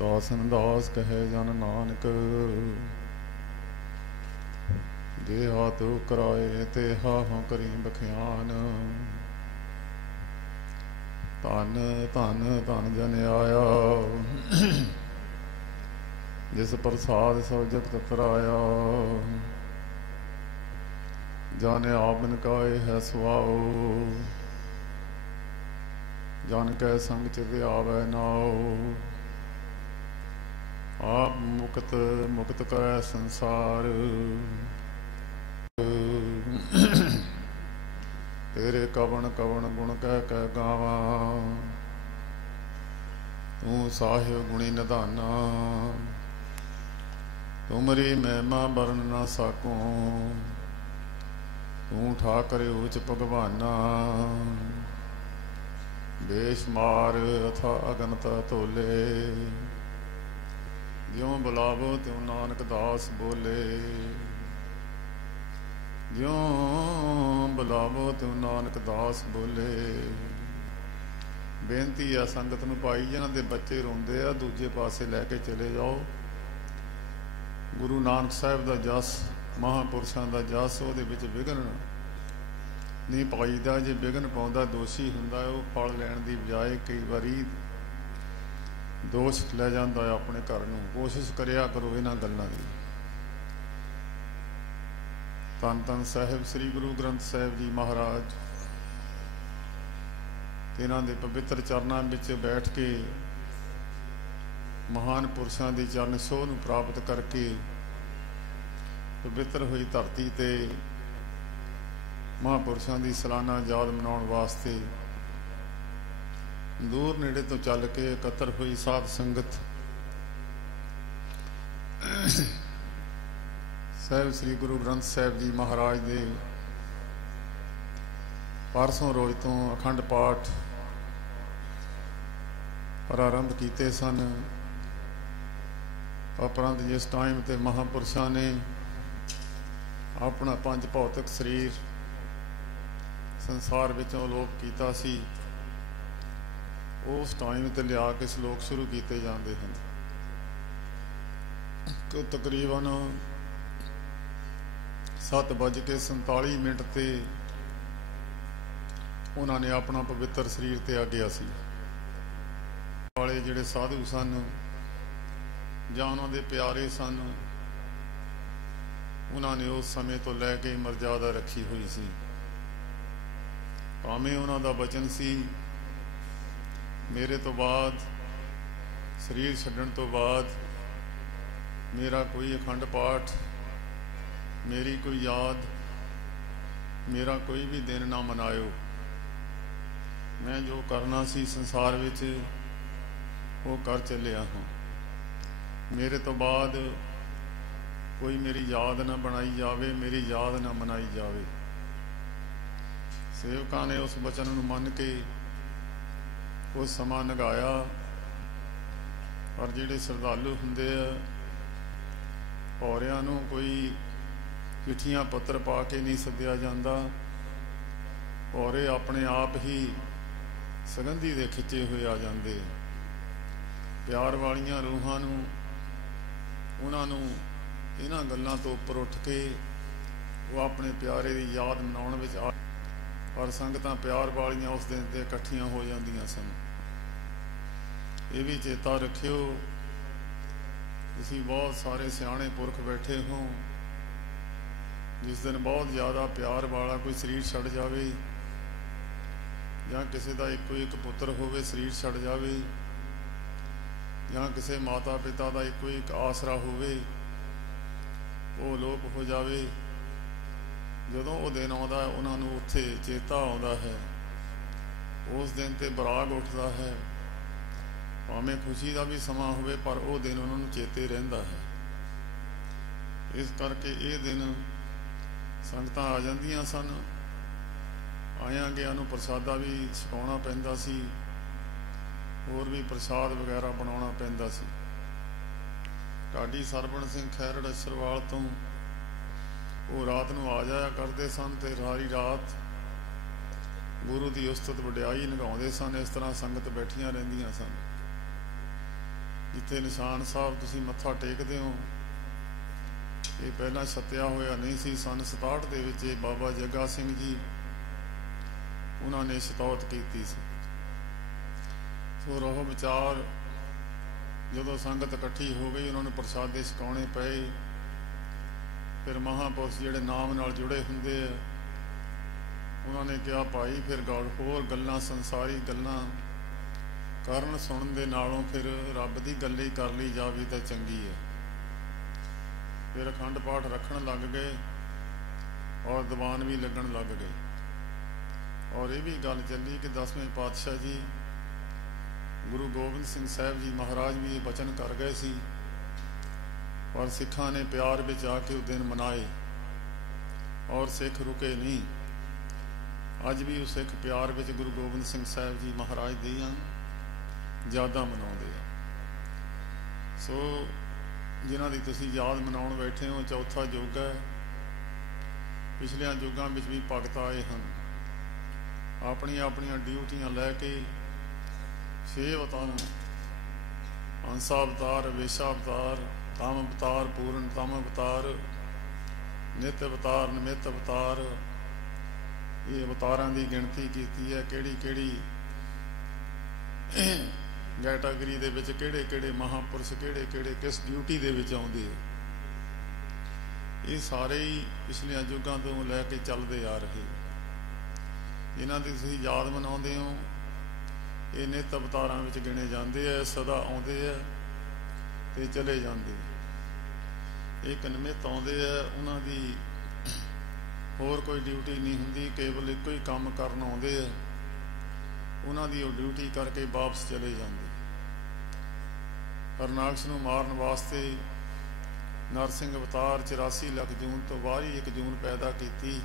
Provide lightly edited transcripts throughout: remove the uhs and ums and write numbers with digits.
दासन दास कहे जन नानक, जे हाथ कराए ते हाहों करी बख्यान। धन धन धन जन आया, जिस प्रसाद सब जगत तराया। जाने आवन काए है सुआओ, जन कै संग चित आवे नाओ। आप मुक्त मुक्त करे संसार, तेरे कवन कवन गुण कह गावा। तू साहिब गुणी निधाना, तुमरी महिमा बरन ना साको। तू ठाकर ऊच भगवाना, बेशमार अथा अगनत तोले। ज्यों बुलावो त्यों नानक दास बोले, ज्यों बुलावो त्यों नानक दास बोले। बेनती है संगत नूं भाई, जिन्हां दे बच्चे रोंदे आ दूजे पासे लैके चले जाओ। गुरु नानक साहिब दा जस, महापुरुषां दा जस, ਉਹਦੇ ਵਿੱਚ ਵਿਘਨ नहीं पाईदा। जे विघन पाउंदा दोषी हुंदा है, वो फल लैण दी बजाए कई वारी दोष लै जांदा है अपने घर नूं। कोशिश करिया करो इन्हां गल्लां दी। धन धन साहिब श्री गुरु ग्रंथ साहिब जी महाराज, इन्हां दे पवित्र चरनां विच बैठ के महान पुरुषां दी चरण छोह नूं प्राप्त करके पवित्र हुई धरती ते महापुरुषों की सालाना याद मनाउण वास्ते दूर नेड़े तो चल के एकत्र हुई साध संगत साहिब श्री गुरु ग्रंथ साहिब जी महाराज दे परसों रोज तो अखंड पाठ प्रारंभ किए सन। उपरंत जिस टाइम ते महापुरुषों ने अपना पंज भौतिक शरीर संसार विचों अलोप कीता सी, उस टाइम ते लिया के श्लोक शुरू किए जाते हैं। तो तकरीबन 7:47 ते उन्होंने अपना पवित्र शरीर त्यागया सी। वाले जिहड़े साधु सन जां उन्हां दे प्यारे सन, उन्होंने उस समय तो लैके मर्यादा रखी हुई सी। भावें उन्हों का वचन सी, मेरे तो बाद शरीर छड्डण तो बाद मेरा कोई अखंड पाठ, मेरी कोई याद, मेरा कोई भी दिन ना मनायो। मैं जो करना सी संसार विच वो कर चलिया हाँ। मेरे तो बाद कोई मेरी याद ना बनाई जावे, मेरी याद ना मनाई जावे। सेवकां ने उस वचन नूं मन के उस समा नगाया। और जिहड़े श्रद्धालु हुंदे आ, औरियां नूं कोई चिट्ठियां पत्र पा के नहीं सद्दिया जांदा, औरे अपने आप ही सगंधी दे खिच्चे हुए आ जांदे। प्यार वालियां रूहां नूं उन्हां नूं इन्हां गल्लां तो उपर उठ के वो अपने प्यारे की याद मनाउण विच आ। और संगतां प्यार वालियां उस दिन ते इकट्ठियां हो जांदियां सन। ये भी चेता रखियो, तुसीं बहुत सारे सियाणे पुरख बैठे हो, जिस दिन बहुत ज़्यादा प्यार वाला कोई शरीर छड़ जावे, जां किसी का इक्को एक पुत्र होवे शरीर छड़ जावे, जां किसी माता पिता का इक्को एक आसरा होवे वो लोप हो जावे। जदों वो दिन आता उन्होंने उत्थे चेता आता है, उस दिन ते बराग उठता है। भावें खुशी का भी समा होवे पर वो दिन उन्होंने चेते रहिंदा है। इस करके ये दिन संगतां आ जांदियां सन। आया गया नूं प्रसादा भी छकाउणा पैंदा सी, होर भी प्रसाद वगैरह बनाउणा पैंदा सी। ढाडी सरवण सिंह खैरड़ अछरवाल तो वो रात नूं आ जाया करते सन ते सारी रात गुरु की उस्तत वडियाई निभाउंदे सन। इस तरह संगत बैठियां रहिंदियां सन। जिथे निशान साहब तुसीं मत्था टेकदे हो, ये पहला छत्या होया नहीं सी। सन 67 दे विच बाबा जग्गा सिंह जी उन्होंने शतौत की सी। सो रहो विचार जदों संगत इकट्ठी हो गई, उन्होंने प्रसादे छकाने पे, फिर महापुरुष जिहड़े नाम नाल जुड़े हुंदे आ, उन्होंने कहा भाई फिर गौर होर गल्लां संसारी गल्लां करन सुनन दे नालों फिर रब दी गल ही कर ली जावे तां चंगी है। फिर अखंड पाठ रखन लग गए और दीवान भी लगन लग गए। और ये भी गल चली कि 10वें पातशाह जी गुरु गोबिंद सिंह साहब जी महाराज भी ये बचन कर गए सी, और सिखां ने प्यार विच आके उस दिन मनाए और सिख रुके नहीं। अज भी उस सिख प्यार विच गुरु गोबिंद सिंह साहब जी महाराज दियां यादां मनाउंदे आ। सो जिन्हां दी तुसीं याद मनाउण बैठे हो, चौथा युग है। पिछलियां युगां विच भी भगत आए हैं, अपनियां अपनियां ड्यूटियां लैके 6 अवतार, हंसा अवतार, वेशा अवतार, तम अवतार, पूर्ण तम अवतार, नित अवतार, निमित अवतार, ये अवतारां की गिणती की है। किहड़ी किहड़ी कैटागरी दे विच किहड़े किहड़े महापुरुष किहड़े किहड़े किस ड्यूटी दे विच आउंदे आ, ये सारे ही पिछलियां युगां तो लैके चलते आ रहे। जिन्हां दी तुसीं याद मनाउंदे हो, ये नित अवतारां विच गिणे जांदे आ, सदा आउंदे आ ते चले जांदे। एक निमित आउंदे आ, उन्हां दी होर कोई ड्यूटी नहीं हुंदी, केवल एक ही काम करन आउंदे आ, उन्हां दी वो ड्यूटी करके वापस चले जांदे। हरनाकश नूं मारन वास्ते नरसिंह अवतार 84 ਲੱਖ जून तो बाहर ही 1 जून पैदा की,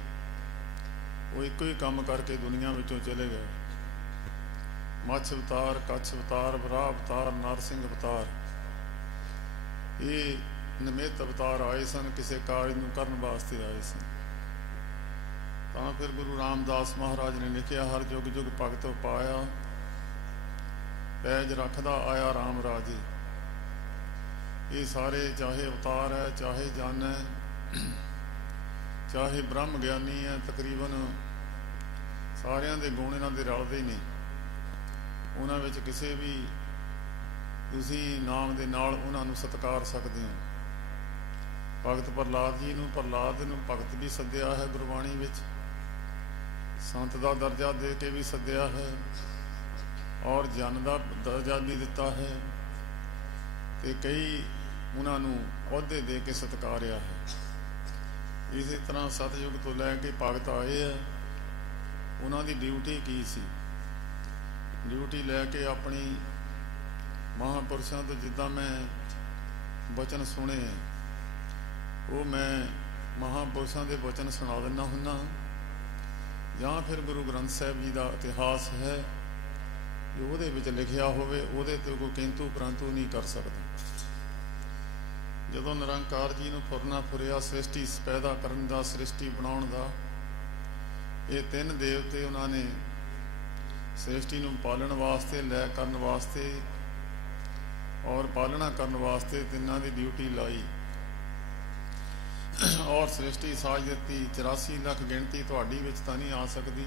वो एक ही काम करके दुनिया विचों चले गए। मत्स्य अवतार, कच्छ अवतार, वराह अवतार, नरसिंह अवतार, ये निमित अवतार आए सन, किसी कार्य नूं करन वास्ते आए सन। तां फिर गुरु रामदास महाराज ने लिखिया, हर जुग जुग भगत पाया, पैज रखदा आया राम राजे। ये सारे चाहे अवतार है, चाहे जन है, चाहे ब्रह्म ज्ञानी है, तकरीबन सारियां दे गुण इन्हां दे रलदे ने। उन्हां विच किसी भी तुसीं नाम दे नाल उन्हां नूं सत्कार सकदे हो। भगत प्रहलाद जी नूं प्रहलाद नूं भगत भी सद्दिया है गुरबाणी विच, संत का दर्जा दे के भी सद्दिया है, और जन का दर्जा भी दिता है, ते कई उन्होंने अहुदे दे के सत्कारिया है। इस तरह सतयुग तो लैके भगत आए है, उन्होंने ड्यूटी की सी, ड्यूटी लैके अपनी महापुरुषों तो जिदा मैं वचन सुने वो मैं महापुरुषों के वचन सुना दिना हुन्ना, या फिर गुरु ग्रंथ साहब जी का इतिहास है जो उहदे विच लिखिया होवे, उहदे ते कोई किंतु परंतु नहीं कर सकता। जदों निरंकार जी नूं फुरना फुरिया सृष्टि पैदा करन दा, सृष्टि बनाउण दा, ये 3 देवते उन्होंने सृष्टि नूं पालण वास्ते, लय करन वास्ते और पालना करन वास्ते तिन्हां दी ड्यूटी लाई और सृष्टि साज दित्ती। 84 ਲੱਖ गिणती तुहाडी विच तां नहीं आ सकदी।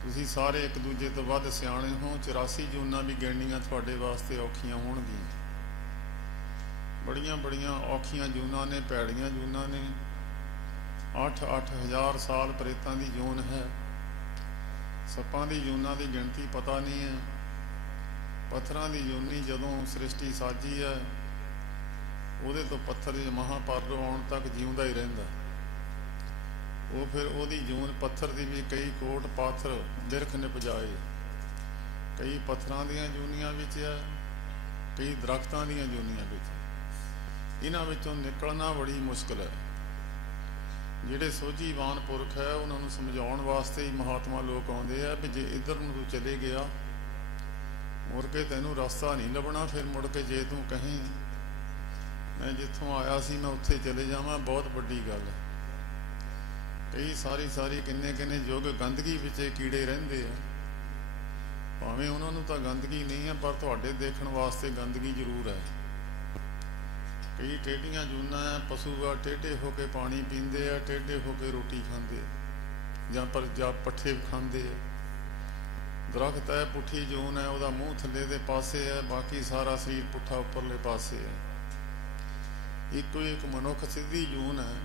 तुसीं सारे एक दूजे तो वध सियाणे हो। 84 जूनां भी गिणनियां तुहाडे वास्ते औखियां होणगीਆਂ। बड़ियां बड़ियां औखियां जूनां ने, भैड़ियां जूनां ने। 8-8 हज़ार साल प्रेतां दी जून है। सप्पां दी जूनां दी गिणती पता नहीं है। पत्थरां दी जूनी जदों सृष्टि साजी है, ਉਹਦੇ तो पत्थर महापर्व आउण तक जीउंदा ही रहिंदा। वो फिर ਉਹਦੀ जून पत्थर की भी कई कोट पाथर बिरख निपजाए, कई पत्थरां दीयां जूनियां विच है, कई दरख्तां दीयां जूनियां विच। इन्हां विचों निकलना बड़ी मुश्किल है। ਜਿਹੜੇ ਸੋਝੀਵਾਨ पुरख है उन्होंने समझाउण वास्ते ही महात्मा लोग आउंदे आ भी जे इधर ਨੂੰ तू चले गया मुड़ के तैनूं रस्ता नहीं लभना। फिर मुड़ के जे तू कहीं मैं जिथों आया सी मैं उत्थे चले जावां, बहुत वड्डी गल है। कई सारी किन्ने किन्ने युग गंदगी विच कीड़े रहिंदे आ। ਭਾਵੇਂ ਉਹਨਾਂ ਨੂੰ ਤਾਂ ਗੰਦਗੀ ਨਹੀਂ ਹੈ, ਪਰ ਤੁਹਾਡੇ ਦੇਖਣ ਵਾਸਤੇ ਗੰਦਗੀ ਜ਼ਰੂਰ ਹੈ। ਕਈ ਟੇਢੀਆਂ ਜੂਨਾਂ ਹੈ, ਪਸ਼ੂ ਆ ਟੇਢੇ ਹੋ ਕੇ ਪਾਣੀ ਪੀਂਦੇ ਆ, ਟੇਢੇ ਹੋ ਕੇ ਰੋਟੀ ਖਾਂਦੇ ਜਾਂ ਪੱਠੇ ਖਾਂਦੇ ਆ। ਦਰਖਤ ਹੈ, ਪੁੱਠੀ ਜੂਨ ਹੈ, ਉਹਦਾ ਮੂੰਹ ਥੱਲੇ ਦੇ ਪਾਸੇ ਹੈ, ਬਾਕੀ ਸਾਰਾ ਸਰੀਰ ਪੁੱਠਾ ਉੱਪਰਲੇ ਪਾਸੇ ਹੈ। ਇੱਕੋ ਇੱਕ ਮਨੁੱਖ ਸਿੱਧੀ ਜੂਨ ਹੈ।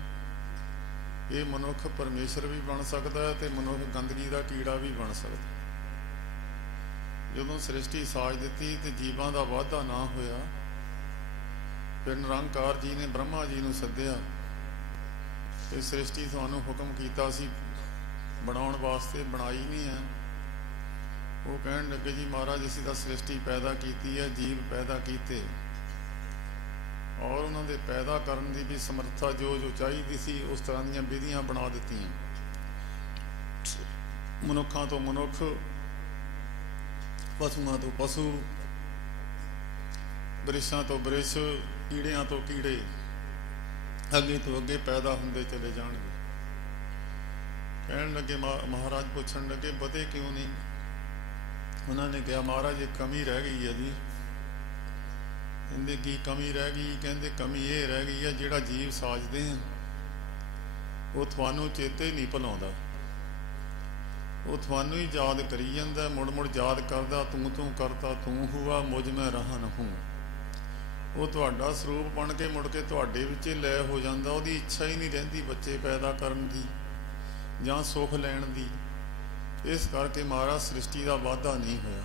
ਇਹ ਮਨੁੱਖ ਪਰਮੇਸ਼ਰ ਵੀ ਬਣ ਸਕਦਾ ਹੈ ਤੇ ਮਨੁੱਖ ਗੰਦਗੀ ਦਾ ਕੀੜਾ ਵੀ ਬਣ ਸਕਦਾ। ਜਦੋਂ ਸ੍ਰਿਸ਼ਟੀ ਸਾਜ ਦਿੱਤੀ ਤੇ ਜੀਵਾਂ ਦਾ ਵਾਧਾ ਨਾ ਹੋਇਆ, ਫਿਰ ਨਿਰੰਕਾਰ ਜੀ ਨੇ ਬ੍ਰਹਮਾ ਜੀ ਨੂੰ ਸੱਦਿਆ ਤੇ ਸ੍ਰਿਸ਼ਟੀ ਤੁਹਾਨੂੰ ਹੁਕਮ ਕੀਤਾ ਸੀ ਬਣਾਉਣ ਵਾਸਤੇ, ਬਣਾਈ ਨਹੀਂ ਹੈ। ਉਹ ਕਹਿਣ ਲੱਗੇ ਜੀ ਮਹਾਰਾਜ ਅਸੀਂ ਤਾਂ ਸ੍ਰਿਸ਼ਟੀ ਪੈਦਾ ਕੀਤੀ ਹੈ, ਜੀਵ ਪੈਦਾ ਕੀਤੇ, ਔਰ ਉਹਨਾਂ ਦੇ ਪੈਦਾ ਕਰਨ ਦੀ ਵੀ ਸਮਰੱਥਾ ਜੋ ਚਾਹੀਦੀ ਸੀ ਉਸ ਤਰ੍ਹਾਂ ਦੀਆਂ ਵਿਧੀਆਂ ਬਣਾ ਦਿੱਤੀਆਂ। ਮਨੁੱਖਾਂ ਤੋਂ ਮਨੁੱਖ, ਪਸ਼ੂਆਂ ਤੋਂ ਪਸ਼ੂ, ਬ੍ਰਿਸ਼ਾਂ ਤੋਂ ਬ੍ਰਿਸ਼, ਕੀੜਿਆਂ ਤੋਂ ਕੀੜੇ ਅੱਗੇ ਤੋਂ ਅੱਗੇ ਪੈਦਾ ਹੁੰਦੇ ਚਲੇ ਜਾਣਗੇ। ਕਹਿਣ ਲੱਗੇ ਮਹਾਰਾਜ ਪੁੱਛਣ ਲੱਗੇ ਵਧੇ ਕਿਉਂ ਨਹੀਂ? ਉਹਨਾਂ ਨੇ ਕਿਹਾ ਮਹਾਰਾਜ ਇਹ ਕਮੀ ਰਹਿ ਗਈ ਹੈ ਜੀ। ਕਹਿੰਦੇ ਕੀ ਕਮੀ ਰਹਿ ਗਈ? ਕਹਿੰਦੇ ਕਮੀ ਇਹ ਰਹਿ ਗਈ ਹੈ ਜਿਹੜਾ ਜੀਵ ਸਾਜਦੇ ਆ ਉਹ ਤੁਹਾਨੂੰ ਚੇਤੇ ਨਹੀਂ ਭੁਲਾਉਂਦਾ, ਉਹ ਤੁਹਾਨੂੰ ਹੀ ਯਾਦ ਕਰੀ ਜਾਂਦਾ, ਮੁੜ ਮੁੜ ਯਾਦ ਕਰਦਾ, ਤੂੰ ਤੂੰ ਕਰਤਾ ਤੂੰ ਹੁਆ ਮੁਝ ਮੈਂ ਰਹਾ ਨ ਹੂੰ। ਉਹ ਤੁਹਾਡਾ ਸਰੂਪ ਬਣ ਕੇ ਮੁੜ ਕੇ ਤੁਹਾਡੇ ਵਿੱਚ ਲੈ ਹੋ ਜਾਂਦਾ। ਉਹਦੀ ਇੱਛਾ ਹੀ ਨਹੀਂ ਰਹਿੰਦੀ ਬੱਚੇ ਪੈਦਾ ਕਰਨ ਦੀ ਜਾਂ ਸੁੱਖ ਲੈਣ ਦੀ। ਇਸ ਕਰਕੇ ਮਹਾਰਾਜ ਸ੍ਰਿਸ਼ਟੀ ਦਾ ਵਾਧਾ ਨਹੀਂ ਹੋਇਆ।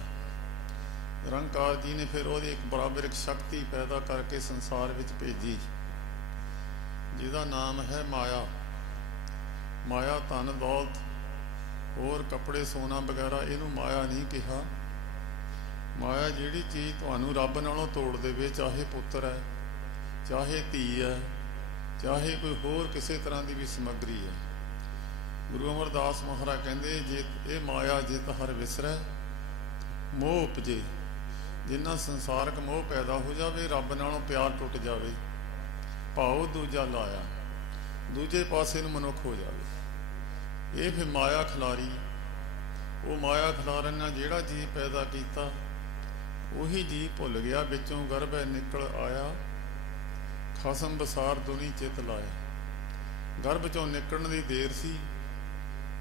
ਨਿਰੰਕਾਰ ਜੀ ਨੇ ਫਿਰ ਉਹਦੀ ਇੱਕ ਬਰਾਬਰ ਇੱਕ ਸ਼ਕਤੀ ਪੈਦਾ ਕਰਕੇ ਸੰਸਾਰ ਵਿੱਚ ਭੇਜੀ, ਜਿਹਦਾ ਨਾਮ ਹੈ ਮਾਇਆ। ਮਾਇਆ ਧਨ ਦੌਲਤ ਹੋਰ ਕੱਪੜੇ ਸੋਨਾ ਵਗੈਰਾ, ਇਹਨੂੰ ਮਾਇਆ ਨਹੀਂ ਕਿਹਾ। ਮਾਇਆ ਜਿਹੜੀ ਚੀਜ਼ ਤੁਹਾਨੂੰ ਰੱਬ ਨਾਲੋਂ ਤੋੜ ਦੇਵੇ, ਚਾਹੇ ਪੁੱਤਰ ਹੈ, ਚਾਹੇ ਧੀ ਹੈ, ਚਾਹੇ ਕੋਈ ਹੋਰ ਕਿਸੇ ਤਰ੍ਹਾਂ ਦੀ ਵੀ ਸਮੱਗਰੀ ਹੈ। ਗੁਰੂ ਅਮਰਦਾਸ ਮਹਾਰਾਜ ਕਹਿੰਦੇ ਜੇ ਇਹ ਮਾਇਆ ਜਿਤ ਹਰ ਵਿਸਰੈ ਮੋਹ ਉਪਜੇ। ਜਿੰਨਾ ਸੰਸਾਰਕ ਮੋਹ ਪੈਦਾ ਹੋ ਜਾਵੇ, ਰੱਬ ਨਾਲੋਂ ਪਿਆਰ ਟੁੱਟ ਜਾਵੇ, ਭਾਉ ਦੂਜਾ ਲਾਇਆ, ਦੂਜੇ ਪਾਸੇ ਨੂੰ ਮਨੁੱਖ ਹੋ ਜਾਵੇ, ਇਹ ਫਿਰ ਮਾਇਆ ਖਿਲਾਰੀ। ਉਹ ਮਾਇਆ ਖਿਲਾਰਨ ਨਾਲ ਜਿਹੜਾ ਜੀਵ ਪੈਦਾ ਕੀਤਾ ਉਹੀ ਜੀਵ ਭੁੱਲ ਗਿਆ, ਵਿੱਚੋਂ ਗਰਭੈ ਨਿਕਲ ਆਇਆ, ਖਸਮ ਬਸਾਰ ਦੁਨੀ ਚਿਤ ਲਾਇਆ। ਗਰਭ ਚੋਂ ਨਿਕਲਣ ਦੀ ਦੇਰ ਸੀ,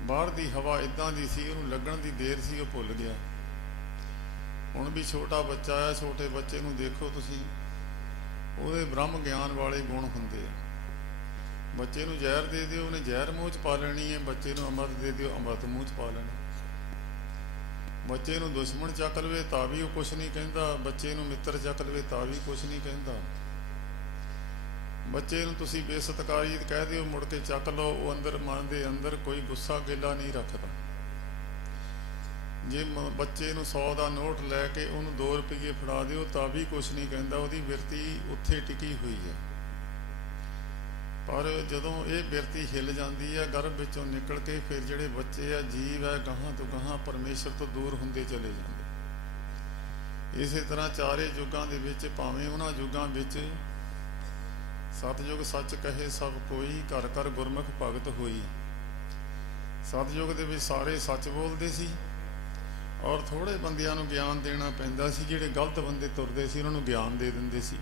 ਬਾਹਰ ਦੀ ਹਵਾ ਇੱਦਾਂ ਦੀ ਸੀ, ਉਹਨੂੰ ਲੱਗਣ ਦੀ ਦੇਰ ਸੀ, ਉਹ ਭੁੱਲ ਗਿਆ। ਹੁਣ ਵੀ ਛੋਟਾ ਬੱਚਾ ਹੈ, ਛੋਟੇ ਬੱਚੇ ਨੂੰ ਦੇਖੋ ਤੁਸੀਂ, ਉਹਦੇ ਬ੍ਰਹਮ ਗਿਆਨ ਵਾਲੇ ਗੁਣ ਹੁੰਦੇ ਆ। ਬੱਚੇ ਨੂੰ ਜ਼ਹਿਰ ਦੇ ਦਿਓ, ਉਹਨੇ ਜ਼ਹਿਰ ਮੂੰਹ 'ਚ ਪਾ ਲੈਣੀ ਹੈ। ਬੱਚੇ ਨੂੰ ਅੰਮ੍ਰਿਤ ਦੇ ਦਿਓ, ਅੰਮ੍ਰਿਤ ਮੂੰਹ 'ਚ ਪਾ ਲੈਣਾ। ਬੱਚੇ ਨੂੰ ਦੁਸ਼ਮਣ ਚੱਕ ਲਵੇ ਤਾਂ ਵੀ ਉਹ ਕੁਛ ਨਹੀਂ ਕਹਿੰਦਾ, ਬੱਚੇ ਨੂੰ ਮਿੱਤਰ ਚੱਕ ਲਵੇ ਤਾਂ ਵੀ ਕੁਛ ਨਹੀਂ ਕਹਿੰਦਾ। ਬੱਚੇ ਨੂੰ ਤੁਸੀਂ ਬੇਸਤਕਾਰੀ ਕਹਿ ਦਿਓ, ਮੁੜ ਕੇ ਚੱਕ ਲਓ, ਉਹ ਅੰਦਰ ਮਨ ਦੇ ਅੰਦਰ ਕੋਈ ਗੁੱਸਾ ਗਿਲਾ ਨਹੀਂ ਰੱਖਦਾ। ਜੇ ਬੱਚੇ ਨੂੰ 100 ਦਾ ਨੋਟ ਲੈ ਕੇ ਉਹਨੂੰ 2 ਰੁਪਏ ਫੜਾ ਦਿਓ ਤਾਂ ਵੀ ਕੁਛ ਨਹੀਂ ਕਹਿੰਦਾ, ਉਹਦੀ ਬਿਰਤੀ ਉੱਥੇ ਟਿਕੀ ਹੋਈ ਹੈ। ਪਰ ਜਦੋਂ ਇਹ ਬਿਰਤੀ ਹਿੱਲ ਜਾਂਦੀ ਹੈ ਗਰਭ ਵਿੱਚੋਂ ਨਿਕਲ ਕੇ, ਫਿਰ ਜਿਹੜੇ ਬੱਚੇ ਆ ਜੀਵ ਹੈ ਗਾਹਾਂ ਤੋਂ ਗਾਹਾਂ ਪਰਮੇਸ਼ਰ ਤੋਂ ਦੂਰ ਹੁੰਦੇ ਚਲੇ ਜਾਂਦੇ। ਇਸੇ ਤਰ੍ਹਾਂ ਚਾਰੇ ਯੁੱਗਾਂ ਦੇ ਵਿੱਚ, ਭਾਵੇਂ ਉਹਨਾਂ ਯੁੱਗਾਂ ਵਿੱਚ ਸਤਿਯੁਗ ਸੱਚ ਕਹੇ ਸਭ ਕੋਈ, ਘਰ ਘਰ ਗੁਰਮੁਖ ਭਗਤ ਹੋਈ। ਸਤਿਯੁਗ ਦੇ ਵਿੱਚ ਸਾਰੇ ਸੱਚ ਬੋਲਦੇ ਸੀ, ਔਰ ਥੋੜ੍ਹੇ ਬੰਦਿਆਂ ਨੂੰ ਗਿਆਨ ਦੇਣਾ ਪੈਂਦਾ ਸੀ। ਜਿਹੜੇ ਗਲਤ ਬੰਦੇ ਤੁਰਦੇ ਸੀ ਉਹਨਾਂ ਨੂੰ ਗਿਆਨ ਦੇ ਦਿੰਦੇ ਸੀ।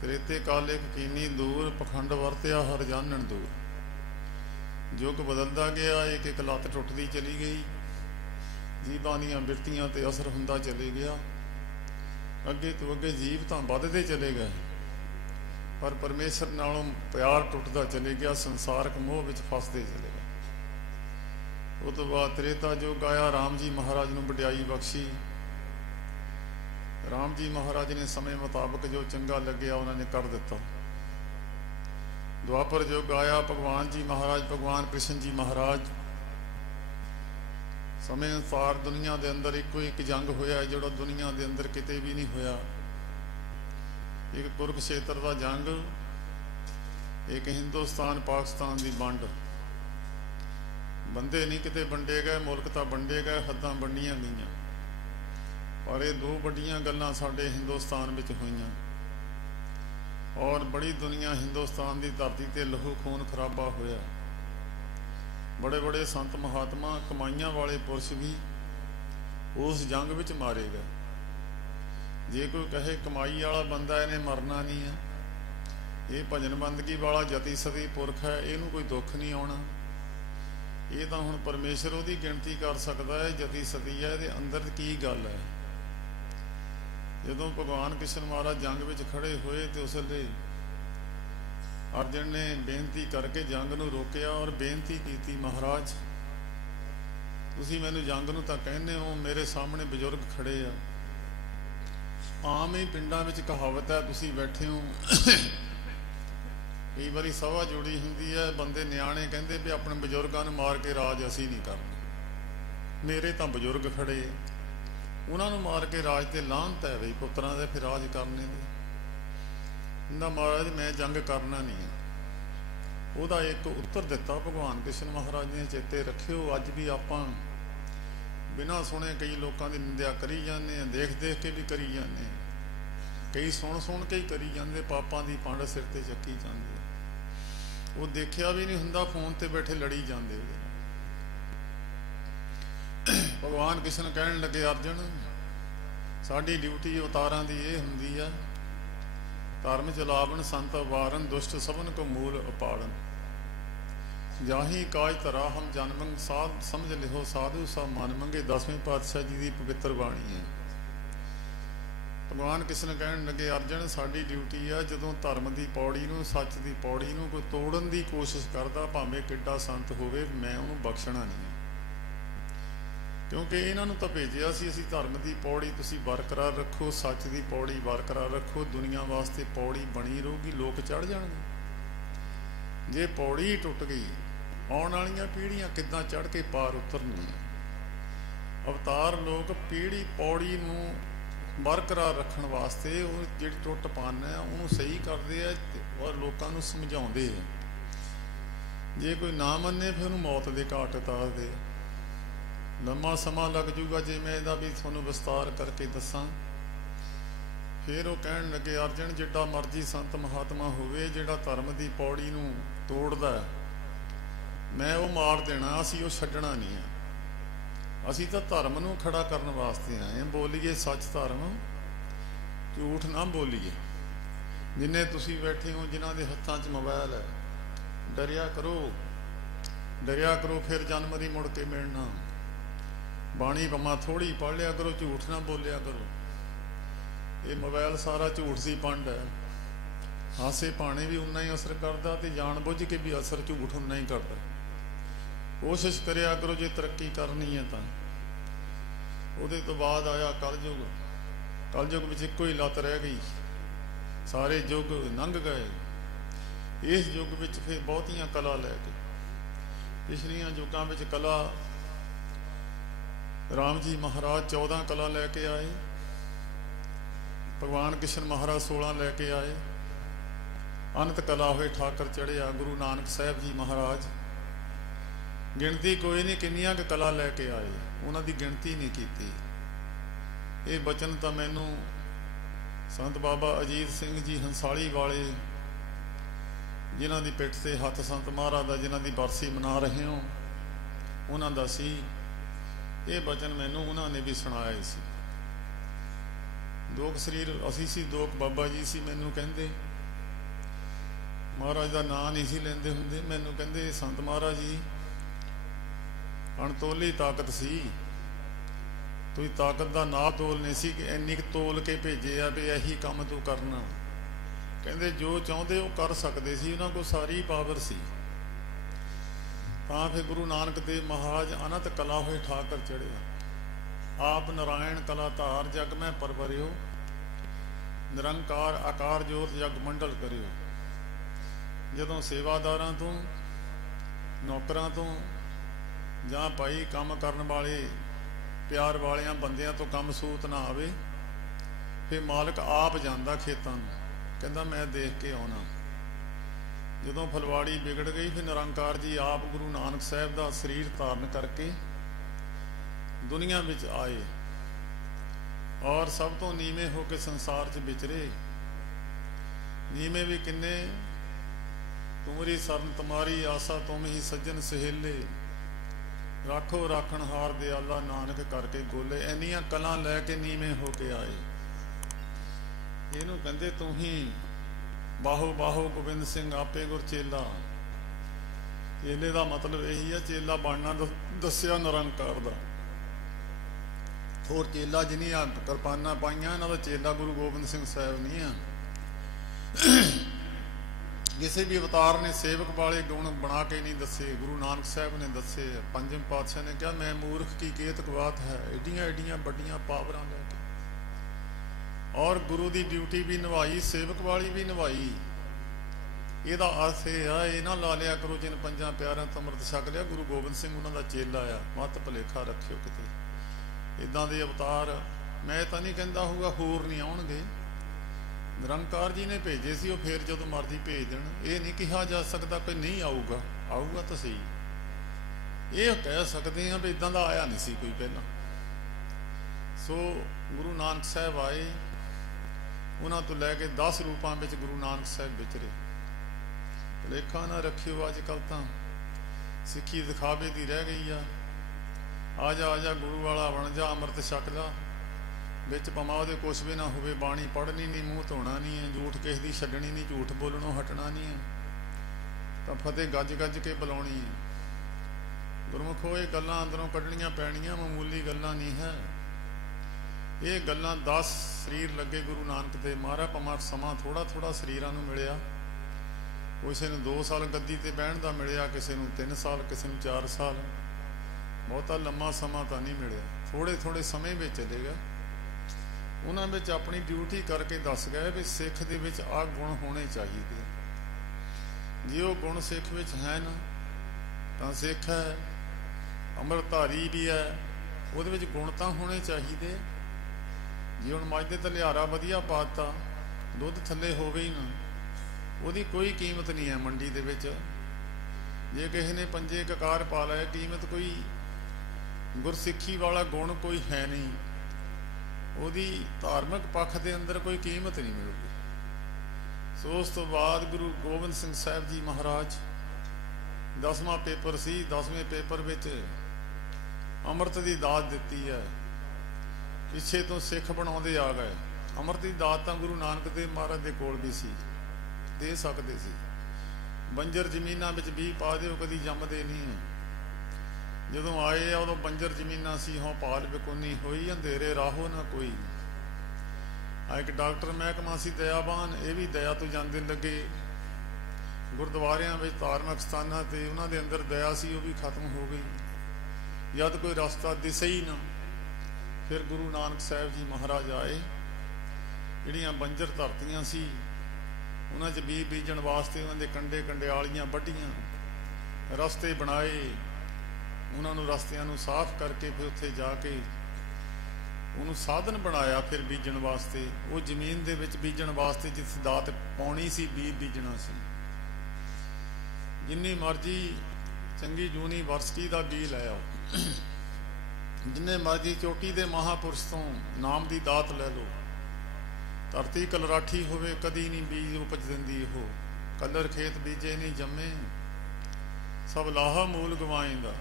ਤ੍ਰੇਤੇ ਕਾਲੇ ਫਕੀਨੀ ਦੂਰ, ਪਖੰਡ ਵਰਤਿਆ ਹਰ ਜਾਣਨ ਦੂਰ। ਯੁੱਗ ਬਦਲਦਾ ਗਿਆ, ਇੱਕ ਇੱਕ ਲੱਤ ਟੁੱਟਦੀ ਚਲੀ ਗਈ, ਜੀਵਾਂ ਦੀਆਂ ਬਿਰਤੀਆਂ ਤੇ ਅਸਰ ਹੁੰਦਾ ਚਲੇ ਗਿਆ। ਅੱਗੇ ਤੋਂ ਅੱਗੇ ਜੀਵ ਤਾਂ ਵੱਧਦੇ ਚਲੇ ਗਏ, ਪਰ ਪਰਮੇਸ਼ਰ ਨਾਲੋਂ ਪਿਆਰ ਟੁੱਟਦਾ ਚਲੇ ਗਿਆ, ਸੰਸਾਰਕ ਮੋਹ ਵਿੱਚ ਫਸਦੇ ਚਲੇ ਗਏ। ਉਹ ਤੋਂ ਬਾਅਦ ਤ੍ਰੇਤਾ ਯੁੱਗ ਆਇਆ, ਰਾਮ ਜੀ ਮਹਾਰਾਜ ਨੂੰ ਵਡਿਆਈ ਬਖਸ਼ੀ। ਰਾਮ ਜੀ ਮਹਾਰਾਜ ਨੇ ਸਮੇਂ ਮੁਤਾਬਕ ਜੋ ਚੰਗਾ ਲੱਗਿਆ ਉਹਨਾਂ ਨੇ ਕਰ ਦਿੱਤਾ। ਦੁਆਪਰ ਯੁੱਗ ਆਇਆ, ਭਗਵਾਨ ਜੀ ਮਹਾਰਾਜ, ਭਗਵਾਨ ਕ੍ਰਿਸ਼ਨ ਜੀ ਮਹਾਰਾਜ, ਸਮੇਂ ਅਨੁਸਾਰ ਦੁਨੀਆ ਦੇ ਅੰਦਰ ਇੱਕੋ ਇੱਕ ਜੰਗ ਹੋਇਆ ਜਿਹੜਾ ਦੁਨੀਆ ਦੇ ਅੰਦਰ ਕਿਤੇ ਵੀ ਨਹੀਂ ਹੋਇਆ। ਇੱਕ ਕੁਰੂਕਸ਼ੇਤਰ ਦਾ ਜੰਗ, ਇੱਕ ਹਿੰਦੁਸਤਾਨ ਪਾਕਿਸਤਾਨ ਦੀ ਵੰਡ। ਬੰਦੇ ਨਹੀਂ ਕਿਤੇ ਵੰਡੇ ਗਏ, ਮੁਲਕ ਤਾਂ ਵੰਡੇ ਗਏ, ਹੱਦਾਂ ਵੰਡੀਆਂ ਗਈਆਂ। ਪਰ ਇਹ 2 ਵੱਡੀਆਂ ਗੱਲਾਂ ਸਾਡੇ ਹਿੰਦੁਸਤਾਨ ਵਿੱਚ ਹੋਈਆਂ, ਔਰ ਬੜੀ ਦੁਨੀਆ ਹਿੰਦੁਸਤਾਨ ਦੀ ਧਰਤੀ ਤੇ ਲਹੂ ਖੂਨ ਖਰਾਬਾ ਹੋਇਆ। ਬੜੇ ਬੜੇ ਸੰਤ ਮਹਾਤਮਾ, ਕਮਾਈਆਂ ਵਾਲੇ ਪੁਰਸ਼ ਵੀ उस जंग विच मारे गए। जे कोई कहे कमाई वाला बंदा इन्हें मरना नहीं है, ये भजन बंदगी वाला जति सती पुरख है, इनू कोई दुख नहीं आना। ये तो हुण परमेश्वर उहदी गिणती कर सकता है, जति सती है, इहदे अंदर की गल है। जदों भगवान कृष्ण महाराज जंग विच खड़े होए तो उस वेले अर्जन ने बेनती करके जंग नूं रोकिया और बेनती की, महाराज तुसीं मैनूं जंग नूं तां कहने हो, मेरे सामने बजुर्ग खड़े आ। आम ही पिंडां विच कहावत है, तुसीं बैठे हो कई बारी सभा जुड़ी हुंदी है, बंदे न्याणे कहंदे भी अपने बजुर्गां नूं मार के राज असीं नहीं करना, मेरे तां बजुर्ग खड़े उन्हां नूं मार के राज ते लाहनत है बई पुत्रां दे फिर राज करने दे ना। महाराज मैं जंग करना नहीं है। ਉਹਦਾ एक उत्तर दिता भगवान कृष्ण महाराज ने, चेते रखियो अज भी आपां बिना सुने कई लोगों की निंदा करी जाने, देख देख के भी करी जाने, कई सुन सुन के ही करी जाते, पापां दी पंड सिर ते चक्की जाती, वो देखिया भी नहीं हुंदा, फोन ते बैठे लड़ी जाते। भगवान कृष्ण कहन लगे, अर्जन साडी ड्यूटी अवतारां दी ये हुंदी है, धर्म चलावन संत वारन, दुष्ट सबन को मूल उपाड़न, जाही काज धरा हम जन्मंग, साध समझ लिहो साधु सब मन मंगे। 10वें पातशाह जी की पवित्र बाणी है। भगवान कृष्ण कहन लगे, अर्जन साडी ड्यूटी है, जदों धर्म की पौड़ी नूं, सच की पौड़ी नूं कोई तोड़न की कोशिश करता, भावें किड्डा संत होवे, मैं उहनूं बख्शना नहीं, क्योंकि इन्हां नूं तां भेजिया सी असीं धर्म की पौड़ी तुसीं बरकरार रखो, सच की पौड़ी बरकरार रखो, दुनिया वास्ते पौड़ी बनी रहूगी, लोग चढ़ जाणगे। जे पौड़ी ही टुट गई, आउण वालीआं पीढ़ियां किद्दां चढ़ के पार उतरनगीआं। अवतार लोग पीढ़ी पौड़ी नूं बरकरार रखण वास्ते ਉਹ ਜਿਹੜੀ ਟੁੱਟ ਪੰਨ है ਉਹਨੂੰ सही करते हैं और लोगों ਨੂੰ समझाਉਂਦੇ हैं। जे कोई ना मन्ने फिर ਉਹਨੂੰ मौत ਦੇ ਘਾਟ ਉਤਾਰਦੇ। लम्मा समा लग जूगा जे मैं ਇਹਦਾ भी ਤੁਹਾਨੂੰ विस्तार करके दसां। फिर वो कहन लगे, अर्जन जिड्डा मर्जी संत महात्मा होवे, जिहड़ा धर्म की पौड़ी नूं तोड़दा मैं वो मार देना, असीं वो छड्डना नहीं है। असीं तां धर्म नूं खड़ा करन वास्ते आए हैं, बोलीए सच धर्म, झूठ ना बोलीए। जिन्ने तुसीं बैठे हो, जिन्हां दे हत्थां 'च मोबाइल है, डरिया करो, फिर जन्म दी मुड़ के मिलना। बाणी पमा थोड़ी पढ़ लिया करो, झूठ ना बोलिया करो। ये मोबाइल सारा झूठ सी पंड है। हासे पाने भी उन्ना ही असर करता, तो जान बुझ के भी असर झूठ उन्ना ही करता। कोशिश करिया करो जे तरक्की करनी है तो। उहदे तो बाद आया कलयुग। कलयुग में इक्को ही लत रह गई, सारे युग लंघ गए। इस युग में फिर बहुतियां कला लैके, पिछलियां युगां में कला राम जी महाराज 14 कला लैके आए, भगवान कृष्ण महाराज 16 लैके आए। अनंत कला हुए ठाकर चढ़िया गुरु नानक साहब जी महाराज। गिणती कोई नहीं किन्नियां क कला लैके आए, उन्होंने गिणती नहीं की। ये बचन तो मैनू संत बाबा अजीत सिंह जी हंसाली वाले, जिन्हों की पिठ से हथ संत महाराज का, जिन्हों की बरसी मना रहे हो, उन्हों का सी। ये बचन मैनू उन्होंने भी सुनाया सी। दो शरीर असी सी, दो बाबा जी सी। मैनू कहते महाराज का नाम नहीं सी लेंदे हुंदे, मैनू कहते संत महाराज जी अणतोली ताकत सी, तुसीं ताकत का ना तोल नहीं सी कि इन्नी तोल के भेजे आ भी यही काम तू करना। कहते जो चाहते वो कर सकते सी, उन्होंने को सारी पावर सी। तां फिर गुरु नानक देव महाराज अनंत कला हुए ठाकर चढ़िया, आप नारायण कला धार जग में परवरियो, निरंकार आकार जोत जग मंडल करियो। जदों सेवादारां तो, नौकरां तो, जां भाई काम करन वाले प्यार वालियां बंदियां तो कम सूत ना आवे, फिर मालिक आप जांदा खेतां नूं, कहंदा मैं देख के आउणा। जदों फलवाड़ी बिगड़ गई, फिर निरंकार जी आप गुरु नानक साहब का शरीर धारण करके दुनिया विच आए और सब तो नीवें होकर संसार च विचरे। नीवें भी किन्ने, तुमरी सरन तुम्हारी आसा तुम ही सज्जन सहेले, राखो राखणहार दयाला नानक करके गोले। इन्नियां कलां लैके नीवें होके आए। इहनूं कहंदे तूं ही बाहो बाहो गोबिंद सिंह आपे गुर चेला। चेले का मतलब यही है, चेला बनना दस्या निरंकार दा। होर चेला जिन्नियां किरपानां पाइयां इन्हां दा चेला गुरु गोबिंद सिंह साहब नहीं है। किसी भी अवतार ने सेवक वाले गुण बना के नहीं दसे, गुरु नानक साहब ने दसे। पंजम पातशाह ने कहा मैं मूर्ख की केतक बात है, एडियां एडियां बड़ियां पावरां लैके। और गुरु की ड्यूटी भी निभाई, सेवक वाली भी निभाई। ਇਹਦਾ अर्थ यह है, ये ना ला लिया करो जिन पंजा प्यारिਆਂ ਤੋਂ ਅੰਮ੍ਰਿਤ ਛਕ ਲਿਆ गुरु गोबिंद सिंह उन्हों का चेला आ। मत भुलेखा रखियो किते इदां दे अवतार मैं तो नहीं कहता होगा होर नहीं आउणगे। निरंकार जी ने भेजे सी, वो फिर जदों मर्जी भेज देण। ये नहीं कहा जा सकता कोई नहीं आऊगा, आऊगा तो सही। ये कह सकते हैं भी इदां दा आया नहीं सी कोई पहला। सो गुरु नानक साहब आए, उन्होंने तो लैके 10 रूपों में गुरु नानक साहब विचरे। भुलेखा ना रखियो अजकल तो सिक्खी दिखावे की रह गई आ जा गुरु वाला बन जा, अमृत छक ला। विच भावें ਉਹਦੇ कुछ भी ना होवे, बाणी पढ़नी नहीं, मूँह धोना नहीं है, झूठ किसी की छड्डनी नहीं, झूठ बोलणों हटना नहीं है, तो फतेह गज गज के बुलाउणी है। गुरमुखो ये गल्लां अंदरों कढणियां पैणियां, मामूली गल्लां नहीं है। ये गल्लां 10 शरीर लगे गुरु नानक दे। महाराज भावें समा थोड़ा थोड़ा शरीरां नूं मिलिया, किसी ने 2 साल गद्दी ते बहण दा मिलिया, किसी नूं 3 साल, किसी नूं 4 साल। बहुता लंबा समा तो नहीं मिलिया, थोड़े थोड़े समय में चले गए। उन्हां विच अपनी ड्यूटी करके दस गए भी सिख दे विच आ गुण होने चाहिए। जे वो गुण सिख विच है ना तो सिख है, अमृतधारी भी है, ਉਹਦੇ ਵਿੱਚ गुण तो होने चाहिए। जे हुण मੱਝ ਦੇ ਧਲਿਆਰਾ ਵਧੀਆ ਪਾਤਾ, ਦੁੱਧ ਥੱਲੇ ਹੋਵੇ ही ना, ਉਹਦੀ कोई कीमत नहीं है मंडी ਦੇ ਵਿੱਚ। जे किसी ने पंजे ककार पा लिया, कीमत कोई गुरसिੱਖੀ वाला गुण कोई है नहीं, ਉਹਦੀ धार्मिक पक्ष के अंदर कोई कीमत नहीं मिलेगी। सो उस तो बाद गुरु गोबिंद सिंह साहब जी महाराज 10वां पेपर सी, 10वें पेपर विच अमृत की दात दिती है। पिछे तो सिख बनाते आ गए। अमृत की दात तो गुरु नानक देव महाराज के कोल भी सी, दे सकते सी। बंजर जमीनां विच भी पा दिओ, कदी जमदे नहीं है। जदों आए आ उदों बंजर जमीनां सी, हों पाल बिकुनी होई, अंधेरे राहो ना कोई। एक डॉक्टर महकमा सी दयावान, ये भी दया तो जांदे लगे। गुरुद्वारियां विच धार्मिक स्थानां ते उन्हां दे अंदर दया सी, वो भी खत्म हो गई। जद कोई रस्ता दिसे ही ना, फिर गुरु नानक साहब जी महाराज आए। जिहड़ियां बंजर धरतियां सी उन्हां 'च बीज बीजण वास्ते उन्हां दे कंडे कंडियालियां वड्डियां, रस्ते बनाए। उन्हां नूं रस्तियां नूं साफ करके फिर उत्थे जाके उन्होंने साधन बनाया फिर बीजण वास्ते। वो जमीन दे विच बीजण वास्ते जिस दात पाउणी सी, बीज बीजना सी। जिन्नी मर्जी चंगी यूनीवर्सिटी का बीज लै आओ, जिन्ने मर्जी चोटी के महापुरुष तो नाम की दात लै लो। धरती कलराठी होवे कदी नहीं बीज उपज दिंदी हो, कलर खेत बीजे नहीं जमे, सब लाहा मूल गवाएंदा।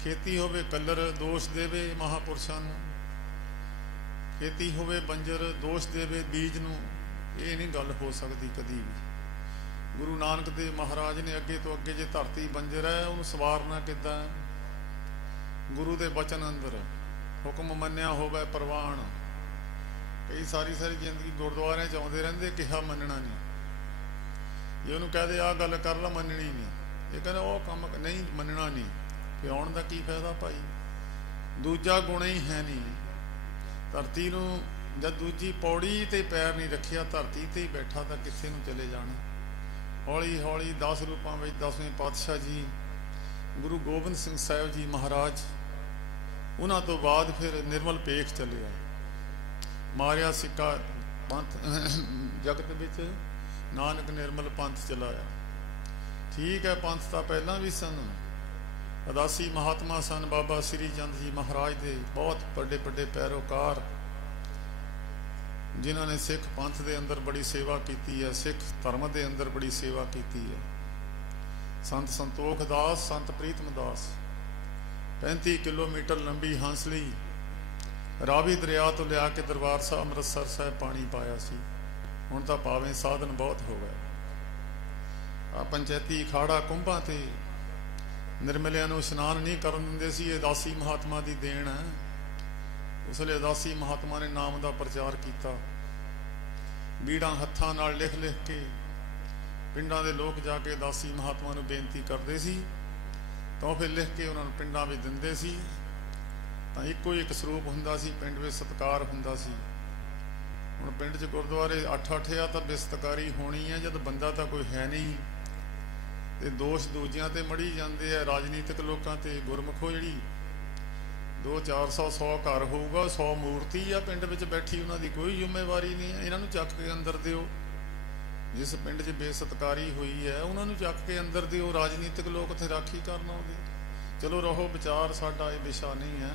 खेती होवे कलर दोष देवे महापुरुषां नूं, खेती होवे बंजर दोष देवे बीज नूं, ये नहीं गल हो सकती कदी भी। गुरु नानक देव महाराज ने अगे तो अगे जे धरती बंजर है उन्होंने सवारना किद्दां? गुरु के बचन अंदर हुक्म मन्निया होवे प्रवान। कई सारी सारी जिंदगी गुरुद्वारे च आउंदे रहिंदे, किहा मनना नहीं। जे उन्होंने कह दे आ गल कर ला, मननी नहीं। ये कहते वो काम नहीं मनना नहीं, फिर आउण दा की फायदा भाई? दूजा गुण ही है नहीं। धरती नूं जद दूजी पौड़ी ते पैर नहीं रखिया, धरती ते ही बैठा तो किथे नूं चले जाना। हौली हौली 10 रूपों में 10वें पातशाह जी गुरु गोबिंद सिंह साहब जी महाराज, उन्हां तो बाद फिर निर्मल पेख चले आए। मारिया सिक्का पंथ जगत विच नानक निर्मल पंथ चलाया। ठीक है, पंथ तो पहला भी सन, अदासी महात्मा सन। बाबा श्री चंद जी महाराज के बहुत बड़े बड़े पैरोकार, जिन्होंने सिख पंथ के अंदर बड़ी सेवा की है, सिख धर्म के अंदर बड़ी सेवा की है। संत संतोख दास, संत प्रीतम दास, 35 किलोमीटर लंबी हंसली रावी दरिया तो लिया के दरबार साहब अमृतसर साहब पानी पाया सी। हुण तां पावें साधन बहुत हो गए। आ पंचायती अखाड़ा कुंभां ते निर्मलिਆਂ ਨੂੰ ਇਸ਼ਨਾਨ नहीं ਕਰਨ ਦਿੰਦੇ ਸੀ। ਇਹ ਦਾਸੀ महात्मा ਦੀ देन है। उस ਵੇਲੇ ਦਾਸੀ महात्मा ने नाम ਦਾ प्रचार किया। बीड़ा हत्थां नाल लिख लिख के पिंडां दे लोग जाके दासी महात्मा ਨੂੰ बेनती करते सी, तो फिर लिख के उन्होंने पिंडां ਵਿੱਚ ਦਿੰਦੇ ਸੀ। ਤਾਂ ਇੱਕੋ ਇੱਕ ਸਰੂਪ ਹੁੰਦਾ ਸੀ, ਪਿੰਡ ਵਿੱਚ ਸਤਕਾਰ ਹੁੰਦਾ ਸੀ। ਹੁਣ ਪਿੰਡ 'ਚ ਗੁਰਦੁਆਰੇ 8-8 ਆ ਤਾਂ ਬੇਸਤਕਾਰੀ ਹੋਣੀ ਹੈ ਜਦ ਬੰਦਾ ਤਾਂ ਕੋਈ ਹੈ ਨਹੀਂ, ਤੇ ਦੋਸ਼ ਦੂਜਿਆਂ ਤੇ ਮੜੀ ਜਾਂਦੇ ਆ, ਰਾਜਨੀਤਿਕ ਲੋਕਾਂ ਤੇ। ਗੁਰਮੁਖੋ ਜਿਹੜੀ 200-400 100 ਘਰ ਹੋਊਗਾ, 100 ਮੂਰਤੀ ਆ ਪਿੰਡ ਵਿੱਚ ਬੈਠੀ, ਉਹਨਾਂ ਦੀ ਕੋਈ ਜ਼ਿੰਮੇਵਾਰੀ ਨਹੀਂ ਹੈ। ਇਹਨਾਂ ਨੂੰ ਚੱਕ ਕੇ ਅੰਦਰ ਦਿਓ। ਜਿਸ ਪਿੰਡ 'ਚ ਬੇਸਤਕਾਰੀ ਹੋਈ ਹੈ ਉਹਨਾਂ ਨੂੰ ਚੱਕ ਕੇ ਅੰਦਰ ਦਿਓ। ਰਾਜਨੀਤਿਕ ਲੋਕ ਉੱਥੇ ਰਾਖੀ ਕਰਨ ਆਉਂਦੇ। ਚਲੋ ਰਹੋ ਵਿਚਾਰ, ਸਾਡਾ ਇਹ ਵਿਸ਼ਾ ਨਹੀਂ ਹੈ।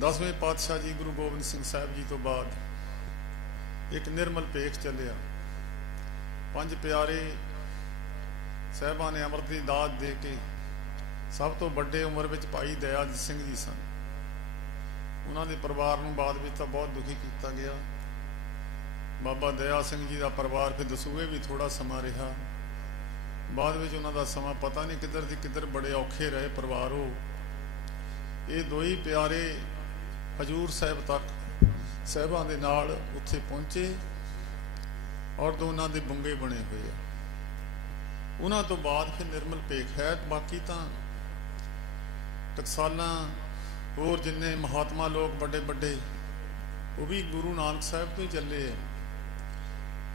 10ਵੇਂ ਪਾਤਸ਼ਾਹ ਜੀ ਗੁਰੂ ਗੋਬਿੰਦ ਸਿੰਘ ਸਾਹਿਬ ਜੀ ਤੋਂ ਬਾਅਦ ਇੱਕ ਨਿਰਮਲ ਭੇਖ ਚੱਲਿਆ। 5 ਪਿਆਰੇ ਸਾਹਿਬਾਂ ਨੇ ਅੰਮ੍ਰਿਤ ਦੀ ਦਾਤ ਦੇ ਕੇ, ਸਭ ਤੋਂ ਵੱਡੇ ਉਮਰ ਵਿੱਚ ਭਾਈ ਦਇਆ ਸਿੰਘ ਜੀ ਸਨ। ਉਹਨਾਂ ਦੇ ਪਰਿਵਾਰ ਨੂੰ ਬਾਅਦ ਵਿੱਚ ਤਾਂ ਬਹੁਤ ਦੁਖੀ ਕੀਤਾ ਗਿਆ। ਬਾਬਾ ਦਇਆ ਸਿੰਘ ਜੀ ਦਾ ਪਰਿਵਾਰ ਫਿਰ ਦਸੂਹੇ ਵੀ ਥੋੜ੍ਹਾ ਸਮਾਂ ਰਿਹਾ। ਬਾਅਦ ਵਿੱਚ ਉਹਨਾਂ ਦਾ ਸਮਾਂ ਪਤਾ ਨਹੀਂ ਕਿੱਧਰ ਦੀ ਕਿੱਧਰ, ਬੜੇ ਔਖੇ ਰਹੇ ਪਰਿਵਾਰ ਉਹ। ਇਹ ਦੋ ਹੀ ਪਿਆਰੇ ਹਜ਼ੂਰ ਸਾਹਿਬ ਤੱਕ ਸਾਹਿਬਾਂ ਦੇ ਨਾਲ ਉੱਥੇ ਪਹੁੰਚੇ ਔਰ ਦੋਨਾਂ ਦੇ ਬੁੰਗੇ ਬਣੇ ਹੋਏ ਆ। ਉਹਨਾਂ ਤੋਂ ਬਾਅਦ ਫਿਰ ਨਿਰਮਲ ਭੇਖ ਹੈ। ਬਾਕੀ ਤਾਂ ਟਕਸਾਲਾਂ ਹੋਰ ਜਿੰਨੇ ਮਹਾਤਮਾ ਲੋਕ ਵੱਡੇ ਵੱਡੇ ਉਹ ਵੀ ਗੁਰੂ ਨਾਨਕ ਸਾਹਿਬ ਤੋਂ ਹੀ ਚੱਲੇ ਹੈ।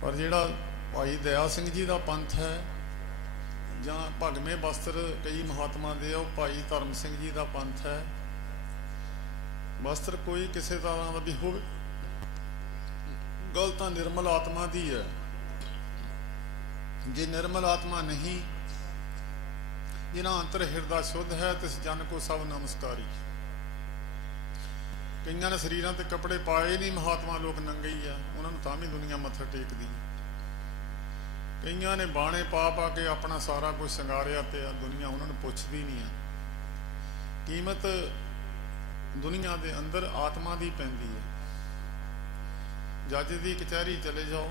ਪਰ ਜਿਹੜਾ ਭਾਈ ਦਇਆ ਸਿੰਘ ਜੀ ਦਾ ਪੰਥ ਹੈ ਜਾਂ ਭਗਵੇਂ ਬਸਤਰ ਕਈ ਮਹਾਤਮਾ ਦੇ, ਉਹ ਭਾਈ ਧਰਮ ਸਿੰਘ ਜੀ ਦਾ ਪੰਥ ਹੈ। ਬਸਤਰ ਕੋਈ ਕਿਸੇ ਤਰ੍ਹਾਂ ਦਾ ਵੀ ਹੋਵੇ, ਗੱਲ ਤਾਂ ਨਿਰਮਲ ਆਤਮਾ ਦੀ ਹੈ। ਜੇ ਨਿਰਮਲ ਆਤਮਾ ਨਹੀਂ, ਜਿਨ੍ਹਾਂ ਅੰਤਰ ਹਿਰਦਾ ਸ਼ੁੱਧ ਹੈ, ਤਿਸ ਜਨ ਕੋ ਸਭ ਨਮਸਕਾਰੀ। ਕਈਆਂ ਨੇ ਸਰੀਰਾਂ ਤੇ ਕੱਪੜੇ ਪਾਏ ਨਹੀਂ, ਮਹਾਤਮਾ ਲੋਕ ਨੰਗੇ ਹੀ ਆ, ਉਹਨਾਂ ਨੂੰ ਤਾਂ ਵੀ ਦੁਨੀਆ ਮੱਥਾ ਟੇਕਦੀ। ਕਈਆਂ ਨੇ ਬਾਣੇ ਪਾ ਪਾ ਕੇ ਆਪਣਾ ਸਾਰਾ ਕੁਝ ਸ਼ਿੰਗਾਰਿਆ ਤੇ ਦੁਨੀਆ ਉਹਨਾਂ ਨੂੰ ਪੁੱਛਦੀ ਨਹੀਂ ਆ। ਕੀਮਤ ਦੁਨੀਆ ਦੇ ਅੰਦਰ ਆਤਮਾ ਦੀ ਪੈਂਦੀ ਹੈ। ਜੱਜ ਦੀ ਕਚਹਿਰੀ ਚਲੇ ਜਾਓ,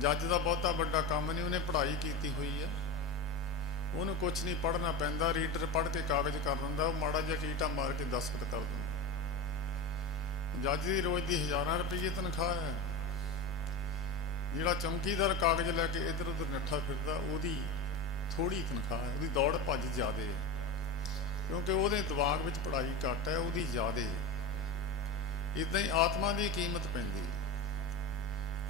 ਜੱਜ ਦਾ ਬਹੁਤਾ ਵੱਡਾ ਕੰਮ ਨਹੀਂ, ਉਹਨੇ ਪੜ੍ਹਾਈ ਕੀਤੀ ਹੋਈ ਹੈ, ਉਹਨੂੰ ਕੁਛ ਨਹੀਂ ਪੜ੍ਹਨਾ ਪੈਂਦਾ। ਰੀਡਰ ਪੜ੍ਹ ਕੇ ਕਾਗਜ਼ ਕਰ ਦਿੰਦਾ, ਉਹ ਮਾੜਾ ਜਿਹਾ ਕੀਟਾ ਮਾਰ ਕੇ ਦਸਤਖਤ ਕਰ ਦਿੰਦਾ। ਜੱਜ ਦੀ ਰੋਜ਼ ਦੀ ਹਜ਼ਾਰਾਂ ਰੁਪਈਏ ਤਨਖਾਹ ਹੈ। ਜਿਹੜਾ ਚੌਂਕੀਦਾਰ ਕਾਗਜ਼ ਲੈ ਕੇ ਇੱਧਰ ਉੱਧਰ ਨੱਠਾ ਫਿਰਦਾ, ਉਹਦੀ ਥੋੜ੍ਹੀ ਤਨਖਾਹ ਹੈ, ਉਹਦੀ ਦੌੜ ਭੱਜ ਜ਼ਿਆਦਾ ਹੈ, ਕਿਉਂਕਿ ਉਹਦੇ ਦਿਮਾਗ ਵਿੱਚ ਪੜ੍ਹਾਈ ਘੱਟ ਹੈ, ਉਹਦੀ ਜ਼ਿਆਦਾ ਹੈ। ਇੱਦਾਂ ਹੀ ਆਤਮਾ ਦੀ ਕੀਮਤ ਪੈਂਦੀ ਹੈ।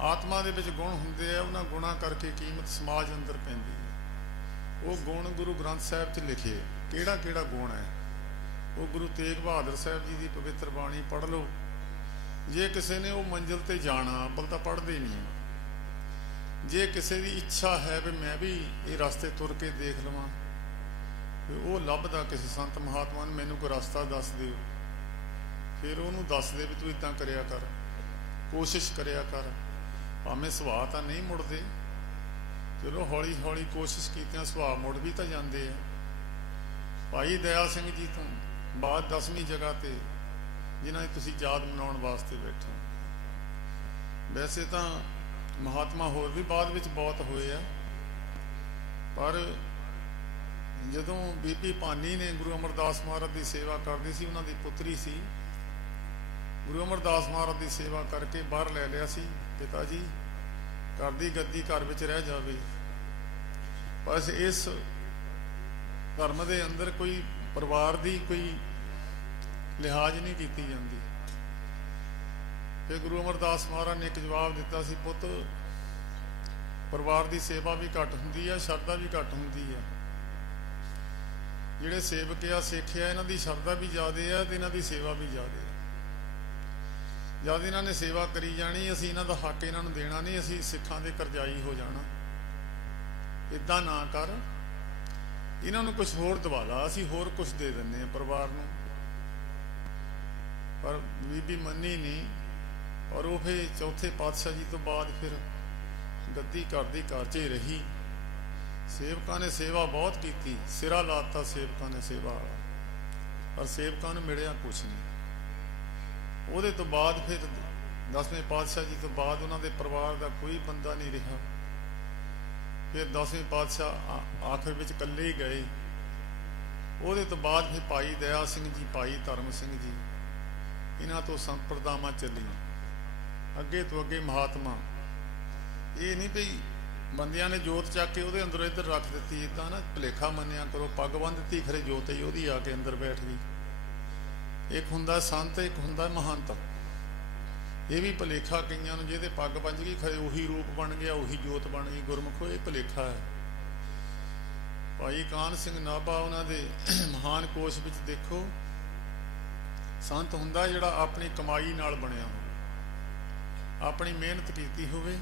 ਆਤਮਾ ਦੇ ਵਿੱਚ ਗੁਣ ਹੁੰਦੇ ਆ, ਉਹਨਾਂ ਗੁਣਾਂ ਕਰਕੇ ਕੀਮਤ ਸਮਾਜ ਅੰਦਰ ਪੈਂਦੀ ਹੈ। ਉਹ ਗੁਣ ਗੁਰੂ ਗ੍ਰੰਥ ਸਾਹਿਬ 'ਚ ਲਿਖੇ, ਕਿਹੜਾ ਕਿਹੜਾ ਗੁਣ ਹੈ। ਉਹ ਗੁਰੂ ਤੇਗ ਬਹਾਦਰ ਸਾਹਿਬ ਜੀ ਦੀ ਪਵਿੱਤਰ ਬਾਣੀ ਪੜ੍ਹ ਲਓ। ਜੇ ਕਿਸੇ ਨੇ ਉਹ ਮੰਜ਼ਿਲ ਤੇ ਜਾਣਾ, ਅੱਬਲ ਤਾਂ ਪੜ੍ਹਦੇ ਨਹੀਂ। ਜੇ ਕਿਸੇ ਦੀ ਇੱਛਾ ਹੈ ਵੀ ਮੈਂ ਵੀ ਇਹ ਰਸਤੇ ਤੁਰ ਕੇ ਦੇਖ ਲਵਾਂ, ਉਹ ਲੱਭਦਾ ਕਿਸੇ ਸੰਤ ਮਹਾਤਮਾ ਨੂੰ, ਮੈਨੂੰ ਕੋਈ ਰਸਤਾ ਦੱਸ ਦਿਓ, ਫਿਰ ਉਹਨੂੰ ਦੱਸ ਦੇ ਵੀ ਤੂੰ ਇੱਦਾਂ ਕਰਿਆ ਕਰ, ਕੋਸ਼ਿਸ਼ ਕਰਿਆ ਕਰ। ਭਾਵੇਂ ਸੁਭਾਅ ਤਾਂ ਨਹੀਂ ਮੁੜਦੇ, ਚਲੋ ਹੌਲੀ ਹੌਲੀ ਕੋਸ਼ਿਸ਼ ਕੀਤਿਆਂ ਸੁਭਾਅ ਮੁੜ ਵੀ ਤਾਂ ਜਾਂਦੇ ਆ। ਭਾਈ ਦਇਆ ਸਿੰਘ ਜੀ ਤੋਂ ਬਾਅਦ 10ਵੀਂ ਜਗ੍ਹਾ ਤੇ ਜਿਨ੍ਹਾਂ ਦੀ ਤੁਸੀਂ ਯਾਦ ਮਨਾਉਣ ਵਾਸਤੇ ਬੈਠੇ। ਵੈਸੇ ਤਾਂ ਮਹਾਤਮਾ ਹੋਰ ਵੀ ਬਾਅਦ ਵਿੱਚ ਬਹੁਤ ਹੋਏ ਆ, ਪਰ ਜਦੋਂ ਬੀਬੀ ਭਾਨੀ ਨੇ ਗੁਰੂ ਅਮਰਦਾਸ ਮਹਾਰਾਜ ਦੀ ਸੇਵਾ ਕਰਦੀ ਸੀ, ਉਹਨਾਂ ਦੀ ਪੁੱਤਰੀ ਸੀ, ਗੁਰੂ ਅਮਰਦਾਸ ਮਹਾਰਾਜ ਦੀ ਸੇਵਾ ਕਰਕੇ ਬਾਹਰ ਲੈ ਲਿਆ ਸੀ। ਪਿਤਾ ਜੀ ਘਰ ਦੀ ਗੱਦੀ ਘਰ ਵਿੱਚ ਰਹਿ ਜਾਵੇ, ਬਸ ਇਸ ਧਰਮ ਦੇ ਅੰਦਰ ਕੋਈ ਪਰਿਵਾਰ ਦੀ ਕੋਈ ਲਿਹਾਜ਼ ਨਹੀਂ ਕੀਤੀ ਜਾਂਦੀ। ਫਿਰ ਗੁਰੂ ਅਮਰਦਾਸ ਮਹਾਰਾਜ ਨੇ ਇੱਕ ਜਵਾਬ ਦਿੱਤਾ ਸੀ, ਪੁੱਤ ਪਰਿਵਾਰ ਦੀ ਸੇਵਾ ਵੀ ਘੱਟ ਹੁੰਦੀ ਹੈ, ਸ਼ਰਧਾ ਵੀ ਘੱਟ ਹੁੰਦੀ ਹੈ। ਜਿਹੜੇ ਸੇਵਕ ਆ ਸਿੱਖਿਆ, ਇਹਨਾਂ ਦੀ ਸ਼ਰਧਾ ਵੀ ਜ਼ਿਆਦਾ ਹੈ ਤੇ ਇਹਨਾਂ ਦੀ ਸੇਵਾ ਵੀ ਜ਼ਿਆਦਾ ਹੈ। ਜਦ ਇਹਨਾਂ ਨੇ ਸੇਵਾ ਕਰੀ ਜਾਣੀ, ਅਸੀਂ ਇਹਨਾਂ ਦਾ ਹੱਕ ਇਹਨਾਂ ਨੂੰ ਦੇਣਾ ਨਹੀਂ, ਅਸੀਂ ਸਿੱਖਾਂ ਦੇ ਕਰਜ਼ਾਈ ਹੋ ਜਾਣਾ। ਇੱਦਾਂ ਨਾ ਕਰ, ਇਹਨਾਂ ਨੂੰ ਕੁਛ ਹੋਰ ਦਵਾ ਲਾ, ਅਸੀਂ ਹੋਰ ਕੁਛ ਦੇ ਦਿੰਦੇ ਹਾਂ ਪਰਿਵਾਰ ਨੂੰ। ਪਰ ਬੀਬੀ ਮੰਨੀ ਨਹੀਂ, ਔਰ ਉਹ ਫਿਰ ਚੌਥੇ ਪਾਤਸ਼ਾਹ ਜੀ ਤੋਂ ਬਾਅਦ ਫਿਰ ਗੱਦੀ ਘਰ ਦੀ ਘਰ 'ਚ ਹੀ ਰਹੀ। ਸੇਵਕਾਂ ਨੇ ਸੇਵਾ ਬਹੁਤ ਕੀਤੀ, ਸਿਰਾ ਲਾਤਾ ਸੇਵਕਾਂ ਨੇ ਸੇਵਾ ਵਾਲਾ। पर सेवकां नूं मिलिया कुछ नहीं। ਉਹਦੇ ਤੋਂ ਬਾਅਦ फिर 10वें पातशाह जी तो बाद उन्होंने परिवार का कोई बंदा नहीं रहा। फिर 10वें पातशाह आखिर में कल्ले ही गए। ਉਹਦੇ ਤੋਂ ਬਾਅਦ फिर भाई दया सिंह जी, भाई धर्म सिंह जी, इन्हां तो संप्रदावां ਚੱਲੀਆਂ ਅੱਗੇ ਤੋਂ ਅੱਗੇ। महात्मा ये नहीं भी ਬੰਦਿਆਂ ने जोत ਚੱਕ के ਉਹਦੇ ਅੰਦਰ ਇੱਧਰ ਰੱਖ ਦਿੱਤੀ, ਇੱਦਾਂ ਨਾ ਭੁਲੇਖਾ ਮੰਨਿਆ ਕਰੋ। ਪੱਗ ਬੰਨ੍ਹ ਦਿੱਤੀ, ਖਰੇ ਜੋਤ ਹੀ ਉਹਦੀ ਆ ਕੇ ਅੰਦਰ ਬੈਠ ਗਈ। ਇੱਕ ਹੁੰਦਾ ਸੰਤ, ਇੱਕ ਹੁੰਦਾ ਮਹੰਤ। ਇਹ ਵੀ ਭੁਲੇਖਾ ਕਈਆਂ ਨੂੰ, ਜਿਹਦੇ ਪੱਗ ਬੰਝ ਗਈ ਖਰੇ ਉਹੀ ਰੂਪ ਬਣ ਗਿਆ, ਉਹੀ ਜੋਤ ਬਣ ਗਈ। ਗੁਰਮੁਖੋ ਇਹ ਭੁਲੇਖਾ ਹੈ। ਭਾਈ ਕਾਨ ਸਿੰਘ ਨਾਭਾ ਉਹਨਾਂ ਦੇ ਮਹਾਨ ਕੋਸ਼ ਵਿੱਚ ਦੇਖੋ, ਸੰਤ ਹੁੰਦਾ ਜਿਹੜਾ ਆਪਣੀ ਕਮਾਈ ਨਾਲ ਬਣਿਆ ਹੋਵੇ, ਆਪਣੀ ਮਿਹਨਤ ਕੀਤੀ ਹੋਵੇ,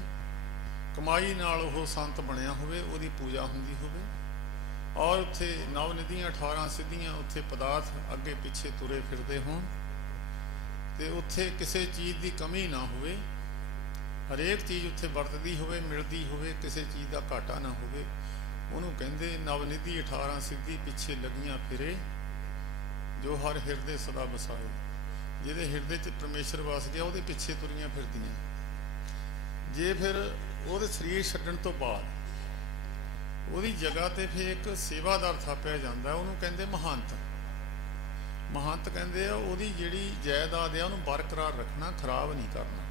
ਕਮਾਈ ਨਾਲ ਉਹ ਸੰਤ ਬਣਿਆ ਹੋਵੇ, ਉਹਦੀ ਪੂਜਾ ਹੁੰਦੀ ਹੋਵੇ। ਔਰ ਉੱਥੇ ਨਵ ਨਿਧੀਆਂ 18 ਸਿੱਧੀਆਂ ਉੱਥੇ ਪਦਾਰਥ ਅੱਗੇ ਪਿੱਛੇ ਤੁਰੇ ਫਿਰਦੇ ਹੋਣ, ਤੇ ਉੱਥੇ ਕਿਸੇ ਚੀਜ਼ ਦੀ ਕਮੀ ਨਾ ਹੋਵੇ, ਹਰੇਕ ਚੀਜ਼ ਉੱਥੇ ਵਰਤਦੀ ਹੋਵੇ, ਮਿਲਦੀ ਹੋਵੇ, ਕਿਸੇ ਚੀਜ਼ ਦਾ ਘਾਟਾ ਨਾ ਹੋਵੇ। ਉਹਨੂੰ ਕਹਿੰਦੇ ਨਵਨਿਧੀ 18 ਸਿੱਧੀ ਪਿੱਛੇ ਲੱਗੀਆਂ ਫਿਰੇ, ਜੋ ਹਰ ਹਿਰਦੇ ਸਦਾ ਵਸਾਏ। ਜਿਹਦੇ ਹਿਰਦੇ 'ਚ ਪਰਮੇਸ਼ਰ ਵਸ ਗਿਆ ਉਹਦੇ ਪਿੱਛੇ ਤੁਰੀਆਂ ਫਿਰਦੀਆਂ। ਜੇ ਫਿਰ ਉਹਦੇ ਸਰੀਰ ਛੱਡਣ ਤੋਂ ਬਾਅਦ ਉਹਦੀ ਜਗ੍ਹਾ ਤੇ ਫਿਰ ਇੱਕ ਸੇਵਾਦਾਰ ਥਾਪਿਆ ਜਾਂਦਾ, ਉਹਨੂੰ ਕਹਿੰਦੇ ਮਹੰਤ। ਮਹੰਤ ਕਹਿੰਦੇ ਆ ਉਹਦੀ ਜਿਹੜੀ ਜਾਇਦਾਦ ਆ ਉਹਨੂੰ ਬਰਕਰਾਰ ਰੱਖਣਾ, ਖਰਾਬ ਨਹੀਂ ਕਰਨਾ।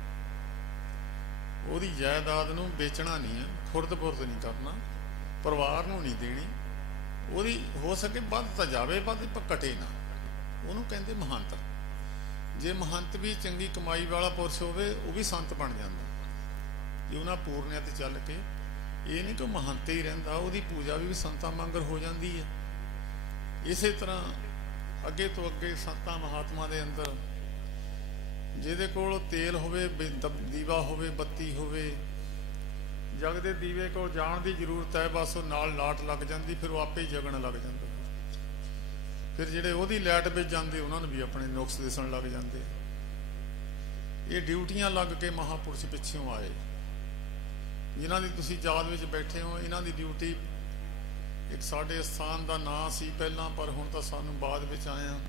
ਉਹਦੀ ਜਾਇਦਾਦ ਨੂੰ ਵੇਚਣਾ ਨਹੀਂ ਹੈ, ਖੁਰਦ-ਬੁਰਦ ਨਹੀਂ ਕਰਨਾ, ਪਰਿਵਾਰ ਨੂੰ ਨਹੀਂ ਦੇਣੀ। ਉਹਦੀ ਹੋ ਸਕੇ ਵੱਧ ਤਾਂ ਜਾਵੇ, ਵੱਧ ਪਰ ਘਟੇ ਨਾ। ਉਹਨੂੰ ਕਹਿੰਦੇ ਮਹੰਤ। ਜੇ ਮਹੰਤ ਵੀ ਚੰਗੀ ਕਮਾਈ ਵਾਲਾ ਪੁਰਸ਼ ਹੋਵੇ, ਉਹ ਵੀ ਸੰਤ ਬਣ ਜਾਂਦਾ ਜੇ ਉਹਨਾਂ ਪੂਰਨਿਆਂ ਤੇ ਚੱਲ ਕੇ। ਇਹ ਨਹੀਂ ਕਿ ਮਹੰਤ ਹੀ ਰਹਿੰਦਾ, ਉਹਦੀ ਪੂਜਾ ਵੀ ਸੰਤਾਂ ਵਾਂਗਰ ਹੋ ਜਾਂਦੀ ਹੈ। ਇਸੇ ਤਰ੍ਹਾਂ ਅੱਗੇ ਤੋਂ ਅੱਗੇ ਸੰਤਾਂ ਮਹਾਤਮਾ ਦੇ ਅੰਦਰ ਜਿਹਦੇ ਕੋਲ ਤੇਲ ਹੋਵੇ, ਦੀਵਾ ਹੋਵੇ, ਬੱਤੀ ਹੋਵੇ, ਜਗ ਦੇ ਦੀਵੇ ਕੋਲ ਜਾਣ ਦੀ ਜ਼ਰੂਰਤ ਹੈ, ਬਸ ਉਹ ਨਾਲ ਲਾਟ ਲੱਗ ਜਾਂਦੀ, ਫਿਰ ਉਹ ਆਪੇ ਹੀ ਜਗਣ ਲੱਗ ਜਾਂਦਾ। ਫਿਰ ਜਿਹੜੇ ਉਹਦੀ ਲਾਈਟ ਵਿੱਚ ਜਾਂਦੇ ਉਹਨਾਂ ਨੂੰ ਵੀ ਆਪਣੇ ਨੁਕਸ ਦਿਸਣ ਲੱਗ ਜਾਂਦੇ। ਇਹ ਡਿਊਟੀਆਂ ਲੱਗ ਕੇ ਮਹਾਂਪੁਰਸ਼ ਪਿੱਛੋਂ ਆਏ, ਜਿਨ੍ਹਾਂ ਦੀ ਤੁਸੀਂ ਯਾਦ ਵਿੱਚ ਬੈਠੇ ਹੋ। ਇਹਨਾਂ ਦੀ ਡਿਊਟੀ ਇੱਕ ਸਾਡੇ ਸਥਾਨ ਦਾ ਨਾਂ ਸੀ ਪਹਿਲਾਂ, ਪਰ ਹੁਣ ਤਾਂ ਸਾਨੂੰ ਬਾਅਦ ਵਿੱਚ ਆਇਆ,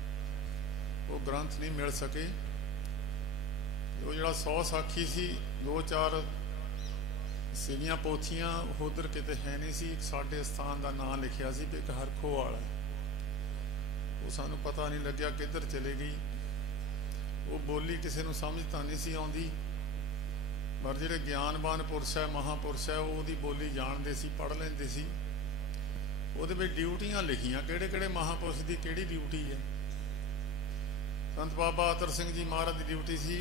ਉਹ ਗ੍ਰੰਥ ਨਹੀਂ ਮਿਲ ਸਕੇ। ਉਹ ਜਿਹੜਾ 100 ਸਾਖੀ ਸੀ, 2-4 ਸੀਗੀਆਂ ਪੋਥੀਆਂ, ਉਧਰ ਕਿਤੇ ਹੈ ਨਹੀਂ ਸੀ। ਇੱਕ ਸਾਡੇ ਸਥਾਨ ਦਾ ਨਾਂ ਲਿਖਿਆ ਸੀ ਵੀ ਇੱਕ ਹਰਖੋ ਵਾਲਾ, ਉਹ ਸਾਨੂੰ ਪਤਾ ਨਹੀਂ ਲੱਗਿਆ ਕਿੱਧਰ ਚਲੇ ਗਈ। ਉਹ ਬੋਲੀ ਕਿਸੇ ਨੂੰ ਸਮਝ ਤਾਂ ਨਹੀਂ ਸੀ ਆਉਂਦੀ, ਪਰ ਜਿਹੜੇ ਗਿਆਨਵਾਨ ਪੁਰਸ਼ ਹੈ, ਮਹਾਂਪੁਰਸ਼ ਹੈ, ਉਹ ਉਹਦੀ ਬੋਲੀ ਜਾਣਦੇ ਸੀ, ਪੜ੍ਹ ਲੈਂਦੇ ਸੀ। ਉਹਦੇ ਵਿੱਚ ਡਿਊਟੀਆਂ ਲਿਖੀਆਂ, ਕਿਹੜੇ ਕਿਹੜੇ ਮਹਾਂਪੁਰਸ਼ ਦੀ ਕਿਹੜੀ ਡਿਊਟੀ ਹੈ। ਸੰਤ ਬਾਬਾ ਅਤਰ ਸਿੰਘ ਜੀ ਮਹਾਰਾਜ ਦੀ ਡਿਊਟੀ ਸੀ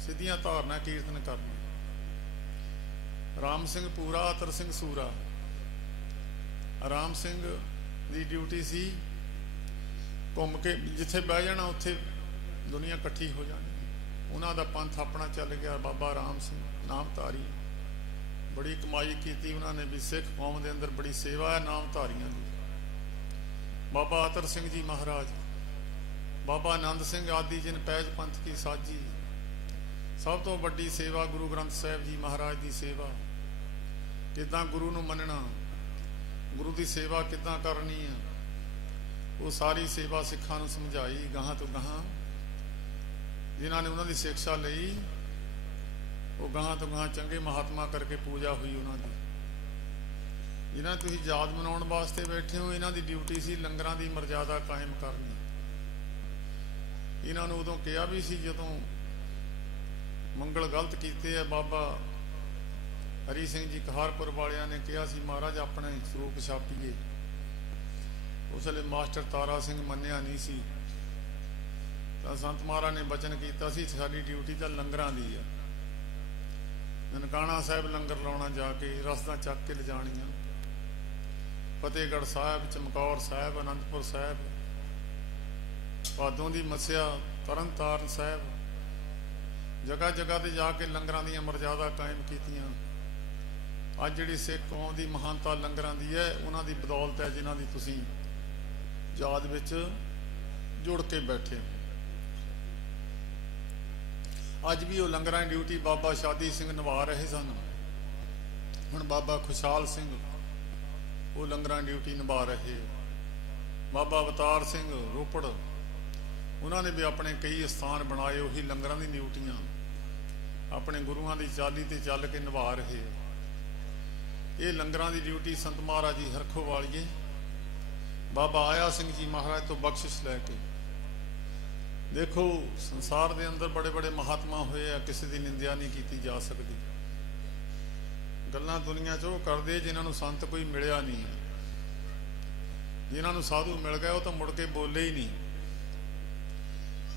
ਸਿੱਧੀਆਂ ਧਾਰਨਾ ਕੀਰਤਨ ਕਰਨਾ। ਰਾਮ ਸਿੰਘ ਪੂਰਾ, ਅਤਰ ਸਿੰਘ ਸੂਰਾ। ਰਾਮ ਸਿੰਘ ਦੀ ਡਿਊਟੀ ਸੀ ਘੁੰਮ ਕੇ ਜਿੱਥੇ ਬਹਿ ਜਾਣਾ ਉੱਥੇ ਦੁਨੀਆ ਇਕੱਠੀ ਹੋ ਜਾਣੀ। ਉਹਨਾਂ ਦਾ ਪੰਥ ਆਪਣਾ ਚੱਲ ਗਿਆ। ਬਾਬਾ ਰਾਮ ਸਿੰਘ ਨਾਮਧਾਰੀ, ਬੜੀ ਕਮਾਈ ਕੀਤੀ ਉਹਨਾਂ ਨੇ ਵੀ। ਸਿੱਖ ਕੌਮ ਦੇ ਅੰਦਰ ਬੜੀ ਸੇਵਾ ਹੈ ਨਾਮਧਾਰੀਆਂ ਦੀ। ਬਾਬਾ ਅਤਰ ਸਿੰਘ ਜੀ ਮਹਾਰਾਜ, ਬਾਬਾ ਆਨੰਦ ਸਿੰਘ ਆਦਿ ਜਿਨ ਪੈਜ ਪੰਥ ਕੀ ਸਾਜੀ। ਸਭ ਤੋਂ ਵੱਡੀ ਸੇਵਾ ਗੁਰੂ ਗ੍ਰੰਥ ਸਾਹਿਬ ਜੀ ਮਹਾਰਾਜ ਦੀ ਸੇਵਾ। ਕਿੱਦਾਂ ਗੁਰੂ ਨੂੰ ਮੰਨਣਾ, ਗੁਰੂ ਦੀ ਸੇਵਾ ਕਿੱਦਾਂ ਕਰਨੀ ਆ, ਉਹ ਸਾਰੀ ਸੇਵਾ ਸਿੱਖਾਂ ਨੂੰ ਸਮਝਾਈ ਗਾਹਾਂ ਤੋਂ ਗਾਹਾਂ। ਜਿਨ੍ਹਾਂ ਨੇ ਉਹਨਾਂ ਦੀ ਸਿੱਖਿਆ ਲਈ, ਉਹ ਗਾਹਾਂ ਤੋਂ ਗਾਹਾਂ ਚੰਗੇ ਮਹਾਤਮਾ ਕਰਕੇ ਪੂਜਾ ਹੋਈ ਉਹਨਾਂ ਦੀ। ਜਿਨ੍ਹਾਂ ਤੁਸੀਂ ਯਾਦ ਮਨਾਉਣ ਵਾਸਤੇ ਬੈਠੇ ਹੋ, ਇਹਨਾਂ ਦੀ ਡਿਊਟੀ ਸੀ ਲੰਗਰਾਂ ਦੀ ਮਰਜ਼ਾਦਾ ਕਾਇਮ ਕਰਨੀ। ਇਹਨਾਂ ਨੂੰ ਉਦੋਂ ਕਿਹਾ ਵੀ ਸੀ ਜਦੋਂ ਮੰਗਲ ਗਲਤ ਕੀਤੇ ਆ, ਬਾਬਾ ਹਰੀ ਸਿੰਘ ਜੀ ਕਹਾਰਪੁਰ ਵਾਲਿਆਂ ਨੇ ਕਿਹਾ ਸੀ ਮਹਾਰਾਜ ਆਪਣੇ ਸਰੂਪ ਛਾਪੀਏ। ਉਸ ਵੇਲੇ ਮਾਸਟਰ ਤਾਰਾ ਸਿੰਘ ਮੰਨਿਆ ਨਹੀਂ ਸੀ, ਤਾਂ ਸੰਤ ਮਹਾਰਾਜ ਨੇ ਬਚਨ ਕੀਤਾ ਸੀ ਸਾਡੀ ਡਿਊਟੀ ਤਾਂ ਲੰਗਰਾਂ ਦੀ ਆ। ਨਨਕਾਣਾ ਸਾਹਿਬ ਲੰਗਰ ਲਾਉਣਾ, ਜਾ ਕੇ ਰਸਦਾਂ ਚੱਕ ਕੇ ਲਿਜਾਣੀਆਂ। ਫਤਿਹਗੜ੍ਹ ਸਾਹਿਬ, ਚਮਕੌਰ ਸਾਹਿਬ, ਅਨੰਦਪੁਰ ਸਾਹਿਬ, ਭਾਦੋਂ ਦੀ ਮੱਸਿਆ, ਤਰਨ ਤਾਰਨ ਸਾਹਿਬ, ਜਗ੍ਹਾ ਜਗ੍ਹਾ ਤੇ ਜਾ ਕੇ ਲੰਗਰਾਂ ਦੀਆਂ ਮਰਜ਼ਾਦਾ ਕਾਇਮ ਕੀਤੀਆਂ। ਅੱਜ ਜਿਹੜੀ ਸਿੱਖ ਕੌਮ ਦੀ ਮਹਾਨਤਾ ਲੰਗਰਾਂ ਦੀ ਹੈ, ਉਹਨਾਂ ਦੀ ਬਦੌਲਤ ਹੈ, ਜਿਨ੍ਹਾਂ ਦੀ ਤੁਸੀਂ ਯਾਦ ਵਿੱਚ ਜੁੜ ਕੇ ਬੈਠੇ ਹੋ। ਅੱਜ ਵੀ ਉਹ ਲੰਗਰਾਂ ਦੀ ਡਿਊਟੀ ਬਾਬਾ ਸ਼ਾਦੀ ਸਿੰਘ ਨਿਭਾ ਰਹੇ ਸਨ। ਹੁਣ ਬਾਬਾ ਖੁਸ਼ਹਾਲ ਸਿੰਘ ਉਹ ਲੰਗਰਾਂ ਦੀ ਡਿਊਟੀ ਨਿਭਾ ਰਹੇ। ਬਾਬਾ ਅਵਤਾਰ ਸਿੰਘ ਰੋਪੜ उन्होंने भी अपने कई स्थान बनाए, उही लंगरां दी ड्यूटियां अपने गुरुआं की चाली ते चल के निभा रहे। ये लंगरां दी ड्यूटी संत महाराज जी हरखो वालिए बाबा आया सिंह जी महाराज तो बख्शिश लैके। देखो संसार के अंदर बड़े बड़े महात्मा हुए आ, किसी की निंदा नहीं की जा सकती। गल्लां दुनिया च वो करते जिन्होंने संत कोई मिलिया नहीं है, जिन्होंने साधु मिल गए वो तो मुड़ के बोले ही नहीं।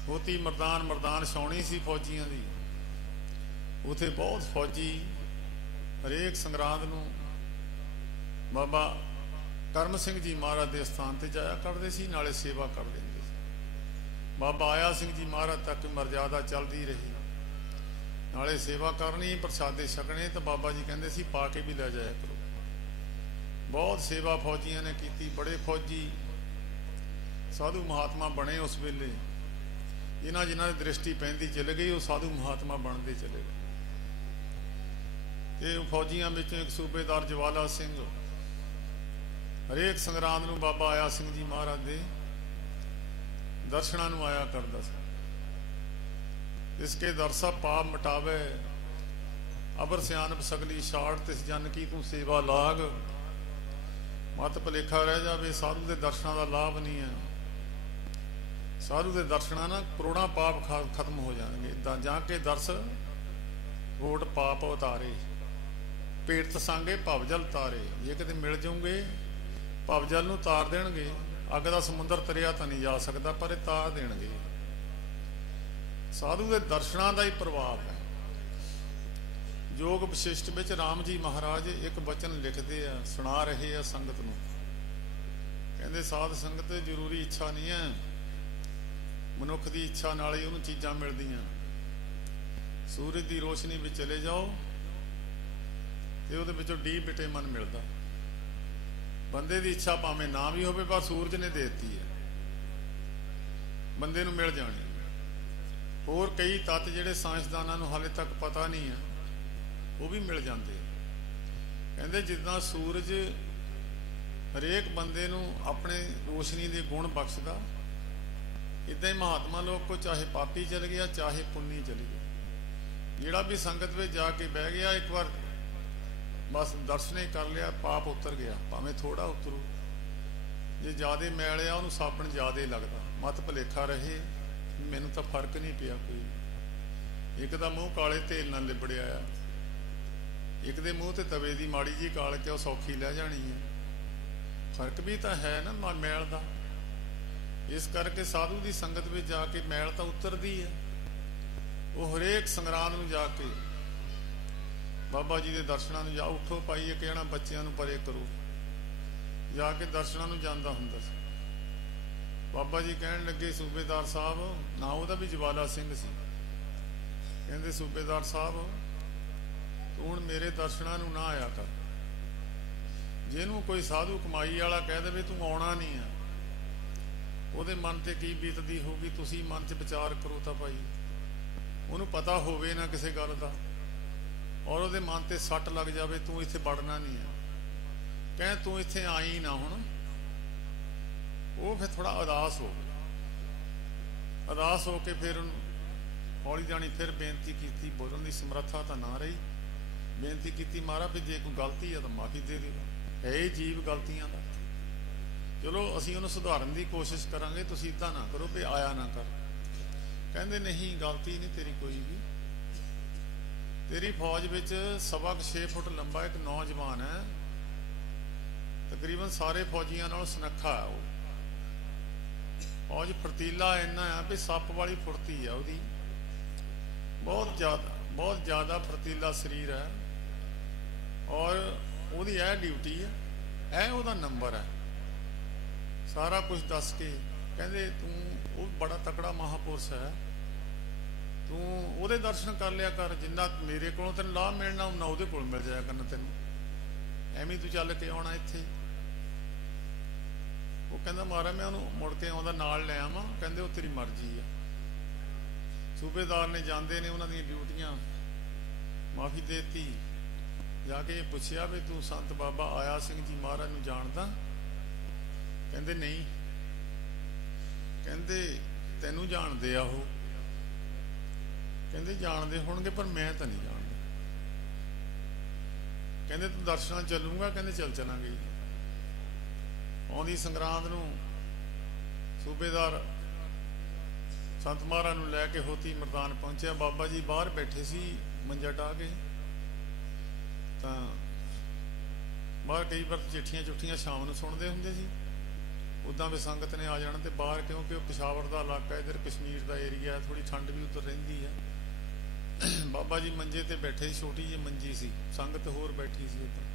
होती मरदान मरदान छाउणी सी फौजियां दी, उथे बहुत फौजी हरेक संगरांद नूं बाबा करम सिंह जी महाराज के स्थान पर जाया करते सी, नाले सेवा कर देंगे। बाबा आया सिंह जी महाराज तक मर्यादा चलती रही, नाले सेवा करनी, प्रसादे छकने। तो बाबा जी कहते सी पा के भी लै जाया करो। बहुत सेवा फौजियां ने की, बड़े फौजी साधु महात्मा बने उस वेले। जिन्हां जिन्हां की दृष्टि पैंदी चले गई वो साधु महात्मा बनते चले गए। तो फौजियां विचों एक सूबेदार जवाला सिंह हरेक संगरांद नूं बाबा आया सिंह जी महाराज के दर्शनां नूं आया करदा सी। इसके दरसा पाप मिटावे, अबर सियानप सगली छाड़, तिस जन की तू सेवा लाग। मत भुलेखा रह जावे, साधु के दर्शनां का लाभ नहीं है। साधु के दर्शनां ना करोड़ां पाप खत्म हो जाएंगे। जाके दर्श वोट पाप उतारे, पेट सांगे भवजल तारे। जे किते मिल जाऊंगे भवजल नूं तार देणगे। अग दा समुंदर तरिया तो नहीं जा सकता, पर ये तार देणगे। साधु के दर्शनां का ही प्रभाव है। योग विशिष्ट विच राम जी महाराज एक वचन लिखते हैं, सुना रहे हैं संगत नूं। कहते साध संगत जरूरी इच्छा नहीं है, मनुख की इच्छा नाल ही उन्होंने चीज़ां मिलदियां। सूरज की रोशनी में चले जाओ तो उहदे विचों डी विटामिन मिलता। बंदे की इच्छा भावें ना भी होवे, पर सूरज ने देती है, बंदे नूं मिल जानी। होर कई तत्त जिहड़े साइंसदानां नूं हाले तक पता नहीं है, वो भी मिल जाते। कहते जिद्दां सूरज हरेक बंदे नूं अपने रोशनी के गुण बख्शदा, इदां ही महात्मा लोग को चाहे पापी चल गया चाहे पुन्नी चली गया। जिहड़ा भी संगत में जाके बह गया, एक बार बस दर्शन ही कर लिया, पाप उतर गया, भावें थोड़ा उतरू। जे ज़्यादा मैल आ उन्होंने साबण ज़्यादा लगता। मत भुलेखा रहे, मैनू तो फर्क नहीं पिया कोई। एक दा मूँह काले तेल नाल लिबड़िया आ, एक दे मूँह ते तवे दी माड़ी जी काल के सौखी लै जानी है। फर्क भी तो है ना मैल का। इस करके साधु की संगत में जाके मैल तो उतरती है। वो हरेक संगरांद में जाके बाबा जी के दर्शनों में जा उठो पाइए कहना, बच्चों को परे करो, जाके दर्शनों में जाता हुंदा सी। बाबा जी कहन लगे सूबेदार साहब, ना वह भी जवाला सिंह सी, कहते सूबेदार साहब तू हुण मेरे दर्शनों में ना आया कर। जिन्हों कोई साधु कमाई वाला कह दे तू आना नहीं है, ਉਹਦੇ मन से की बीतती होगी। तुसी मन च विचार करो तो भाई उन्होंने पता होवे ना किसी गल का, और वो मन से सट लग जाए, तू इत्थे वड़ना नहीं है, कह तू इत्थे आई ना। हुण वो फिर थोड़ा उदास हो गया। उदास होके फिर हौली जानी फिर बेनती की, बोलने की समर्था तो ना रही। बेनती की महाराज भी जे कोई गलती है तो माफ़ी दे दे, है ही जीव गलतियां का। चलो असीं उन्हें सुधारन की कोशिश करांगे, तुसीं इदां ना करो भी आया ना कर। कहंदे नहीं गलती नहीं तेरी कोई भी। तेरी फौज विच 6.25 फुट लंबा एक नौजवान है, तकरीबन सारे फौजियां नालों सुनक्खा है। वो फौज फुर्तीला इन्ना है भी सप वाली फुर्ती है उसदी, बहुत ज़्यादा फुर्तीला शरीर है। और उसदी यह ड्यूटी है, यह उसदा नंबर है। सारा कुछ दस के कहते तू वो बड़ा तकड़ा महापुरुष है, तू ਉਹਦੇ दर्शन कर लिया कर, जिन्ना मेरे को तेन लाभ मिलना उन्ना ਉਹਦੇ ਕੋਲ मिल जाया करना तेन, ਐਵੇਂ तू चल के आना इत्थे। वो कहता महाराज मैं उन्होंने मुड़ के आउंदा नाल ले आवां, कहंदे वो तेरी मर्जी है। सूबेदार ने जाते ने उन्होंने ड्यूटियां माफ़ी देती, जाके पूछया भी तू संत बाबा आया सिंह जी महाराज नूं जानदा? कहंदे नहीं। कहंदे ਤੈਨੂੰ ਜਾਣਦੇ ਆ ਉਹ? ਕਹਿੰਦੇ ਜਾਣਦੇ ਹੋਣਗੇ ਪਰ ਮੈਂ ਤਾਂ ਨਹੀਂ ਜਾਣਦਾ। ਕਹਿੰਦੇ ਤੂੰ ਦਰਸ਼ਨਾਂ ਚੱਲੂਗਾ? ਕਹਿੰਦੇ ਚੱਲ ਚੱਲਾਂਗੇ। ਆਉਂਦੀ ਸੰਗਰਾਂਦ ਨੂੰ ਸੂਬੇਦਾਰ ਸੰਤ ਮਹਾਰਾਜ ਨੂੰ ਲੈ ਕੇ ਹੋਤੀ ਮਰਦਾਨ ਪਹੁੰਚਿਆ। ਬਾਬਾ ਜੀ ਬਾਹਰ ਬੈਠੇ ਸੀ ਮੰਜਾ ਢਾਹ ਕੇ। ਤਾਂ ਬਾਹਰ ਕਈ ਵਾਰ ਚਿੱਠੀਆਂ ਚੁੱਠੀਆਂ ਸ਼ਾਮ ਨੂੰ ਸੁਣਦੇ ਹੁੰਦੇ ਸੀ। ਉੱਦਾਂ ਵੀ ਸੰਗਤ ਨੇ ਆ ਜਾਣਾ, ਤੇ ਬਾਹਰ ਕਿਉਂਕਿ ਉਹ ਪਿਸ਼ਾਵਰ ਦਾ ਇਲਾਕਾ, ਇੱਧਰ ਕਸ਼ਮੀਰ ਦਾ ਏਰੀਆ, ਥੋੜੀ ਠੰਡ ਵੀ ਉੱਧਰ ਰਹਿੰਦੀ ਹੈ। ਬਾਬਾ ਜੀ ਮੰਜੇ ਤੇ ਬੈਠੇ, ਛੋਟੀ ਜਿਹੀ ਮੰਜੀ ਸੀ, ਸੰਗਤ ਹੋਰ ਬੈਠੀ ਸੀ ਉੱਧਰ।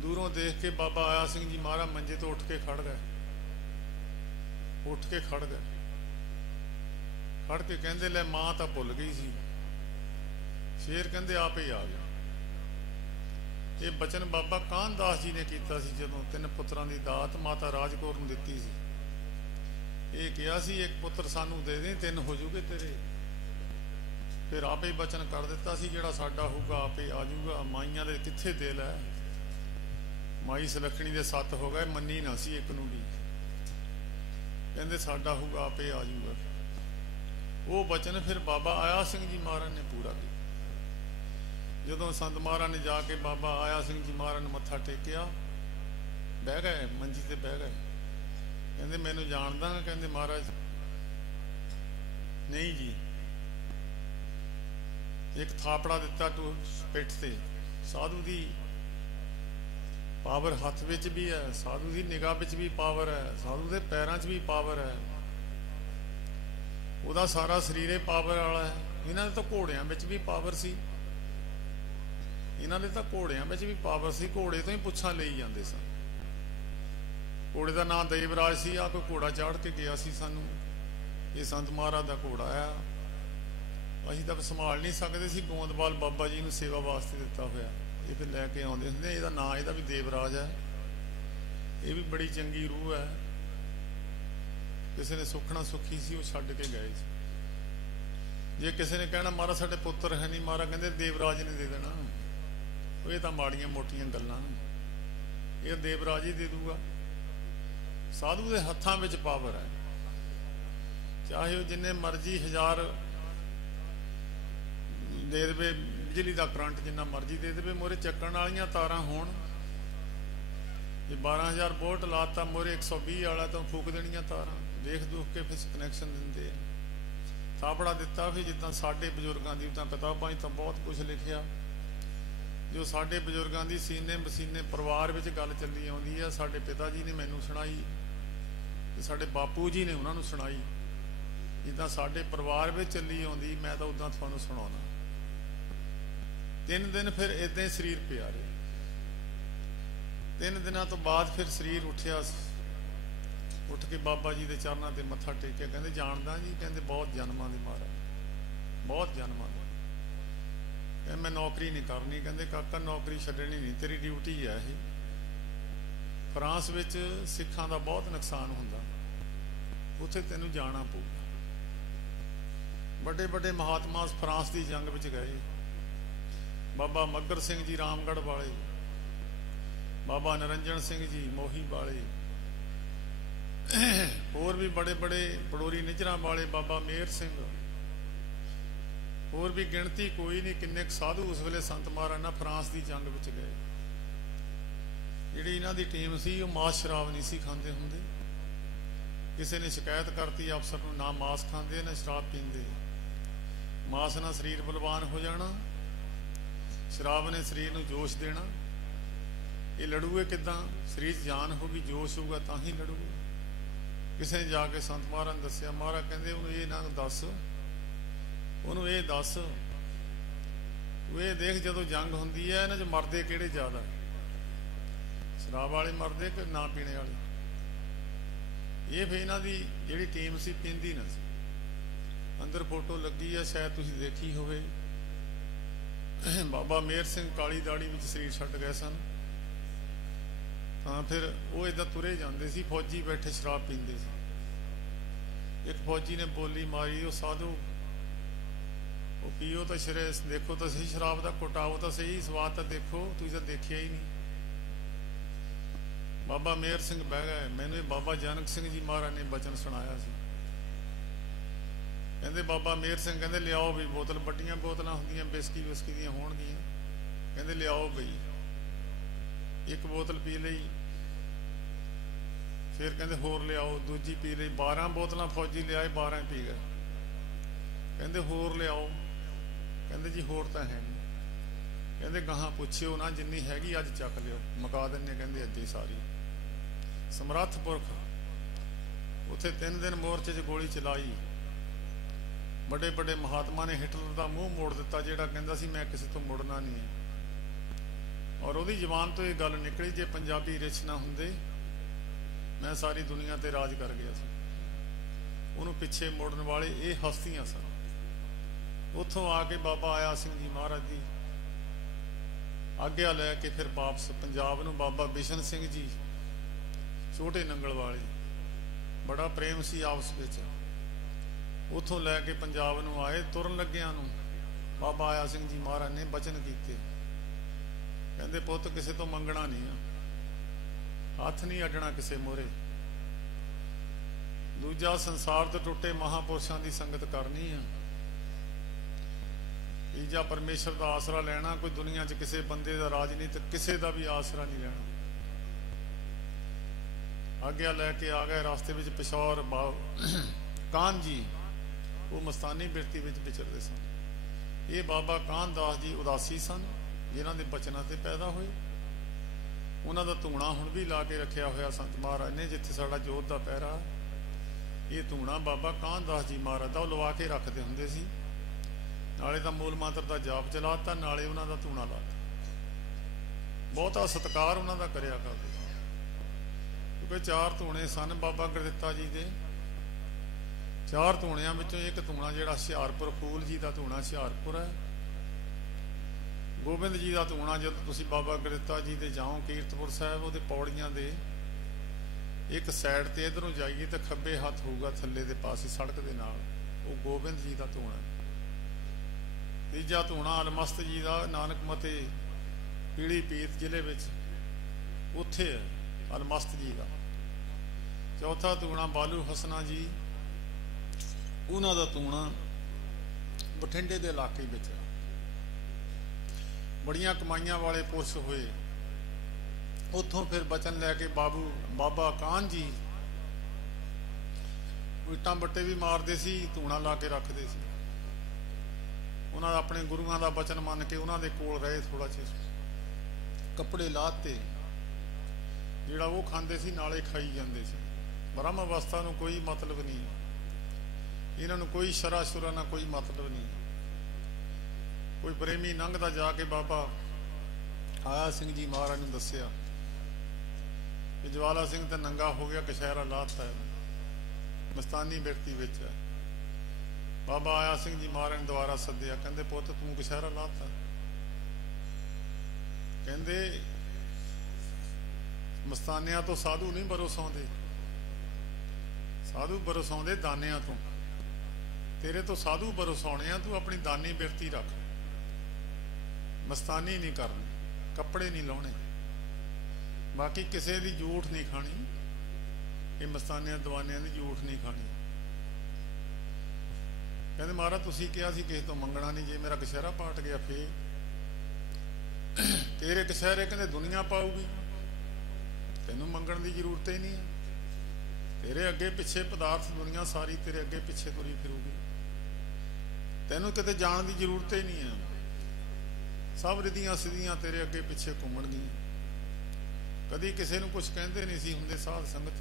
ਦੂਰੋਂ ਦੇਖ ਕੇ ਬਾਬਾ ਆਇਆ ਸਿੰਘ ਜੀ ਮਹਾਰਾਜ ਮੰਜੇ ਤੋਂ ਉੱਠ ਕੇ ਖੜ ਗਏ। ਖੜ ਕੇ ਕਹਿੰਦੇ ਲੈ ਮਾਂ ਤਾਂ ਭੁੱਲ ਗਈ ਸੀ। ਸ਼ੇਰ ਕਹਿੰਦੇ ਆਪੇ ਹੀ ਆ ਗਿਆ। ਇਹ ਬਚਨ ਬਾਬਾ ਕਾਨਦਾਸ ਜੀ ਨੇ ਕੀਤਾ ਸੀ ਜਦੋਂ 3 ਪੁੱਤਰਾਂ ਦੀ ਦਾਤ ਮਾਤਾ ਰਾਜ ਕੌਰ ਨੂੰ ਦਿੱਤੀ ਸੀ। ਇਹ ਕਿਹਾ ਸੀ ਇੱਕ ਪੁੱਤਰ ਸਾਨੂੰ ਦੇ ਦੇ, 3 ਹੋ ਜੂਗੇ ਤੇਰੇ। ਫਿਰ ਆਪੇ ਹੀ ਬਚਨ ਕਰ ਦਿੱਤਾ ਸੀ ਜਿਹੜਾ ਸਾਡਾ ਹੋਊਗਾ ਆਪੇ ਆ ਜਾਊਗਾ। ਮਾਈਆਂ ਦੇ ਕਿੱਥੇ ਦਿਲ ਹੈ? ਮਾਈ ਸੁਲੱਖਣੀ ਦੇ 7 ਹੋ ਗਏ, ਮੰਨੀ ਨਾ ਸੀ ਇੱਕ ਨੂੰ ਵੀ। ਕਹਿੰਦੇ ਸਾਡਾ ਹੋਊਗਾ ਆਪੇ ਆ ਜਾਊਗਾ। ਉਹ ਬਚਨ ਫਿਰ ਬਾਬਾ ਆਇਆ ਸਿੰਘ ਜੀ ਮਹਾਰਾਜ ਨੇ ਪੂਰਾ ਕੀਤਾ। ਜਦੋਂ ਸੰਤ ਮਹਾਰਾਜ ਨੇ ਜਾ ਕੇ ਬਾਬਾ ਆਇਆ ਸਿੰਘ ਜੀ ਮਹਾਰਾਜ ਨੂੰ ਮੱਥਾ ਟੇਕਿਆ, ਬਹਿ ਗਏ ਮੰਜੀ ਤੇ ਬਹਿ ਗਏ। ਕਹਿੰਦੇ ਮੈਨੂੰ ਜਾਣਦਾ? ਕਹਿੰਦੇ ਮਹਾਰਾਜ ਨਹੀਂ ਜੀ। ਇੱਕ ਥਾਪੜਾ ਦਿੱਤਾ ਤੂੰ ਪਿੱਠ ਤੇ। ਸਾਧੂ ਦੀ ਪਾਵਰ ਹੱਥ ਵਿੱਚ ਵੀ ਹੈ, ਸਾਧੂ ਦੀ ਨਿਗਾਹ ਵਿੱਚ ਵੀ ਪਾਵਰ ਹੈ, ਸਾਧੂ ਦੇ ਪੈਰਾਂ 'ਚ ਵੀ ਪਾਵਰ ਹੈ, ਉਹਦਾ ਸਾਰਾ ਸਰੀਰੇ ਪਾਵਰ ਵਾਲਾ ਹੈ। ਇਹਨਾਂ ਦੇ ਤਾਂ ਘੋੜਿਆਂ ਵਿੱਚ ਵੀ ਪਾਵਰ ਸੀ, ਘੋੜੇ ਤੋਂ ਹੀ ਪੁੱਛਾਂ ਲਈ ਜਾਂਦੇ ਸਨ। ਘੋੜੇ ਦਾ ਨਾਂ ਦੇਵਰਾਜ ਸੀ। ਆ ਕੋਈ ਘੋੜਾ ਚਾੜ ਕੇ ਗਿਆ ਸੀ ਸਾਨੂੰ, ਇਹ ਸੰਤ ਮਹਾਰਾਜ ਦਾ ਘੋੜਾ ਆ। ਅਸੀਂ ਤਾਂ ਸੰਭਾਲ ਨਹੀਂ ਸਕਦੇ ਸੀ। ਗੋਂਦਵਾਲ ਬਾਬਾ ਜੀ ਨੂੰ ਸੇਵਾ ਵਾਸਤੇ ਦਿੱਤਾ ਹੋਇਆ, ਇਹ ਫਿਰ ਲੈ ਕੇ ਆਉਂਦੇ ਹੁੰਦੇ। ਇਹਦਾ ਨਾਂ ਇਹਦਾ ਵੀ ਦੇਵਰਾਜ ਹੈ। ਇਹ ਵੀ ਬੜੀ ਚੰਗੀ ਰੂਹ ਹੈ। ਕਿਸੇ ਨੇ ਸੁੱਖਣਾ ਸੁੱਖੀ ਸੀ, ਉਹ ਛੱਡ ਕੇ ਗਏ ਸੀ। ਜੇ ਕਿਸੇ ਨੇ ਕਹਿਣਾ ਮਹਾਰਾਜ ਸਾਡੇ ਪੁੱਤਰ ਹੈ ਨਹੀਂ, ਮਹਾਰਾਜ ਕਹਿੰਦੇ ਦੇਵਰਾਜ ਨੇ ਦੇ ਦੇਣਾ। ਇਹ ਤਾਂ ਮਾੜੀਆਂ ਮੋਟੀਆਂ ਗੱਲਾਂ, ਇਹ ਦੇਵਰਾਜ ਹੀ ਦੇ ਦੂਗਾ। ਸਾਧੂ ਦੇ ਹੱਥਾਂ ਵਿੱਚ ਪਾਵਰ ਹੈ। ਚਾਹੇ ਉਹ ਜਿੰਨੇ ਮਰਜ਼ੀ 1000 ਦੇ ਦੇਵੇ, ਬਿਜਲੀ ਦਾ ਕਰੰਟ ਜਿੰਨਾ ਮਰਜ਼ੀ ਦੇ ਦੇਵੇ, ਮੋਰੇ ਚੱਕਣ ਵਾਲੀਆਂ ਤਾਰਾਂ ਹੋਣ। ਜੇ 12000 ਵੋਲਟ ਲਾਤਾ, ਮੋਰੇ 120 ਵਾਲਾ ਤਾਂ ਫੂਕ ਦੇਣੀਆਂ ਤਾਰਾਂ। ਦੇਖ ਦੁੱਖ ਕੇ ਫਿਰ ਕਨੈਕਸ਼ਨ ਦਿੰਦੇ ਆ। ਥਾਪੜਾ ਦਿੱਤਾ ਵੀ ਜਿੱਦਾਂ ਸਾਡੇ ਬਜ਼ੁਰਗਾਂ ਦੀ, ਤਾਂ ਕਿਤਾਬਾਂ 'ਚ ਤਾਂ ਬਹੁਤ ਕੁਝ ਲਿਖਿਆ। ਜੋ ਸਾਡੇ ਬਜ਼ੁਰਗਾਂ ਦੀ ਸੀਨੇ ਮਸੀਨੇ ਪਰਿਵਾਰ ਵਿੱਚ ਗੱਲ ਚੱਲੀ ਆਉਂਦੀ ਆ। ਸਾਡੇ ਪਿਤਾ ਜੀ ਨੇ ਮੈਨੂੰ ਸੁਣਾਈ ਤੇ ਸਾਡੇ ਬਾਪੂ ਜੀ ਨੇ ਉਹਨਾਂ ਨੂੰ ਸੁਣਾਈ। ਜਿੱਦਾਂ ਸਾਡੇ ਪਰਿਵਾਰ ਵਿੱਚ ਚੱਲੀ ਆਉਂਦੀ, ਮੈਂ ਤਾਂ ਉਦਾਂ ਤੁਹਾਨੂੰ ਸੁਣਾਉਣਾ। 3 ਦਿਨ ਫਿਰ ਏਦਾਂ ਹੀ ਸਰੀਰ ਪਿਆ ਰਿਹਾ। 3 ਦਿਨਾਂ ਤੋਂ ਬਾਅਦ ਫਿਰ ਸਰੀਰ ਉੱਠਿਆ। ਉੱਠ ਕੇ ਬਾਬਾ ਜੀ ਦੇ ਚਰਨਾਂ ਤੇ ਮੱਥਾ ਟੇਕਿਆ। ਕਹਿੰਦੇ ਜਾਣਦਾ ਜੀ? ਕਹਿੰਦੇ ਬਹੁਤ ਜਨਮਾਂ ਦੇ ਮਹਾਰਾਜ, ਬਹੁਤ ਜਨਮਾਂ ਦੇ। ਕਹਿੰਦੇ ਮੈਂ ਨੌਕਰੀ ਨਹੀਂ ਕਰਨੀ। ਕਹਿੰਦੇ ਕਾਕਾ ਨੌਕਰੀ ਛੱਡਣੀ ਨਹੀਂ, ਤੇਰੀ ਡਿਊਟੀ ਹੈ ਇਹ। ਫਰਾਂਸ ਵਿੱਚ ਸਿੱਖਾਂ ਦਾ ਬਹੁਤ ਨੁਕਸਾਨ ਹੁੰਦਾ, ਉੱਥੇ ਤੈਨੂੰ ਜਾਣਾ ਪਊ। ਵੱਡੇ ਵੱਡੇ ਮਹਾਤਮਾ ਫਰਾਂਸ ਦੀ ਜੰਗ ਵਿੱਚ ਗਏ। ਬਾਬਾ ਮੱਘਰ ਸਿੰਘ ਜੀ ਰਾਮਗੜ੍ਹ ਵਾਲੇ, ਬਾਬਾ ਨਰਿੰਜਨ ਸਿੰਘ ਜੀ ਮੋਹੀ ਵਾਲੇ, ਹੋਰ ਵੀ ਬੜੇ ਬੜੇ ਪੜੋਰੀ ਨਿਜਰਾਂ ਵਾਲੇ, ਬਾਬਾ ਮੇਹਰ ਸਿੰਘ, ਹੋਰ ਵੀ ਗਿਣਤੀ ਕੋਈ ਨਹੀਂ ਕਿੰਨੇ ਸਾਧੂ ਉਸ ਵੇਲੇ ਸੰਤ ਮਹਾਰਾਜ ਨਾਲ ਫਰਾਂਸ ਦੀ ਜੰਗ ਵਿੱਚ ਗਏ। ਜਿਹੜੀ ਇਹਨਾਂ ਦੀ ਟੀਮ ਸੀ ਉਹ ਮਾਸ ਸ਼ਰਾਬ ਨਹੀਂ ਸੀ ਖਾਂਦੇ ਹੁੰਦੇ। ਕਿਸੇ ਨੇ ਸ਼ਿਕਾਇਤ ਕਰਤੀ ਅਫਸਰ ਨੂੰ, ਨਾ ਮਾਸ ਖਾਂਦੇ ਨਾ ਸ਼ਰਾਬ ਪੀਂਦੇ। ਮਾਸ ਨਾਲ ਸਰੀਰ ਬਲਵਾਨ ਹੋ ਜਾਣਾ, ਸ਼ਰਾਬ ਨੇ ਸਰੀਰ ਨੂੰ ਜੋਸ਼ ਦੇਣਾ। ਇਹ ਲੜੂਏ ਕਿੱਦਾਂ? ਸਰੀਰ 'ਚ ਜਾਨ ਹੋਊਗੀ, ਜੋਸ਼ ਹੋਊਗਾ ਤਾਂ ਹੀ ਲੜੂਗੇ। ਕਿਸੇ ਨੇ ਜਾ ਕੇ ਸੰਤ ਮਹਾਰਾਜ ਨੂੰ ਦੱਸਿਆ। ਮਹਾਰਾਜ ਕਹਿੰਦੇ ਉਹਨੂੰ ਇਹ ਨਾ ਦੱਸ, ਉਹਨੂੰ ਇਹ ਦੱਸ, ਉਹ ਇਹ ਦੇਖ ਜਦੋਂ ਜੰਗ ਹੁੰਦੀ ਹੈ ਇਹਨਾਂ 'ਚ ਮਰਦੇ ਕਿਹੜੇ ਜ਼ਿਆਦਾ, ਸ਼ਰਾਬ ਵਾਲੇ ਮਰਦੇ ਕਿ ਨਾ ਪੀਣੇ ਵਾਲੇ? ਇਹ ਫਿਰ ਇਹਨਾਂ ਦੀ ਜਿਹੜੀ ਟੀਮ ਸੀ ਪੀਂਦੀ ਨਾ ਸੀ। ਅੰਦਰ ਫੋਟੋ ਲੱਗੀ ਆ, ਸ਼ਾਇਦ ਤੁਸੀਂ ਦੇਖੀ ਹੋਵੇ। ਬਾਬਾ ਮੇਹਰ ਸਿੰਘ ਕਾਲੀ ਦਾੜੀ ਵਿੱਚ ਸਰੀਰ ਛੱਡ ਗਏ ਸਨ। ਤਾਂ ਫਿਰ ਉਹ ਏਦਾਂ ਤੁਰੇ ਜਾਂਦੇ ਸੀ, ਫੌਜੀ ਬੈਠੇ ਸ਼ਰਾਬ ਪੀਂਦੇ ਸੀ। ਇੱਕ ਫੌਜੀ ਨੇ ਬੋਲੀ ਮਾਰੀ, ਉਹ ਸਾਧੂ ਉਹ ਪੀਓ ਤਾਂ ਸ਼ਰੇ ਦੇਖੋ ਤਾਂ ਸਹੀ, ਸ਼ਰਾਬ ਦਾ ਘੁਟਾਓ ਤਾਂ ਸਹੀ, ਸਵਾਦ ਤਾਂ ਦੇਖੋ, ਤੁਸੀਂ ਤਾਂ ਦੇਖਿਆ ਹੀ ਨਹੀਂ। ਬਾਬਾ ਮੇਹਰ ਸਿੰਘ ਬਹਿ ਗਏ। ਮੈਨੂੰ ਇਹ ਬਾਬਾ ਜਨਕ ਸਿੰਘ ਜੀ ਮਹਾਰਾਜ ਨੇ ਬਚਨ ਸੁਣਾਇਆ ਸੀ। कहते बाबा मेहर सिंह कहते लियाओ भी बोतल, बड़ियां बोतलां होंदियां बिस्की विस्की दियां होणगियां, कहते लियाओ बई। एक बोतल पी लई, फिर कहते होर लियाओ, दूजी पी लई, 12 बोतलां फौजी लियाए, 12 पी गए। कहते होर लियाओ, कहते जी होर तां है नहीं। कहते गाहां पुछिओ ना, जिन्नी हैगी अज चक लिओ, मुका दिन्ने कहते अज ही सारी। समर्थ पुरख उत्थे 3 दिन मोर्चे च गोली चलाई। बड़े बड़े महात्मा ने हिटलर का मूँह मोड़ दिता, जिहड़ा कहंदा सी मैं किसी तो मुड़ना नहीं है। और उहदी जबान तो ये गल निकली, जे पंजाबी रिछ ना हुंदे मैं सारी दुनिया ते राज कर गया सी। उहनूं पिछे मोड़न वाले ये हस्तियां सन। उत्थों आके बाबा आया सिंह जी महाराज जी आग्या लैके फिर वापस पंजाब नूं बाबा बिशन सिंह जी छोटे नंगल वाले, बड़ा प्रेम सी आपस विच, उतों लैके पंजाब नूं आए। तुरन लग्गियां नूं बाबा आया सिंह जी महाराज ने बचन कीते, कहंदे पुੱਤ किसी तो मंगना नहीं आ, हथ नहीं अड्डना किसी मोहरे। दूजा संसार तो टुटे महापुरुषों की संगत करनी है। तीजा परमेश्वर का आसरा लेना। कोई दुनिया च किसी बंदे का राज नहीं तो किसी का भी आसरा नहीं लेना। आग्या लैके आ गए। रास्ते में पिशौर कान जी वो मस्तानी बिरती में विचरते सन। ये बाबा कान दास जी उदासी सन, जिन्हों के बचनों से पैदा हुए। उन्हों का धूणा हुण भी ला के रखिया होया संत महाराज ने, जिथे साडा जोत का पैरा। ये धूणा बाबा कान दास जी महाराज का लवा के रखते होंदे सी। नाले तो मूल मंत्र का जाप चलाता, नाले उन्हों का धूणा लाता। बहुता सत्कार उन्हों का करिया करते, क्योंकि 4 धूणे सन बाबा गुरदित्ता जी के। 4 धूणियां विचों एक धूणा जिहड़ा हुशियारपुर फूल जी का धूणा हुशियारपुर है। गोबिंद जी का धूणा जब तुसीं बाबा गुरदित्ता जी दे जाओ कीरतपुर साहिब, वो पौड़ियां दे एक साइड ते इधरों जाइए तो खब्बे हथ होगा थल्ले दे पासे सड़क दे नाल, वो गोबिंद जी का धूणा। तीजा धूणा अलमस्त जी का नानक मते पीली पीत जिले विच उत्थे है अलमस्त जी का। चौथा धूणा बालू हसना जी, उन्हों का धूणा बठिंडे के इलाके में। बड़ियां कमाइयां वाले पुरुष हुए। उतों फिर बचन लैके बाबा कान जी इट्टां बट्टे भी मारते सी, धूणा ला के रखते सी। उन्होंने अपने गुरुआं का बचन मन के उन्होंने कोल रहे थोड़ा चिर, कपड़े लाते, जिहड़ा वो खांदे सी नाले खाई जाते सी। ब्रह्म अवस्था नूं कोई मतलब नहीं, इन्हों कोई शरा शुरा ना कोई मतलब नहीं। कोई प्रेमी लंघदा जाके बाबा आया सिंह जी महाराज ने दसिया कि ज्वाला सिंह तो नंगा हो गया, कशहरा लाता है, मस्तानी बिरती विच है। बाबा आया सिंह जी महाराज ने दोबारा सद्दिया, कहंदे पुੱਤ तू कशहरा लाता? कहंदे मस्तानिया तो साधु नहीं बरसाउंदे, साधु बरसाउंदे दानिया तो। तेरे तो साधु बरसाउणे आ, तू अपनी दानी बिरती रख, मस्तानी नहीं करनी, कपड़े नहीं लाने, बाकी किसी की झूठ नहीं खानी। ये मस्तानिया दवानिया की झूठ नहीं खानी। कहते महाराज तुसीं कहा सी किसी तो मंगना नहीं, जे मेरा कशहरा पाट गया फिर तेरे कशहरे कहते दुनिया पाऊगी, तेनों मंगण की जरूरत ही नहीं है। तेरे अगे पिछे पदार्थ दुनिया सारी तेरे अगे पिछे तुरी फिरूगी, तेनों किते जाण की जरूरत ही नहीं है। सब रिधियां सिद्धियां तेरे अगे पिछे घूमणगियां। कदी किसी नूं कुछ कहते नहीं सी हुंदे साध संगत।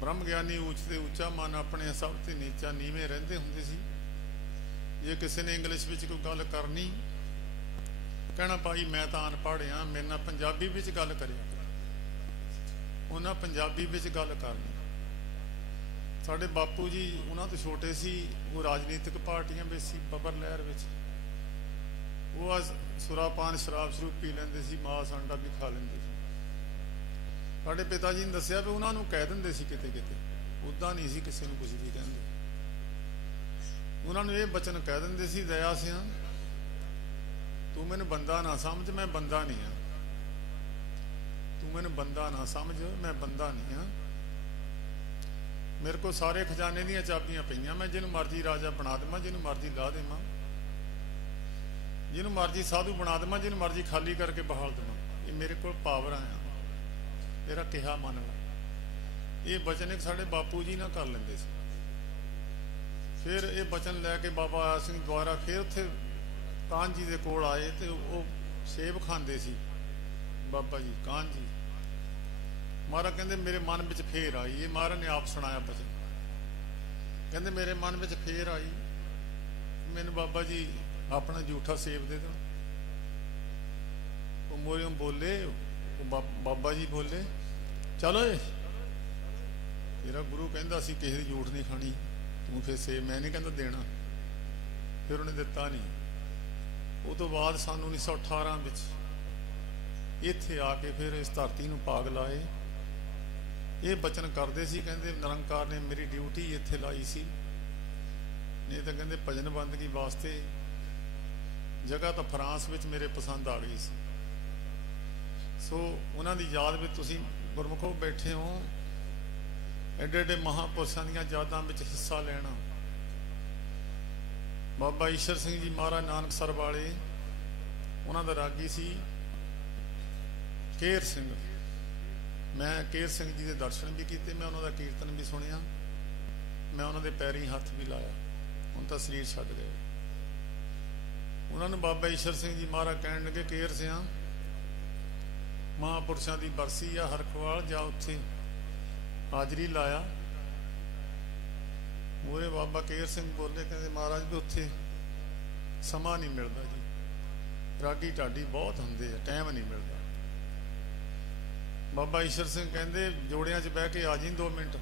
ब्रह्म ज्ञानी ऊच ते ऊंचा, मन अपने सब ते नीचा, नीवें रहिंदे हुंदे सी। जे किसी ने इंग्लिश विच कोई गल करनी, कहना भाई मैं तां अनपढ़ हाँ, मेरे नाल पंजाबी विच गल करिया, उन्हां पंजाबी विच गल करनी। साडे बापू जी उन्हां तो छोटे सी, वो राजनीतिक पार्टियां विच सी, बबर लहर विच। वो सुरापान शराब शरूब पी लेंदे सी, मांस अंडा भी खा लेंदे सी। साडे पिता जी ने दसिया भी उन्होंने कह देंदे सी किते किते, उदा नहीं सी किसी नूं कुछ भी कहंदे। उन्होंने ये बचन कह देंदे सी, दया सिंह तू मैनू बंदा ना समझ, मैं बंदा नहीं हाँ। तू मैनू बंदा ना समझ, मैं बंदा नहीं हाँ। मेरे को सारे खजाने ਦੀਆਂ ਚਾਬੀਆਂ ਪਈਆਂ, मैं ਜਿਹਨੂੰ ਮਰਜ਼ੀ ਰਾਜਾ ਬਣਾ ਦੇਵਾਂ, ਜਿਹਨੂੰ ਮਰਜ਼ੀ ਲਾ ਦੇਵਾਂ, ਜਿਹਨੂੰ ਮਰਜ਼ੀ ਸਾਧੂ ਬਣਾ ਦੇਵਾਂ, ਜਿਹਨੂੰ ਮਰਜ਼ੀ ਖਾਲੀ ਕਰਕੇ ਬਹਾਲ ਦੇਵਾਂ। ਇਹ ਮੇਰੇ ਕੋਲ ਪਾਵਰ ਆ, ਤੇਰਾ ਕਿਹਾ ਮੰਨ ਲਾ। ਇਹ ਬਚਨ ਇੱਕ ਸਾਡੇ ਬਾਪੂ ਜੀ ਨਾ ਕਰ ਲੈਂਦੇ ਸੀ। ਫਿਰ ਇਹ ਬਚਨ ਲੈ ਕੇ ਬਾਬਾ ਆਇਆ ਸਿੰਘ ਦੁਆਰਾ ਫਿਰ ਉੱਥੇ ਕਾਨ ਜੀ ਦੇ ਕੋਲ ਆਏ ਤੇ ਉਹ ਸੇਬ ਖਾਂਦੇ ਸੀ। ਬਾਬਾ ਜੀ ਕਾਨ ਜੀ ਮਹਾਰਾਜ ਕਹਿੰਦੇ ਮੇਰੇ ਮਨ ਵਿੱਚ ਫੇਰ ਆਈ। ਇਹ ਮਹਾਰਾਜ ਨੇ ਆਪ ਸੁਣਾਇਆ ਬਚਨ। ਕਹਿੰਦੇ ਮੇਰੇ ਮਨ ਵਿੱਚ ਫੇਰ ਆਈ, ਮੈਨੂੰ ਬਾਬਾ ਜੀ ਆਪਣਾ ਝੂਠਾ ਸੇਬ ਦੇ ਦੇਣ। ਉਹ ਮੋਰਿਓਂ ਬੋਲੇ, ਉਹ ਬਾਬਾ ਜੀ ਬੋਲੇ ਚੱਲ ਓਏ, ਤੇਰਾ ਗੁਰੂ ਕਹਿੰਦਾ ਸੀ ਕਿਸੇ ਦੀ ਝੂਠ ਨਹੀਂ ਖਾਣੀ, ਤੂੰ ਫਿਰ ਸੇਬ ਮੈਂ ਨਹੀਂ ਕਹਿੰਦਾ ਦੇਣਾ। ਫਿਰ ਉਹਨੇ ਦਿੱਤਾ ਨਹੀਂ। ਉਹ ਤੋਂ ਬਾਅਦ ਸਨ 1918 ਵਿੱਚ ਇੱਥੇ ਆ ਕੇ ਫਿਰ ਇਸ ਧਰਤੀ ਨੂੰ ਪਾਗ ਲਾਏ। ਇਹ ਬਚਨ ਕਰਦੇ ਸੀ, ਕਹਿੰਦੇ ਨਿਰੰਕਾਰ ਨੇ ਮੇਰੀ ਡਿਊਟੀ ਇੱਥੇ ਲਾਈ ਸੀ, ਨਹੀਂ ਤਾਂ ਕਹਿੰਦੇ ਭਜਨ ਬੰਦਗੀ ਵਾਸਤੇ ਜਗ੍ਹਾ ਤਾਂ ਫਰਾਂਸ ਵਿੱਚ ਮੇਰੇ ਪਸੰਦ ਆ ਗਈ ਸੀ। ਸੋ ਉਹਨਾਂ ਦੀ ਯਾਦ ਵਿੱਚ ਤੁਸੀਂ ਗੁਰਮੁਖੋ ਬੈਠੇ ਹੋ, ਐਡੇ ਐਡੇ ਮਹਾਂਪੁਰਸ਼ਾਂ ਦੀਆਂ ਯਾਦਾਂ ਵਿੱਚ ਹਿੱਸਾ ਲੈਣਾ। ਬਾਬਾ ਈਸ਼ਰ ਸਿੰਘ ਜੀ ਮਹਾਰਾਜ ਨਾਨਕਸਰ ਵਾਲੇ, ਉਹਨਾਂ ਦਾ ਰਾਗੀ ਸੀ ਕੇਰ ਸਿੰਘ। ਮੈਂ ਕੇਰ ਸਿੰਘ ਜੀ ਦੇ ਦਰਸ਼ਨ ਵੀ ਕੀਤੇ, ਮੈਂ ਉਹਨਾਂ ਦਾ ਕੀਰਤਨ ਵੀ ਸੁਣਿਆ, ਮੈਂ ਉਹਨਾਂ ਦੇ ਪੈਰੀਂ ਹੱਥ ਵੀ ਲਾਇਆ। ਹੁਣ ਤਾਂ ਸਰੀਰ ਛੱਡ ਗਏ। ਉਹਨਾਂ ਨੂੰ ਬਾਬਾ ਈਸ਼ਰ ਸਿੰਘ ਜੀ ਮਹਾਰਾਜ ਕਹਿਣ ਲੱਗੇ, ਕੇਰ ਸਿਆਂ ਮਹਾਂਪੁਰਸ਼ਾਂ ਦੀ ਬਰਸੀ ਆ ਹਰਖਵਾਲ, ਜਾ ਉੱਥੇ ਹਾਜ਼ਰੀ ਲਾਇਆ। ਮੂਹਰੇ ਬਾਬਾ ਕੇਰ ਸਿੰਘ ਬੋਲੇ, ਕਹਿੰਦੇ ਮਹਾਰਾਜ ਵੀ ਉੱਥੇ ਸਮਾਂ ਨਹੀਂ ਮਿਲਦਾ ਜੀ, ਰਾਗੀ ਢਾਡੀ ਬਹੁਤ ਹੁੰਦੇ ਆ, ਟਾਈਮ ਨਹੀਂ ਮਿਲਦਾ। ਬਾਬਾ ਈਸ਼ਰ ਸਿੰਘ ਕਹਿੰਦੇ ਜੋੜਿਆਂ 'ਚ ਬਹਿ ਕੇ ਆ ਜੀ 2 ਮਿੰਟ,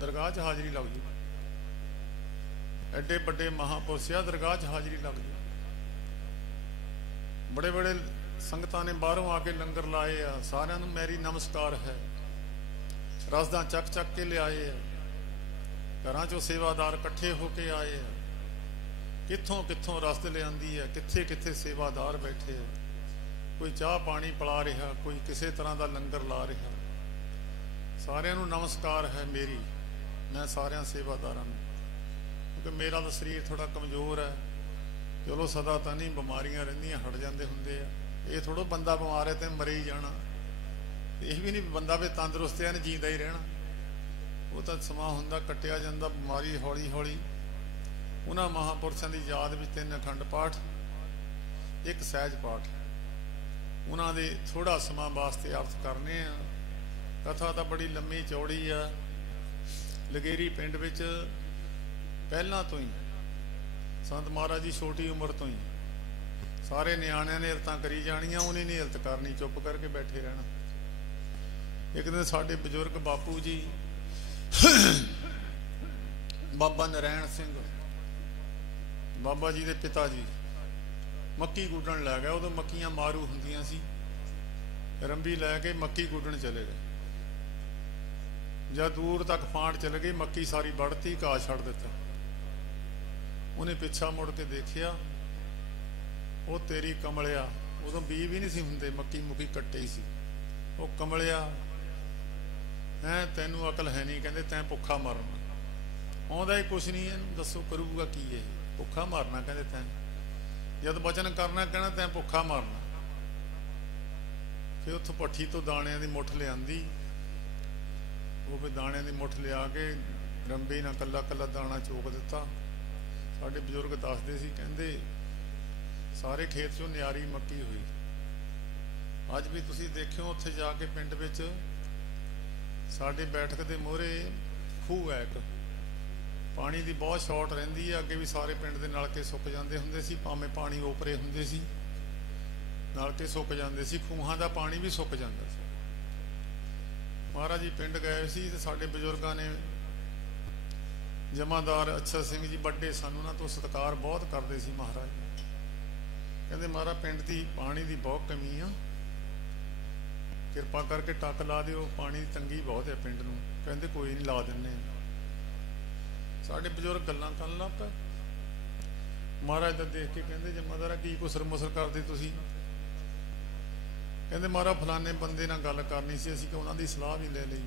ਦਰਗਾਹ 'ਚ ਹਾਜ਼ਰੀ ਲੱਗ ਜੂ। ਐਡੇ ਵੱਡੇ ਮਹਾਂਪੁਰਸ਼ ਆ, ਦਰਗਾਹ 'ਚ ਹਾਜ਼ਰੀ ਲੱਗ ਜੂ। ਬੜੇ ਬੜੇ ਸੰਗਤਾਂ ਨੇ ਬਾਹਰੋਂ ਆ ਕੇ ਲੰਗਰ ਲਾਏ ਆ, ਸਾਰਿਆਂ ਨੂੰ ਮੇਰੀ ਨਮਸਕਾਰ ਹੈ। ਰਸਦਾਂ ਚੱਕ ਚੱਕ ਕੇ ਲਿਆਏ ਆ, ਘਰਾਂ 'ਚੋਂ ਸੇਵਾਦਾਰ ਇਕੱਠੇ ਹੋ ਕੇ ਆਏ ਆ, ਕਿੱਥੋਂ ਕਿੱਥੋਂ ਰਸਦ ਲਿਆਂਦੀ ਹੈ, ਕਿੱਥੇ ਕਿੱਥੇ ਸੇਵਾਦਾਰ ਬੈਠੇ ਆ, ਕੋਈ ਚਾਹ ਪਾਣੀ ਪਿਲਾ ਰਿਹਾ, ਕੋਈ ਕਿਸੇ ਤਰ੍ਹਾਂ ਦਾ ਲੰਗਰ ਲਾ ਰਿਹਾ। ਸਾਰਿਆਂ ਨੂੰ ਨਮਸਕਾਰ ਹੈ ਮੇਰੀ, ਮੈਂ ਸਾਰਿਆਂ ਸੇਵਾਦਾਰਾਂ ਨੂੰ, ਕਿਉਂਕਿ ਮੇਰਾ ਤਾਂ ਸਰੀਰ ਥੋੜਾ ਕਮਜ਼ੋਰ ਹੈ। ਚਲੋ ਸਦਾ ਤਾਂ ਨਹੀਂ, ਬਿਮਾਰੀਆਂ ਰਹਿੰਦੀਆਂ, ਹਟ ਜਾਂਦੇ ਹੁੰਦੇ ਆ। ਇਹ ਥੋੜ੍ਹਾ ਬੰਦਾ ਬਿਮਾਰ ਹੈ ਤੇ ਮਰੇ ਹੀ ਜਾਣਾ। ਇਹ ਵੀ ਨਹੀਂ ਬੰਦਾ ਵੀ ਤੰਦਰੁਸਤ ਹੈ, ਜੀਂਦਾ ਹੀ ਰਹਿਣਾ। ਉਹ ਤਾਂ ਸਮਾਂ ਹੁੰਦਾ, ਕੱਟਿਆ ਜਾਂਦਾ ਬਿਮਾਰੀ ਹੌਲੀ ਹੌਲੀ। ਉਹਨਾਂ ਮਹਾਂਪੁਰਸ਼ਾਂ ਦੀ ਯਾਦ ਵਿੱਚ 3 ਅਖੰਡ ਪਾਠ, 1 ਸਹਿਜ ਪਾਠ, ਉਹਨਾਂ ਦੇ ਥੋੜਾ ਸਮਾਂ ਵਾਸਤੇ ਅਰਥ ਕਰਨੇ ਆ। ਕਥਾ ਤਾਂ ਬੜੀ ਲੰਮੀ ਚੌੜੀ ਆ। ਲਗੇਰੀ ਪਿੰਡ ਵਿੱਚ ਪਹਿਲਾਂ ਤੋਂ ਹੀ ਸੰਤ ਮਹਾਰਾਜ ਜੀ ਛੋਟੀ ਉਮਰ ਤੋਂ ਹੀ ਸਾਰੇ ਨਿਆਣਿਆਂ ਨੇ ਹਿਲਤਾਂ ਕਰੀ ਜਾਣੀਆਂ, ਉਹਨੇ ਨਹੀਂ ਹਿਲਤ ਕਰਨੀ, ਚੁੱਪ ਕਰਕੇ ਬੈਠੇ ਰਹਿਣਾ। ਇੱਕ ਦਿਨ ਸਾਡੇ ਬਜ਼ੁਰਗ ਬਾਪੂ ਜੀ ਬਾਬਾ ਨਰੈਣ ਸਿੰਘ, ਬਾਬਾ ਜੀ ਦੇ ਪਿਤਾ ਜੀ, ਮੱਕੀ ਗੁੱਡਣ ਲੈ ਗਿਆ। ਉਦੋਂ ਮੱਕੀਆਂ ਮਾਰੂ ਹੁੰਦੀਆਂ ਸੀ। ਰੰਬੀ ਲੈ ਕੇ ਮੱਕੀ ਗੁੱਡਣ ਚਲੇ ਗਏ। ਜਦ ਦੂਰ ਤੱਕ ਫਾਂਟ ਚਲੇ ਗਈ, ਮੱਕੀ ਸਾਰੀ ਵੜਤੀ, ਘਾਹ ਛੱਡ ਦਿੱਤਾ। ਉਹਨੇ ਪਿੱਛਾ ਮੁੜ ਕੇ ਦੇਖਿਆ, ਉਹ ਤੇਰੀ ਕਮਲਿਆ, ਉਦੋਂ ਬੀਜ ਵੀ ਨਹੀਂ ਸੀ ਹੁੰਦੇ, ਮੱਕੀ ਮੁੱਕੀ ਕੱਟੇ ਸੀ। ਉਹ ਕਮਲਿਆ ਹੈਂ, ਤੈਨੂੰ ਅਕਲ ਹੈ ਨਹੀਂ, ਕਹਿੰਦੇ ਤੈਂ ਭੁੱਖਾ ਮਰਨਾ। ਆਉਂਦਾ ਹੀ ਕੁਛ ਨਹੀਂ, ਇਹਨੂੰ ਦੱਸੋ ਕਰੂਗਾ ਕੀ ਇਹ, ਭੁੱਖਾ ਮਰਨਾ। ਕਹਿੰਦੇ ਤੈਂ ਜਦ ਬਚਨ ਕਰਨਾ ਕਹਿਣਾ ਤੈਂ ਭੁੱਖਾ ਮਰਨਾ। ਫਿਰ ਉੱਥੋਂ ਭੱਠੀ ਤੋਂ ਦਾਣਿਆਂ ਦੀ ਮੁੱਠ ਲਿਆਂਦੀ। ਉਹ ਵੀ ਦਾਣਿਆਂ ਦੀ ਮੁੱਠ ਲਿਆ ਕੇ ਰੰਬੀ ਨਾਲ ਕੱਲਾ ਕੱਲਾ ਦਾਣਾ ਚੋਕ ਦਿੱਤਾ। ਸਾਡੇ ਬਜ਼ੁਰਗ ਦੱਸਦੇ ਸੀ, ਕਹਿੰਦੇ ਸਾਰੇ ਖੇਤ 'ਚੋਂ ਨਿਆਰੀ ਮੱਕੀ ਹੋਈ। ਅੱਜ ਵੀ ਤੁਸੀਂ ਦੇਖਿਓ ਉੱਥੇ ਜਾ ਕੇ ਪਿੰਡ ਵਿੱਚ ਸਾਡੇ ਬੈਠਕ ਦੇ ਮੂਹਰੇ ਖੂਹ ਹੈ ਇੱਕ, ਪਾਣੀ ਦੀ ਬਹੁਤ ਸ਼ਾਰਟ ਰਹਿੰਦੀ ਹੈ। ਅੱਗੇ ਵੀ ਸਾਰੇ ਪਿੰਡ ਦੇ ਨਲਕੇ ਸੁੱਕ ਜਾਂਦੇ ਹੁੰਦੇ ਸੀ, ਭਾਵੇਂ ਪਾਣੀ ਓਪਰੇ ਹੁੰਦੇ ਸੀ, ਨਲਕੇ ਸੁੱਕ ਜਾਂਦੇ ਸੀ, ਖੂਹਾਂ ਦਾ ਪਾਣੀ ਵੀ ਸੁੱਕ ਜਾਂਦਾ ਸੀ। ਮਹਾਰਾਜ ਜੀ ਪਿੰਡ ਗਏ ਸੀ ਤੇ ਸਾਡੇ ਬਜ਼ੁਰਗਾਂ ਨੇ, ਜਮਾਦਾਰ ਅੱਛਾ ਸਿੰਘ ਜੀ ਵੱਡੇ ਸਨ, ਉਹਨਾਂ ਤੋਂ ਸਤਿਕਾਰ ਬਹੁਤ ਕਰਦੇ ਸੀ ਮਹਾਰਾਜ। ਕਹਿੰਦੇ ਮਹਾਰਾਜ ਪਿੰਡ ਦੀ ਪਾਣੀ ਦੀ ਬਹੁਤ ਕਮੀ ਆ, ਕਿਰਪਾ ਕਰਕੇ ਟੱਕ ਲਾ ਦਿਓ, ਪਾਣੀ ਦੀ ਤੰਗੀ ਬਹੁਤ ਹੈ ਪਿੰਡ ਨੂੰ। ਕਹਿੰਦੇ ਕੋਈ ਨਹੀਂ, ਲਾ ਦਿੰਦੇ। ਸਾਡੇ ਬਜ਼ੁਰਗ ਗੱਲਾਂ ਕਰਨ ਲੱਗ ਪਏ। ਮਹਾਰਾਜ ਦਾ ਦੇਖ ਕੇ ਕਹਿੰਦੇ ਜਮਾਦਾਰਾ ਕੀ ਕੁਸਰ ਮੁਸਰ ਕਰਦੇ ਤੁਸੀਂ? ਕਹਿੰਦੇ ਮਹਾਰਾਜ ਫਲਾਣੇ ਬੰਦੇ ਨਾਲ ਗੱਲ ਕਰਨੀ ਸੀ, ਅਸੀਂ ਕਿ ਉਹਨਾਂ ਦੀ ਸਲਾਹ ਵੀ ਲੈ ਲਈ।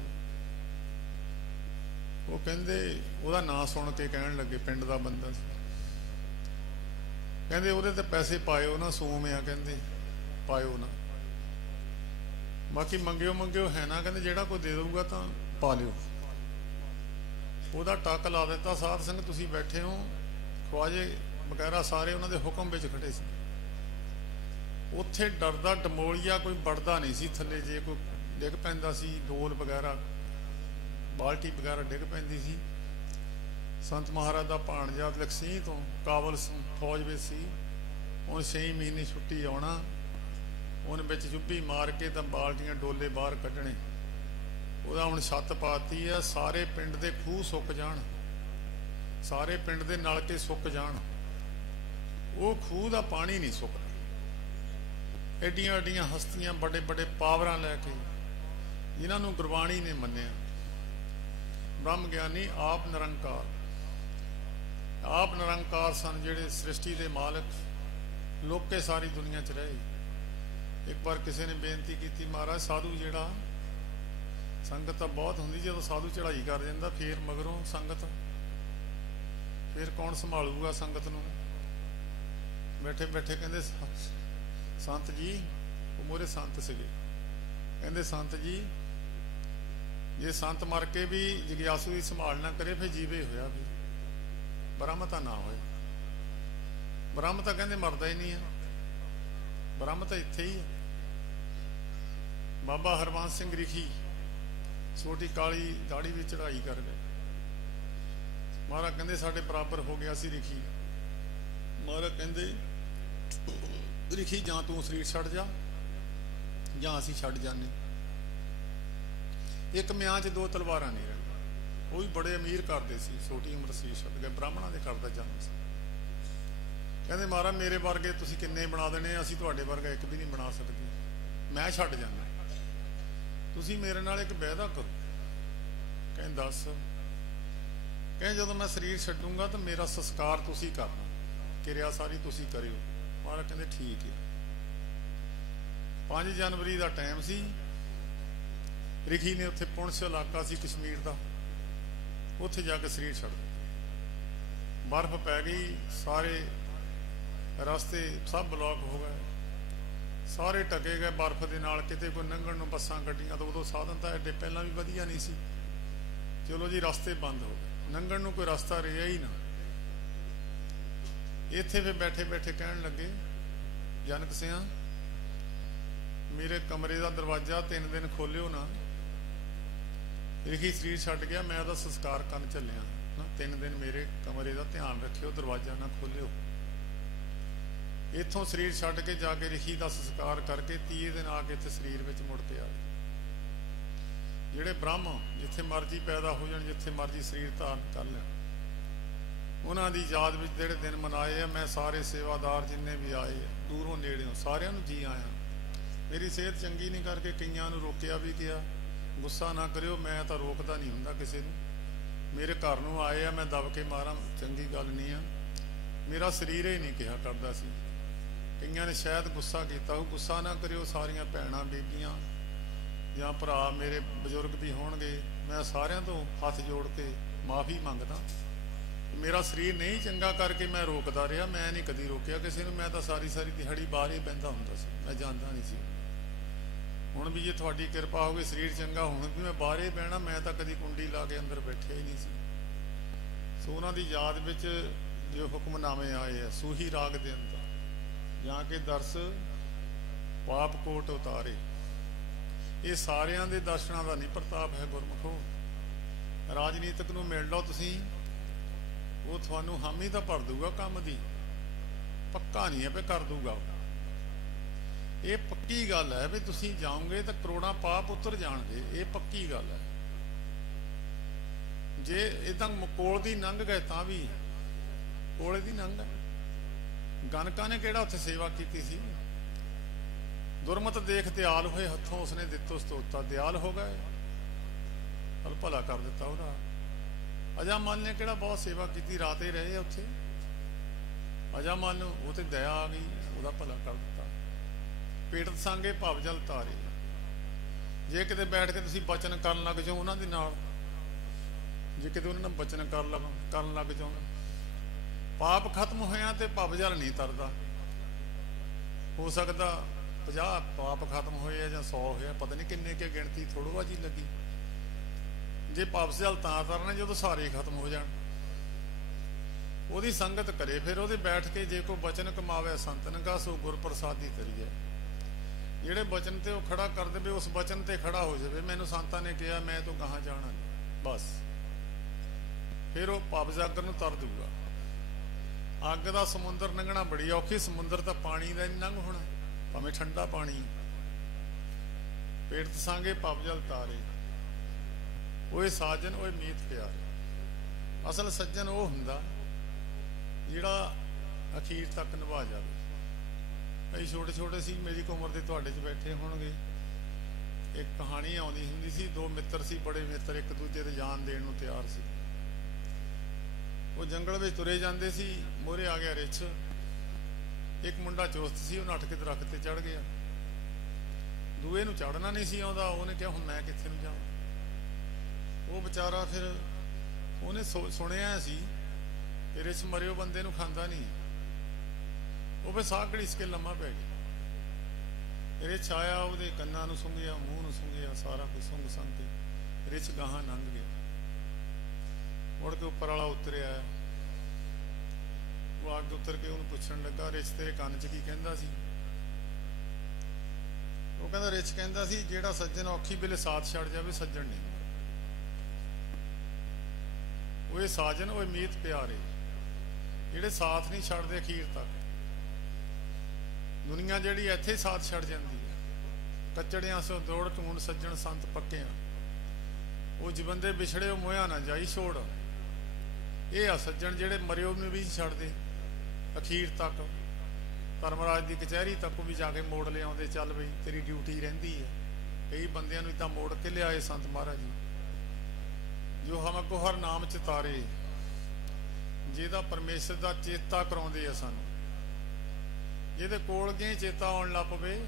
ਉਹ ਕਹਿੰਦੇ ਉਹਦਾ ਨਾਂ ਸੁਣ ਕੇ ਕਹਿਣ ਲੱਗੇ, ਪਿੰਡ ਦਾ ਬੰਦਾ ਸੀ, ਕਹਿੰਦੇ ਉਹਦੇ ਤੇ ਪੈਸੇ ਪਾਇਓ ਨਾ, ਸੋਮ ਆ, ਕਹਿੰਦੇ ਪਾਇਓ ਨਾ, ਬਾਕੀ ਮੰਗਿਓ ਮੰਗਿਓ ਹੈ ਨਾ, ਕਹਿੰਦੇ ਜਿਹੜਾ ਕੋਈ ਦੇ ਦਊਗਾ ਤਾਂ ਪਾ ਲਿਓ। ਉਹਦਾ ਟੱਕ ਲਾ ਦਿੱਤਾ। ਸਾਧ ਸਿੰਘ ਤੁਸੀਂ ਬੈਠੇ ਹੋ, ਖਵਾਜੇ ਵਗੈਰਾ ਸਾਰੇ ਉਹਨਾਂ ਦੇ ਹੁਕਮ ਵਿੱਚ ਖੜੇ ਸੀ। ਉੱਥੇ ਡਰਦਾ ਡਮੋਲੀਆ ਕੋਈ ਵੜਦਾ ਨਹੀਂ ਸੀ ਥੱਲੇ, ਜੇ ਕੋਈ ਡਿੱਗ ਪੈਂਦਾ ਸੀ, ਡੋਲ ਵਗੈਰਾ ਬਾਲਟੀ ਵਗੈਰਾ ਡਿੱਗ ਪੈਂਦੀ ਸੀ। ਸੰਤ ਮਹਾਰਾਜ ਦਾ ਭਾਣਜਾ ਲਕਸੀਹ ਤੋਂ ਕਾਬਲ ਫੌਜ ਵਿੱਚ ਸੀ, ਉਹਨੇ 6 ਮਹੀਨੇ ਛੁੱਟੀ ਆਉਣਾ, ਉਹਨੇ ਵਿੱਚ ਚੁੱਭੀ ਮਾਰ ਕੇ ਤਾਂ ਬਾਲਟੀਆਂ ਡੋਲੇ ਬਾਹਰ ਕੱਢਣੇ। ਉਹਦਾ ਹੁਣ ਛੱਤ ਪਾਤੀ ਆ, ਸਾਰੇ ਪਿੰਡ ਦੇ ਖੂਹ ਸੁੱਕ ਜਾਣ, ਸਾਰੇ ਪਿੰਡ ਦੇ ਨਲਕੇ ਸੁੱਕ ਜਾਣ, ਉਹ ਖੂਹ ਦਾ ਪਾਣੀ ਨਹੀਂ ਸੁੱਕਦਾ। ਐਡੀਆਂ ਐਡੀਆਂ ਹਸਤੀਆਂ, ਵੱਡੇ ਵੱਡੇ ਪਾਵਰਾਂ ਲੈ ਕੇ, ਜਿਨ੍ਹਾਂ ਨੂੰ ਗੁਰਬਾਣੀ ਨੇ ਮੰਨਿਆ, ਬ੍ਰਹਮ ਗਿਆਨੀ ਆਪ ਨਿਰੰਕਾਰ, ਆਪ ਨਿਰੰਕਾਰ ਸਨ, ਜਿਹੜੇ ਸ੍ਰਿਸ਼ਟੀ ਦੇ ਮਾਲਕ, ਲੋਕੇ ਸਾਰੀ ਦੁਨੀਆ 'ਚ ਰਹੇ। ਇੱਕ ਵਾਰ ਕਿਸੇ ਨੇ ਬੇਨਤੀ ਕੀਤੀ, ਮਹਾਰਾਜ ਸਾਧੂ ਜਿਹੜਾ, ਸੰਗਤ ਤਾਂ ਬਹੁਤ ਹੁੰਦੀ, ਜਦੋਂ ਸਾਧੂ ਚੜ੍ਹਾਈ ਕਰ ਜਾਂਦਾ ਫੇਰ ਮਗਰੋਂ ਸੰਗਤ, ਫੇਰ ਕੌਣ ਸੰਭਾਲੂਗਾ ਸੰਗਤ ਨੂੰ? ਬੈਠੇ ਬੈਠੇ ਕਹਿੰਦੇ ਸੰਤ ਜੀ, ਉਹ ਮੋਰੇ ਸੰਤ ਸੀਗੇ, ਕਹਿੰਦੇ ਸੰਤ ਜੀ ਜੇ ਸੰਤ ਮਰ ਕੇ ਵੀ ਜਗਿਆਸੂ ਦੀ ਸੰਭਾਲ ਨਾ ਕਰੇ ਫਿਰ ਜੀਵੇ ਹੋਇਆ ਵੀ ਬ੍ਰਹਮ ਤਾਂ ਨਾ ਹੋਏ। ਬ੍ਰਹਮ ਤਾਂ ਕਹਿੰਦੇ ਮਰਦਾ ਹੀ ਨਹੀਂ ਆ, ਬ੍ਰਹਮ ਤਾਂ ਇੱਥੇ ਹੀ ਹੈ। ਬਾਬਾ ਹਰਬੰਸ ਸਿੰਘ ਰਿਖੀ ਛੋਟੀ ਕਾਲੀ ਦਾੜੀ ਵਿੱਚ ਚੜ੍ਹਾਈ ਕਰ ਗਏ। ਮਹਾਰਾਜ ਕਹਿੰਦੇ ਸਾਡੇ ਬਰਾਬਰ ਹੋ ਗਿਆ ਸੀ ਰਿਖੀ। ਮਹਾਰਾਜ ਕਹਿੰਦੇ ਰਿਖੀ ਜਾਂ ਤੂੰ ਸਰੀਰ ਛੱਡ ਜਾ ਜਾਂ ਅਸੀਂ ਛੱਡ ਜਾਂਦੇ। ਇੱਕ ਮਿਆਂ 'ਚ 2 ਤਲਵਾਰਾਂ ਨਹੀਂ ਰਹਿੰਦੀਆਂ। ਉਹ ਵੀ ਬੜੇ ਅਮੀਰ ਕਰਦੇ ਸੀ, ਛੋਟੀ ਉਮਰ ਸੀ, ਛੱਡ ਗਏ। ਬ੍ਰਾਹਮਣਾਂ ਦੇ ਘਰ ਦਾ ਜਨਮ ਸੀ। ਕਹਿੰਦੇ ਮਹਾਰਾਜ ਮੇਰੇ ਵਰਗੇ ਤੁਸੀਂ ਕਿੰਨੇ ਬਣਾ ਦੇਣੇ, ਅਸੀਂ ਤੁਹਾਡੇ ਵਰਗਾ ਇੱਕ ਵੀ ਨਹੀਂ ਬਣਾ ਸਕਦੇ, ਮੈਂ ਛੱਡ ਜਾਂਦਾ, ਤੁਸੀਂ ਮੇਰੇ ਨਾਲ ਇੱਕ ਵਾਅਦਾ ਕਰੋ। ਕਹਿੰਦੇ ਦੱਸ। ਕਹਿੰਦੇ ਜਦੋਂ ਮੈਂ ਸਰੀਰ ਛੱਡੂੰਗਾ ਤਾਂ ਮੇਰਾ ਸੰਸਕਾਰ ਤੁਸੀਂ ਕਰਨਾ, ਕਿਰਿਆ ਸਾਰੀ ਤੁਸੀਂ ਕਰਿਓ। ਮਹਾਰਾਜ ਕਹਿੰਦੇ ਠੀਕ ਹੈ। 5 ਜਨਵਰੀ ਦਾ ਟਾਈਮ ਸੀ। ਰਿਖੀ ਨੇ ਉੱਥੇ ਪੁੰਛ ਇਲਾਕਾ ਸੀ ਕਸ਼ਮੀਰ ਦਾ, ਉੱਥੇ ਜਾ ਕੇ ਸਰੀਰ ਛੱਡ ਦਿੱਤਾ। ਬਰਫ਼ ਪੈ ਗਈ, ਸਾਰੇ ਰਸਤੇ ਸਭ ਬਲੌਕ ਹੋ ਗਏ, ਸਾਰੇ ਢਕੇ ਗਏ ਬਰਫ਼ ਦੇ ਨਾਲ। ਕਿਤੇ ਕੋਈ ਲੰਘਣ ਨੂੰ ਬੱਸਾਂ ਗੱਡੀਆਂ ਤੋਂ, ਉਦੋਂ ਸਾਧਨ ਤਾਂ ਐਡੇ ਪਹਿਲਾਂ ਵੀ ਵਧੀਆ ਨਹੀਂ ਸੀ। ਚਲੋ ਜੀ ਰਸਤੇ ਬੰਦ ਹੋ ਗਏ, ਲੰਘਣ ਨੂੰ ਕੋਈ ਰਸਤਾ ਰਿਹਾ ਹੀ ਨਾ। ਇੱਥੇ ਫਿਰ ਬੈਠੇ ਬੈਠੇ ਕਹਿਣ ਲੱਗੇ, ਜਨਕ ਸਿਆਂ ਮੇਰੇ ਕਮਰੇ ਦਾ ਦਰਵਾਜ਼ਾ 3 ਦਿਨ ਖੋਲਿਓ ਨਾ। ਰਿਖੀ ਸਰੀਰ ਛੱਡ ਗਿਆ, ਮੈਂ ਉਹਦਾ ਸੰਸਕਾਰ ਕਰਨ ਚੱਲਿਆ ਨਾ, 3 ਦਿਨ ਮੇਰੇ ਕਮਰੇ ਦਾ ਧਿਆਨ ਰੱਖਿਓ, ਦਰਵਾਜ਼ਾ ਨਾ ਖੋਲਿਓ। ਇੱਥੋਂ ਸਰੀਰ ਛੱਡ ਕੇ ਜਾ ਕੇ ਰਿਖੀ ਦਾ ਸੰਸਕਾਰ ਕਰਕੇ 30 ਦਿਨ ਆ ਕੇ ਇੱਥੇ ਸਰੀਰ ਵਿੱਚ ਮੁੜ ਕੇ ਆਏ। ਜਿਹੜੇ ਬ੍ਰਹਮ ਜਿੱਥੇ ਮਰਜੀ ਪੈਦਾ ਹੋ ਜਾਣ, ਜਿੱਥੇ ਮਰਜੀ ਸਰੀਰ ਧਾਰਨ ਕਰ ਲੈਣ, ਉਹਨਾਂ ਦੀ ਯਾਦ ਵਿੱਚ ਜਿਹੜੇ ਦਿਨ ਮਨਾਏ ਆ, ਮੈਂ ਸਾਰੇ ਸੇਵਾਦਾਰ ਜਿੰਨੇ ਵੀ ਆਏ ਦੂਰੋਂ ਨੇੜਿਓਂ ਸਾਰਿਆਂ ਨੂੰ ਜੀ ਆਇਆ। ਮੇਰੀ ਸਿਹਤ ਚੰਗੀ ਨਹੀਂ ਕਰਕੇ ਕਈਆਂ ਨੂੰ ਰੋਕਿਆ ਵੀ ਗਿਆ, ਗੁੱਸਾ ਨਾ ਕਰਿਓ, ਮੈਂ ਤਾਂ ਰੋਕਦਾ ਨਹੀਂ ਹੁੰਦਾ ਕਿਸੇ ਨੂੰ। ਮੇਰੇ ਘਰ ਨੂੰ ਆਏ ਆ, ਮੈਂ ਦਬ ਕੇ ਮਾਰਾਂ ਚੰਗੀ ਗੱਲ ਨਹੀਂ ਆ। ਮੇਰਾ ਸਰੀਰ ਹੀ ਨਹੀਂ ਕਿਹਾ ਕਰਦਾ ਸੀ। ਕਈਆਂ ਨੇ ਸ਼ਾਇਦ ਗੁੱਸਾ ਕੀਤਾ ਹੋ, ਗੁੱਸਾ ਨਾ ਕਰਿਓ। ਸਾਰੀਆਂ ਭੈਣਾਂ ਬੀਬੀਆਂ ਜਾਂ ਭਰਾ ਮੇਰੇ ਬਜ਼ੁਰਗ ਵੀ ਹੋਣਗੇ, ਮੈਂ ਸਾਰਿਆਂ ਤੋਂ ਹੱਥ ਜੋੜ ਕੇ ਮਾਫੀ ਮੰਗਦਾ। ਮੇਰਾ ਸਰੀਰ ਨਹੀਂ ਚੰਗਾ ਕਰਕੇ ਮੈਂ ਰੋਕਦਾ ਰਿਹਾ, ਮੈਂ ਨਹੀਂ ਕਦੀ ਰੋਕਿਆ ਕਿਸੇ ਨੂੰ। ਮੈਂ ਤਾਂ ਸਾਰੀ ਸਾਰੀ ਦਿਹਾੜੀ ਬਾਹਰ ਹੀ ਬਹਿੰਦਾ ਹੁੰਦਾ ਸੀ, ਮੈਂ ਜਾਂਦਾ ਨਹੀਂ ਸੀ। ਹੁਣ ਵੀ ਜੇ ਤੁਹਾਡੀ ਕਿਰਪਾ ਹੋਵੇ ਸਰੀਰ ਚੰਗਾ, ਹੁਣ ਵੀ ਮੈਂ ਬਾਹਰ ਹੀ ਬਹਿਣਾ, ਮੈਂ ਤਾਂ ਕਦੀ ਕੁੰਡੀ ਲਾ ਕੇ ਅੰਦਰ ਬੈਠਿਆ ਹੀ ਨਹੀਂ ਸੀ। ਸੋ ਉਹਨਾਂ ਦੀ ਯਾਦ ਵਿੱਚ ਜੋ ਹੁਕਮਨਾਮੇ ਆਏ ਆ, ਸੂਹੀ ਰਾਗ ਦੇ ਅੰਦਰ ਜਾਂ ਕੇ ਦਰਸ ਪਾਪ ਕੋਟ ਉਤਾਰੇ, ਇਹ ਸਾਰਿਆਂ ਦੇ ਦਰਸ਼ਨਾਂ ਦਾ ਨਹੀਂ ਪ੍ਰਤਾਪ ਹੈ ਗੁਰਮੁਖੋ। ਰਾਜਨੀਤਿਕ ਨੂੰ ਮਿਲ ਲਓ ਤੁਸੀਂ, ਉਹ ਤੁਹਾਨੂੰ ਹਾਮੀ ਤਾਂ ਭਰ ਦੂਗਾ ਕੰਮ ਦੀ, ਪੱਕਾ ਨਹੀਂ ਹੈ ਵੀ ਕਰ ਦੂਗਾ। ਇਹ ਪੱਕੀ ਗੱਲ ਹੈ ਵੀ ਤੁਸੀਂ ਜਾਓਗੇ ਤਾਂ ਕਰੋੜਾਂ ਪਾਪ ਉਤਰ ਜਾਣਗੇ, ਇਹ ਪੱਕੀ ਗੱਲ ਹੈ। ਜੇ ਇਦਾਂ ਕੋਲ ਦੀ ਲੰਘ ਗਏ ਤਾਂ ਵੀ ਕੋਲੇ ਦੀ ਲੰਘ ਗਏ। ਗਨਕਾਂ ਨੇ ਕਿਹੜਾ ਉੱਥੇ ਸੇਵਾ ਕੀਤੀ ਸੀ? ਦੁਰਮਤ ਦੇਖ ਦਿਆਲ ਹੋਏ, ਹੱਥੋਂ ਉਸਨੇ ਦਿੱਤੋ ਸਤੋਤਾ, ਦਿਆਲ ਹੋ ਗਏ, ਹਲ ਭਲਾ ਕਰ ਦਿੱਤਾ ਉਹਦਾ। ਅਜਾਮਲ ਨੇ ਕਿਹੜਾ ਬਹੁਤ ਸੇਵਾ ਕੀਤੀ, ਰਾਤੇ ਰਹੇ ਉੱਥੇ। ਅਜਾਮਲ ਨੂੰ ਉਹ ਤੇ ਦਇਆ ਆ ਗਈ, ਉਹਦਾ ਭਲਾ ਕਰ ਦਿੱਤਾ। ਪੀੜਤ ਸੰਗੇ ਭਵ ਜਲ ਤਾਰੇ। ਜੇ ਕਿਤੇ ਬੈਠ ਕੇ ਤੁਸੀਂ ਬਚਨ ਕਰਨ ਲੱਗ ਜਾਓ ਉਹਨਾਂ ਦੇ ਨਾਲ, जे किते उन्हां नाल बचन करन लग जाओ। पाप खत्म होया तो भव जल नहीं तरदा। हो सकता 50 पाप खत्म होए या 100 होया, पता नहीं किन्ने के गिणती थोड़ो बाजी लगी। जे पाप जल तां तरना जो सारे खत्म हो जाण। ਉਹਦੀ संगत करे, फिर ਉਹਦੇ बैठ के जे कोई बचन कमावे संतन का सो गुर प्रसादी करिए। ਜਿਹੜੇ बचन ते ਉਹ खड़ा कर दे उस बचन ते खड़ा हो जाए। मैनू संतां ने कहा मैं तो गਾਹਾਂ जाना नहीं, बस फिर वो पाप जागर ਨੂੰ तर दूगा। ਅੱਗ ਦਾ ਸਮੁੰਦਰ ਲੰਘਣਾ ਬੜੀ ਔਖੀ, ਸਮੁੰਦਰ ਤਾਂ ਪਾਣੀ ਦਾ ਨਹੀਂ ਲੰਘ ਹੋਣਾ, ਭਾਵੇਂ ਠੰਡਾ ਪਾਣੀ। ਪੇਟ ਤਸਾਂਗੇ ਪਾਪ ਜਲ ਤਾਰੇ, ਓਏ ਸਾਜਨ ਓਏ ਮੀਤ ਪਿਆਰੇ। ਅਸਲ ਸੱਜਣ ਉਹ ਹੁੰਦਾ ਜਿਹੜਾ ਅਖੀਰ ਤੱਕ ਨਿਭਾ ਜਾਵੇ। ਕਈ ਛੋਟੇ ਛੋਟੇ ਸੀ, ਮੇਰੀ ਉਮਰ ਦੇ ਤੁਹਾਡੇ 'ਚ ਬੈਠੇ ਹੋਣਗੇ। ਇੱਕ ਕਹਾਣੀ ਆਉਂਦੀ ਹੁੰਦੀ ਸੀ, ਦੋ ਮਿੱਤਰ ਸੀ, ਬੜੇ ਮਿੱਤਰ, ਇੱਕ ਦੂਜੇ ਤੇ ਜਾਨ ਦੇਣ ਨੂੰ ਤਿਆਰ ਸੀ। ਉਹ ਜੰਗਲ ਵਿੱਚ ਤੁਰੇ ਜਾਂਦੇ ਸੀ, ਮੋਹਰੇ ਆ ਗਿਆ ਰਿੱਛ। ਇੱਕ ਮੁੰਡਾ ਚੁਸਤ ਸੀ, ਉਹ ਨੱਠ ਕੇ ਦਰੱਖਤ ਤੇ ਚੜ੍ਹ ਗਿਆ। ਦੂਏ ਨੂੰ ਚੜ੍ਹਨਾ ਨਹੀਂ ਸੀ ਆਉਂਦਾ। ਉਹਨੇ ਕਿਹਾ ਹੁਣ ਮੈਂ ਕਿੱਥੇ ਨੂੰ ਜਾਵਾਂ। ਉਹ ਵਿਚਾਰਾ ਫਿਰ ਉਹਨੇ ਸੁਣਿਆ ਸੀ ਕਿ ਰਿੱਛ ਮਰਿਓ ਬੰਦੇ ਨੂੰ ਖਾਂਦਾ ਨਹੀਂ। ਉਹ ਫਿਰ ਸਾਹ ਘੜੀਸ ਕੇ ਲੰਮਾ ਪੈ ਗਿਆ। ਰਿੱਛ ਆਇਆ, ਉਹਦੇ ਕੰਨਾਂ ਨੂੰ ਸੁੰਘਿਆ, ਮੂੰਹ ਨੂੰ ਸੁੰਘਿਆ, ਸਾਰਾ ਕੁਝ ਸੁੰਘ ਸੰਘ ਕੇ ਰਿੱਛ ਗਾਹਾਂ ਲੰਘ ਗਿਆ। ਮੁੜ ਕੇ ਉੱਪਰ ਵਾਲਾ ਉਤਰਿਆ। ਉਹ ਅੱਗ ਉਤਰ ਕੇ ਉਹਨੂੰ ਪੁੱਛਣ ਲੱਗਾ, ਰਿੱਛ ਤੇਰੇ ਕੰਨ 'ਚ ਕੀ ਕਹਿੰਦਾ ਸੀ? ਉਹ ਕਹਿੰਦਾ, ਰਿੱਛ ਕਹਿੰਦਾ ਸੀ ਜਿਹੜਾ ਸੱਜਣ ਔਖੀ ਵੇਲੇ ਸਾਥ ਛੱਡ ਜਾਵੇ ਸੱਜਣ ਨਹੀਂ। ਓਏ ਸਾਜਨ ਓਏ ਮੀਤ ਪਿਆਰੇ, ਜਿਹੜੇ ਸਾਥ ਨਹੀਂ ਛੱਡਦੇ ਅਖੀਰ ਤੱਕ। ਦੁਨੀਆ ਜਿਹੜੀ ਇੱਥੇ ਸਾਥ ਛੱਡ ਜਾਂਦੀ ਹੈ। ਕੱਚੜਿਆਂ ਸੋ ਦੌੜ ਢੂੰਡ ਸੱਜਣ ਸੰਤ ਪੱਕਿਆਂ, ਉਹ ਜੀਵੰਦੇ ਵਿਛੜੇ ਉਹ ਮੋਇਆ ਨਾ ਜਾਈ ਛੋੜ। ਇਹ ਆ ਸੱਜਣ ਜਿਹੜੇ ਮਰਿਓ ਨੂੰ ਵੀ ਛੱਡਦੇ ਅਖੀਰ ਤੱਕ। ਧਰਮਰਾਜ ਦੀ ਕਚਹਿਰੀ ਤੱਕ ਵੀ ਜਾ ਕੇ ਮੋੜ ਲਿਆਉਂਦੇ, ਚੱਲ ਬਈ ਤੇਰੀ ਡਿਊਟੀ ਰਹਿੰਦੀ ਹੈ। ਕਈ ਬੰਦਿਆਂ ਨੂੰ ਤਾਂ ਮੋੜ ਕੇ ਲਿਆਏ ਸੰਤ ਮਹਾਰਾਜ ਜੀ। ਜੋ ਹਮਕੋ ਹਰ ਨਾਮ ਚ ਤਾਰੇ, ਜਿਹਦਾ ਪਰਮੇਸ਼ਰ ਦਾ ਚੇਤਾ ਕਰਾਉਂਦੇ ਆ ਸਾਨੂੰ। ਜਿਹਦੇ ਕੋਲ ਗਏ ਚੇਤਾ ਆਉਣ ਲੱਗ ਪਵੇ,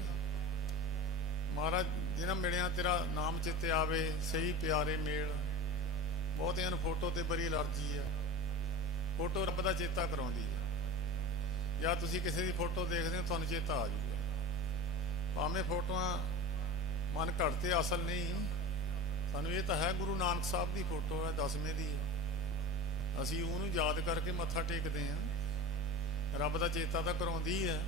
ਮਹਾਰਾਜ ਜਿਹਨਾਂ ਮਿਲਿਆ ਤੇਰਾ ਨਾਮ ਚੇਤੇ ਆਵੇ, ਸਹੀ ਪਿਆਰੇ ਮੇਲ। ਬਹੁਤਿਆਂ ਨੂੰ ਫੋਟੋ ਤੇ ਬੜੀ ਅਲਰਜੀ ਆ। ਫੋਟੋ ਰੱਬ ਦਾ ਚੇਤਾ ਕਰਾਉਂਦੀ ਹੈ। ਜਾਂ ਤੁਸੀਂ ਕਿਸੇ ਦੀ ਫੋਟੋ ਦੇਖਦੇ ਹੋ ਤੁਹਾਨੂੰ ਚੇਤਾ ਆ ਜੂਗਾ। ਭਾਵੇਂ ਫੋਟੋਆਂ ਮਨ ਘੜ ਤੇ ਅਸਲ ਨਹੀਂ। ਸਾਨੂੰ ਇਹ ਤਾਂ ਹੈ ਗੁਰੂ ਨਾਨਕ ਸਾਹਿਬ ਦੀ ਫੋਟੋ ਹੈ, 10ਵੇਂ ਦੀ ਹੈ। ਅਸੀਂ ਉਹਨੂੰ ਯਾਦ ਕਰਕੇ ਮੱਥਾ ਟੇਕਦੇ ਹਾਂ। ਰੱਬ ਦਾ ਚੇਤਾ ਤਾਂ ਕਰਾਉਂਦੀ ਹੈ।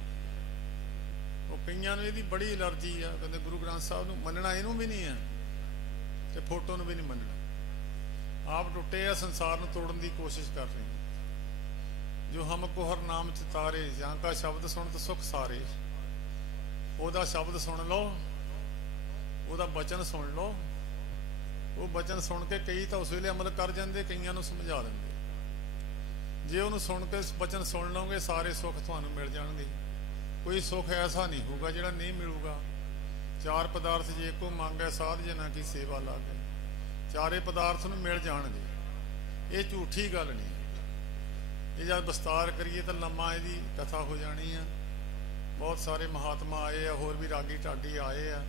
ਉਹ ਕਈਆਂ ਨੂੰ ਇਹਦੀ ਬੜੀ ਐਲਰਜੀ ਆ, ਕਹਿੰਦੇ ਗੁਰੂ ਗ੍ਰੰਥ ਸਾਹਿਬ ਨੂੰ ਮੰਨਣਾ ਇਹਨੂੰ ਵੀ ਨਹੀਂ ਹੈ ਤੇ ਫੋਟੋ ਨੂੰ ਵੀ ਨਹੀਂ ਮੰਨਣਾ। ਆਪ ਟੁੱਟੇ ਆ, ਸੰਸਾਰ ਨੂੰ ਤੋੜਨ ਦੀ ਕੋਸ਼ਿਸ਼ ਕਰ ਰਹੇ। ਜੋ ਹਮਕੋ ਹਰ ਨਾਮ ਚ ਤਾਰੇ, ਜਾਂ ਕਾ ਸ਼ਬਦ ਸੁਣ ਤਾਂ ਸੁਖ ਸਾਰੇ। ਉਹਦਾ ਸ਼ਬਦ ਸੁਣ ਲਓ, ਉਹਦਾ ਬਚਨ ਸੁਣ ਲਓ। ਉਹ ਬਚਨ ਸੁਣ ਕੇ ਕਈ ਤਾਂ ਉਸ ਵੇਲੇ ਅਮਲ ਕਰ ਜਾਂਦੇ, ਕਈਆਂ ਨੂੰ ਸਮਝਾ ਦਿੰਦੇ। ਜੇ ਉਹਨੂੰ ਸੁਣ ਕੇ ਬਚਨ ਸੁਣ ਲਓਗੇ, ਸਾਰੇ ਸੁੱਖ ਤੁਹਾਨੂੰ ਮਿਲ ਜਾਣਗੇ। ਕੋਈ ਸੁੱਖ ਐਸਾ ਨਹੀਂ ਹੋਊਗਾ ਜਿਹੜਾ ਨਹੀਂ ਮਿਲੂਗਾ। ਚਾਰ ਪਦਾਰਥ ਜੇ ਕੋ ਮੰਗੈ ਸਾਧ ਜਨਾਂ ਕੀ ਸੇਵਾ ਲਾਗੇ, ਚਾਰੇ ਪਦਾਰਥ ਨੂੰ ਮਿਲ ਜਾਣਗੇ। ਇਹ ਝੂਠੀ ਗੱਲ ਨਹੀਂ। ਇਹ ਜਦ ਵਿਸਤਾਰ ਕਰੀਏ ਤਾਂ ਲੰਮਾ ਇਹਦੀ ਕਥਾ ਹੋ ਜਾਣੀ ਆ। ਬਹੁਤ ਸਾਰੇ ਮਹਾਤਮਾ ਆਏ ਆ, ਹੋਰ ਵੀ ਰਾਗੀ ਢਾਡੀ ਆਏ ਆ।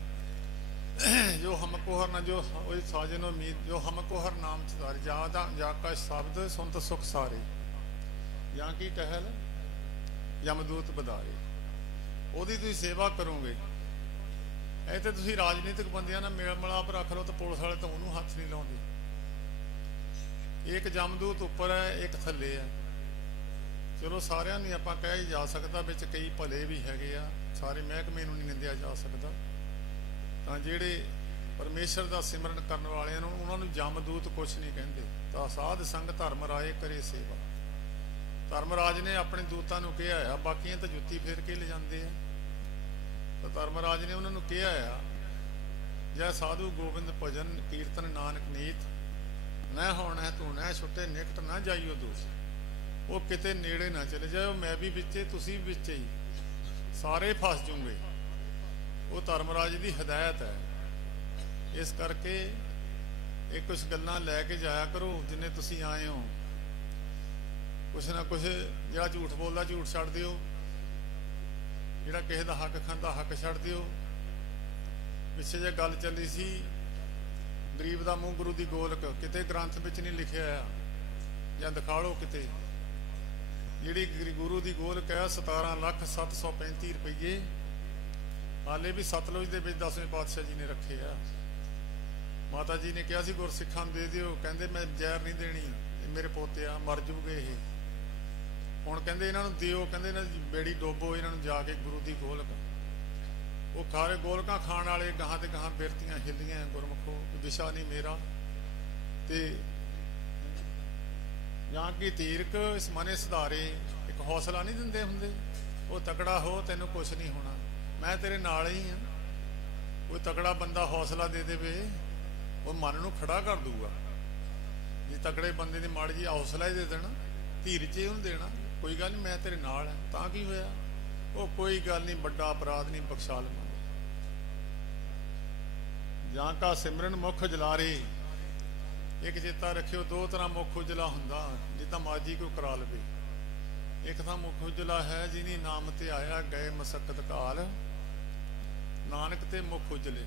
ਜੋ ਹਮਕੋ ਹਰ ਨਾ ਜੋ ਸਾਜਨ ਉਮੀਦ, ਜੋ ਹਮਕੋ ਹਰ ਨਾਮ ਚਤਾਰੇ, ਜਾ ਕਾ ਸ਼ਬਦ ਸੁਣਤ ਸੁਖ ਸਾਰੇ, ਜਾਂ ਕੀ ਟਹਿਲ ਯਮਦੂਤ ਬਦਾਰੇ। ਉਹਦੀ ਤੁਸੀਂ ਸੇਵਾ ਕਰੋਗੇ। ਇਹ ਤੇ ਤੁਸੀਂ ਰਾਜਨੀਤਿਕ ਬੰਦਿਆਂ ਨਾਲ ਮੇਲ ਮਿਲਾਪ ਰੱਖ ਲਓ ਤਾਂ ਪੁਲਿਸ ਵਾਲੇ ਤਾਂ ਉਹਨੂੰ ਹੱਥ ਨਹੀਂ ਲਾਉਂਦੇ। ਇੱਕ ਜਮਦੂਤ ਉੱਪਰ ਹੈ, ਇੱਕ ਥੱਲੇ ਹੈ। ਚਲੋ ਸਾਰਿਆਂ ਨੂੰ ਆਪਾਂ ਕਹਿ ਹੀ ਜਾ ਸਕਦਾ, ਵਿੱਚ ਕਈ ਭਲੇ ਵੀ ਹੈਗੇ ਆ। ਸਾਰੇ ਮਹਿਕਮੇ ਨੂੰ ਨਹੀਂ ਨਿੰਦਿਆ ਜਾ ਸਕਦਾ। ਤਾਂ ਜਿਹੜੇ ਪਰਮੇਸ਼ਰ ਦਾ ਸਿਮਰਨ ਕਰਨ ਵਾਲਿਆਂ ਨੂੰ, ਉਹਨਾਂ ਨੂੰ ਜਮਦੂਤ ਕੁਛ ਨਹੀਂ ਕਹਿੰਦੇ। ਤਾਂ ਸਾਧ ਸੰਗ ਧਰਮ ਰਾਏ ਕਰੇ ਸੇਵਾ। ਧਰਮਰਾਜ ਨੇ ਆਪਣੇ ਦੂਤਾਂ ਨੂੰ ਕਿਹਾ ਆ, ਬਾਕੀਆਂ ਤਾਂ ਜੁੱਤੀ ਫੇਰ ਕੇ ਲਿਜਾਂਦੇ ਆ। ਤਾਂ ਧਰਮਰਾਜ ਨੇ ਉਹਨਾਂ ਨੂੰ ਕਿਹਾ ਆ, ਜੈ ਸਾਧੂ ਗੋਬਿੰਦ ਭਜਨ ਕੀਰਤਨ ਨਾਨਕ ਨੀਤ, ਨਾ ਹੋਣਾ ਹੈ ਤੂੰ ਨਾ ਛੁੱਟੇ ਨਿਕਟ ਨਾ ਜਾਈਓ ਦੂਸ। ਉਹ ਕਿਤੇ ਨੇੜੇ ਨਾ ਚਲੇ ਜਾਓ, ਮੈਂ ਵੀ ਵਿੱਚੇ ਤੁਸੀਂ ਵੀ ਵਿੱਚੇ ਹੀ, ਸਾਰੇ ਫਸ ਜੂਗੇ। ਉਹ ਧਰਮਰਾਜ ਦੀ ਹਦਾਇਤ ਹੈ। ਇਸ ਕਰਕੇ ਇਹ ਕੁਛ ਗੱਲਾਂ ਲੈ ਕੇ ਜਾਇਆ ਕਰੋ ਜਿੰਨੇ ਤੁਸੀਂ ਆਏ ਹੋ। ਕੁਛ ਨਾ ਕੁਛ ਜਿਹੜਾ ਝੂਠ ਬੋਲਦਾ ਝੂਠ ਛੱਡ ਦਿਓ, ਜਿਹੜਾ ਕਿਸੇ ਦਾ ਹੱਕ ਖਾਂਦਾ ਹੱਕ ਛੱਡ ਦਿਓ। ਪਿੱਛੇ ਜੇ ਗੱਲ ਚੱਲੀ ਸੀ ਗਰੀਬ ਦਾ ਮੂੰਹ ਗੁਰੂ ਦੀ ਗੋਲਕ, ਕਿਤੇ ਗ੍ਰੰਥ ਵਿੱਚ ਨਹੀਂ ਲਿਖਿਆ ਆ, ਜਾਂ ਦਿਖਾ ਲਓ ਕਿਤੇ। ਜਿਹੜੀ ਗੁਰੂ ਦੀ ਗੋਲਕ ਹੈ 17,735 ਰੁਪਈਏ, ਹਾਲੇ ਵੀ ਸਤਲੁਜ ਦੇ ਵਿੱਚ 10ਵੇਂ ਪਾਤਸ਼ਾਹ ਜੀ ਨੇ ਰੱਖੇ ਆ। ਮਾਤਾ ਜੀ ਨੇ ਕਿਹਾ ਸੀ ਗੁਰਸਿੱਖਾਂ ਨੂੰ ਦੇ ਦਿਓ, ਕਹਿੰਦੇ ਮੈਂ ਜ਼ਹਿਰ ਨਹੀਂ ਦੇਣੀ, ਇਹ ਮੇਰੇ ਪੋਤੇ ਆ, ਮਰ ਜੂਗੇ ਇਹ। ਹੁਣ ਕਹਿੰਦੇ ਇਹਨਾਂ ਨੂੰ ਦਿਓ, ਕਹਿੰਦੇ ਇਹਨਾਂ ਦੀ ਬੇੜੀ ਡੋਬੋ ਇਹਨਾਂ ਨੂੰ ਜਾ ਕੇ ਗੁਰੂ ਦੀ ਗੋਲਕ। ਉਹ ਖਾਰੇ ਗੋਲਕਾਂ ਖਾਣ ਵਾਲੇ ਗਾਹਾਂ ਤੇ ਗਾਹਾਂ ਬਿਰਤੀਆਂ ਹਿੱਲੀਆਂ, ਗੁਰਮੁਖੋ ਵਿਸ਼ਾ ਨਹੀਂ ਮੇਰਾ। ਤੇ ਜਾਂ ਕੀ ਤੀਰਕ ਇਸ ਮਨੇ ਸੁਧਾਰੇ, ਇੱਕ ਹੌਸਲਾ ਨਹੀਂ ਦਿੰਦੇ ਹੁੰਦੇ, ਉਹ ਤਕੜਾ ਹੋ ਤੈਨੂੰ ਕੁਛ ਨਹੀਂ ਹੋਣਾ, ਮੈਂ ਤੇਰੇ ਨਾਲ ਹੀ ਹਾਂ। ਕੋਈ ਤਕੜਾ ਬੰਦਾ ਹੌਸਲਾ ਦੇ ਦੇਵੇ, ਉਹ ਮਨ ਨੂੰ ਖੜਾ ਕਰ ਦੂਗਾ। ਜੇ ਤਕੜੇ ਬੰਦੇ ਦੀ ਮਾੜੀ ਜੀ ਹੌਸਲਾ ਹੀ ਦੇ ਦੇਣਾ, ਧੀਰਜ ਹੀ ਉਹਨੂੰ ਦੇਣਾ, ਕੋਈ ਗੱਲ ਨਹੀਂ ਮੈਂ ਤੇਰੇ ਨਾਲ ਹਾਂ, ਤਾਂ ਕੀ ਹੋਇਆ, ਉਹ ਕੋਈ ਗੱਲ ਨਹੀਂ, ਵੱਡਾ ਅਪਰਾਧ ਨਹੀਂ, ਬਖਸ਼ਾ ਲਵਾਂਗੇ। ਜਾਂ ਕਾ ਸਿਮਰਨ ਮੁਖ ਜਲਾਰੇ, ਇੱਕ ਚੇਤਾ ਰੱਖਿਓ, ਦੋ ਤਰ੍ਹਾਂ ਮੁਖ ਉਜਲਾ ਹੁੰਦਾ, ਜਿੱਦਾਂ ਮਰਜੀ ਕੋਈ ਕਰਾ ਲਵੇ। ਇੱਕ ਤਾਂ ਮੁਖ ਉਜਲਾ ਹੈ ਜਿਹਨੀ ਨਾਮ ਤੇ ਆਇਆ ਗਏ ਮਸਕਤ ਕਾਲ, ਨਾਨਕ ਤੇ ਮੁਖ ਉਜਲੇ।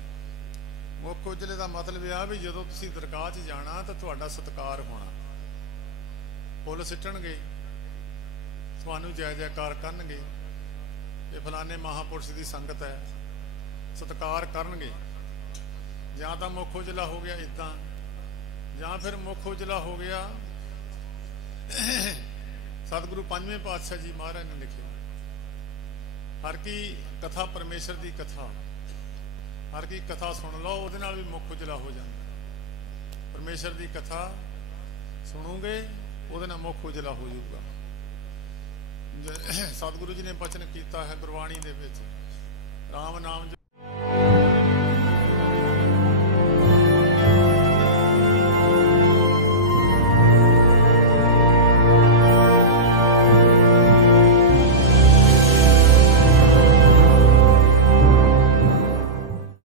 ਮੁੱਖ ਉਜਲੇ ਦਾ ਮਤਲਬ ਇਹ ਆ ਵੀ ਜਦੋਂ ਤੁਸੀਂ ਦਰਗਾਹ 'ਚ ਜਾਣਾ ਤਾਂ ਤੁਹਾਡਾ ਸਤਿਕਾਰ ਹੋਣਾ, ਫੁੱਲ ਸਿੱਟਣਗੇ, ਤੁਹਾਨੂੰ ਜੈ ਜੈਕਾਰ ਕਰਨਗੇ, ਇਹ ਫਲਾਣੇ ਮਹਾਂਪੁਰਸ਼ ਦੀ ਸੰਗਤ ਹੈ, ਸਤਿਕਾਰ ਕਰਨਗੇ। ਜਾਂ ਤਾਂ ਮੁੱਖ ਉਜਲਾ ਹੋ ਗਿਆ ਇੱਦਾਂ, ਜਾਂ ਫਿਰ ਮੁੱਖ ਉਜਲਾ ਹੋ ਗਿਆ ਸਤਿਗੁਰੂ ਪੰਜਵੇਂ ਪਾਤਸ਼ਾਹ ਜੀ ਮਹਾਰਾਜ ਨੇ ਲਿਖਿਆ, ਹਰ ਕੀ ਕਥਾ ਪਰਮੇਸ਼ਰ ਦੀ ਕਥਾ, ਹਰ ਕੀ ਕਥਾ ਸੁਣ ਲਓ, ਉਹਦੇ ਨਾਲ ਵੀ ਮੁੱਖ ਉਜਲਾ ਹੋ ਜਾਂਦਾ। ਪਰਮੇਸ਼ਰ ਦੀ ਕਥਾ ਸੁਣੋਗੇ, ਉਹਦੇ ਨਾਲ ਮੁੱਖ ਉਜਲਾ ਹੋ ਜਾਊਗਾ। ਸਤਿਗੁਰੂ ਜੀ ਨੇ ਬਚਨ ਕੀਤਾ ਹੈ ਗੁਰਬਾਣੀ ਦੇ ਵਿੱਚ, ਰਾਮ ਨਾਮ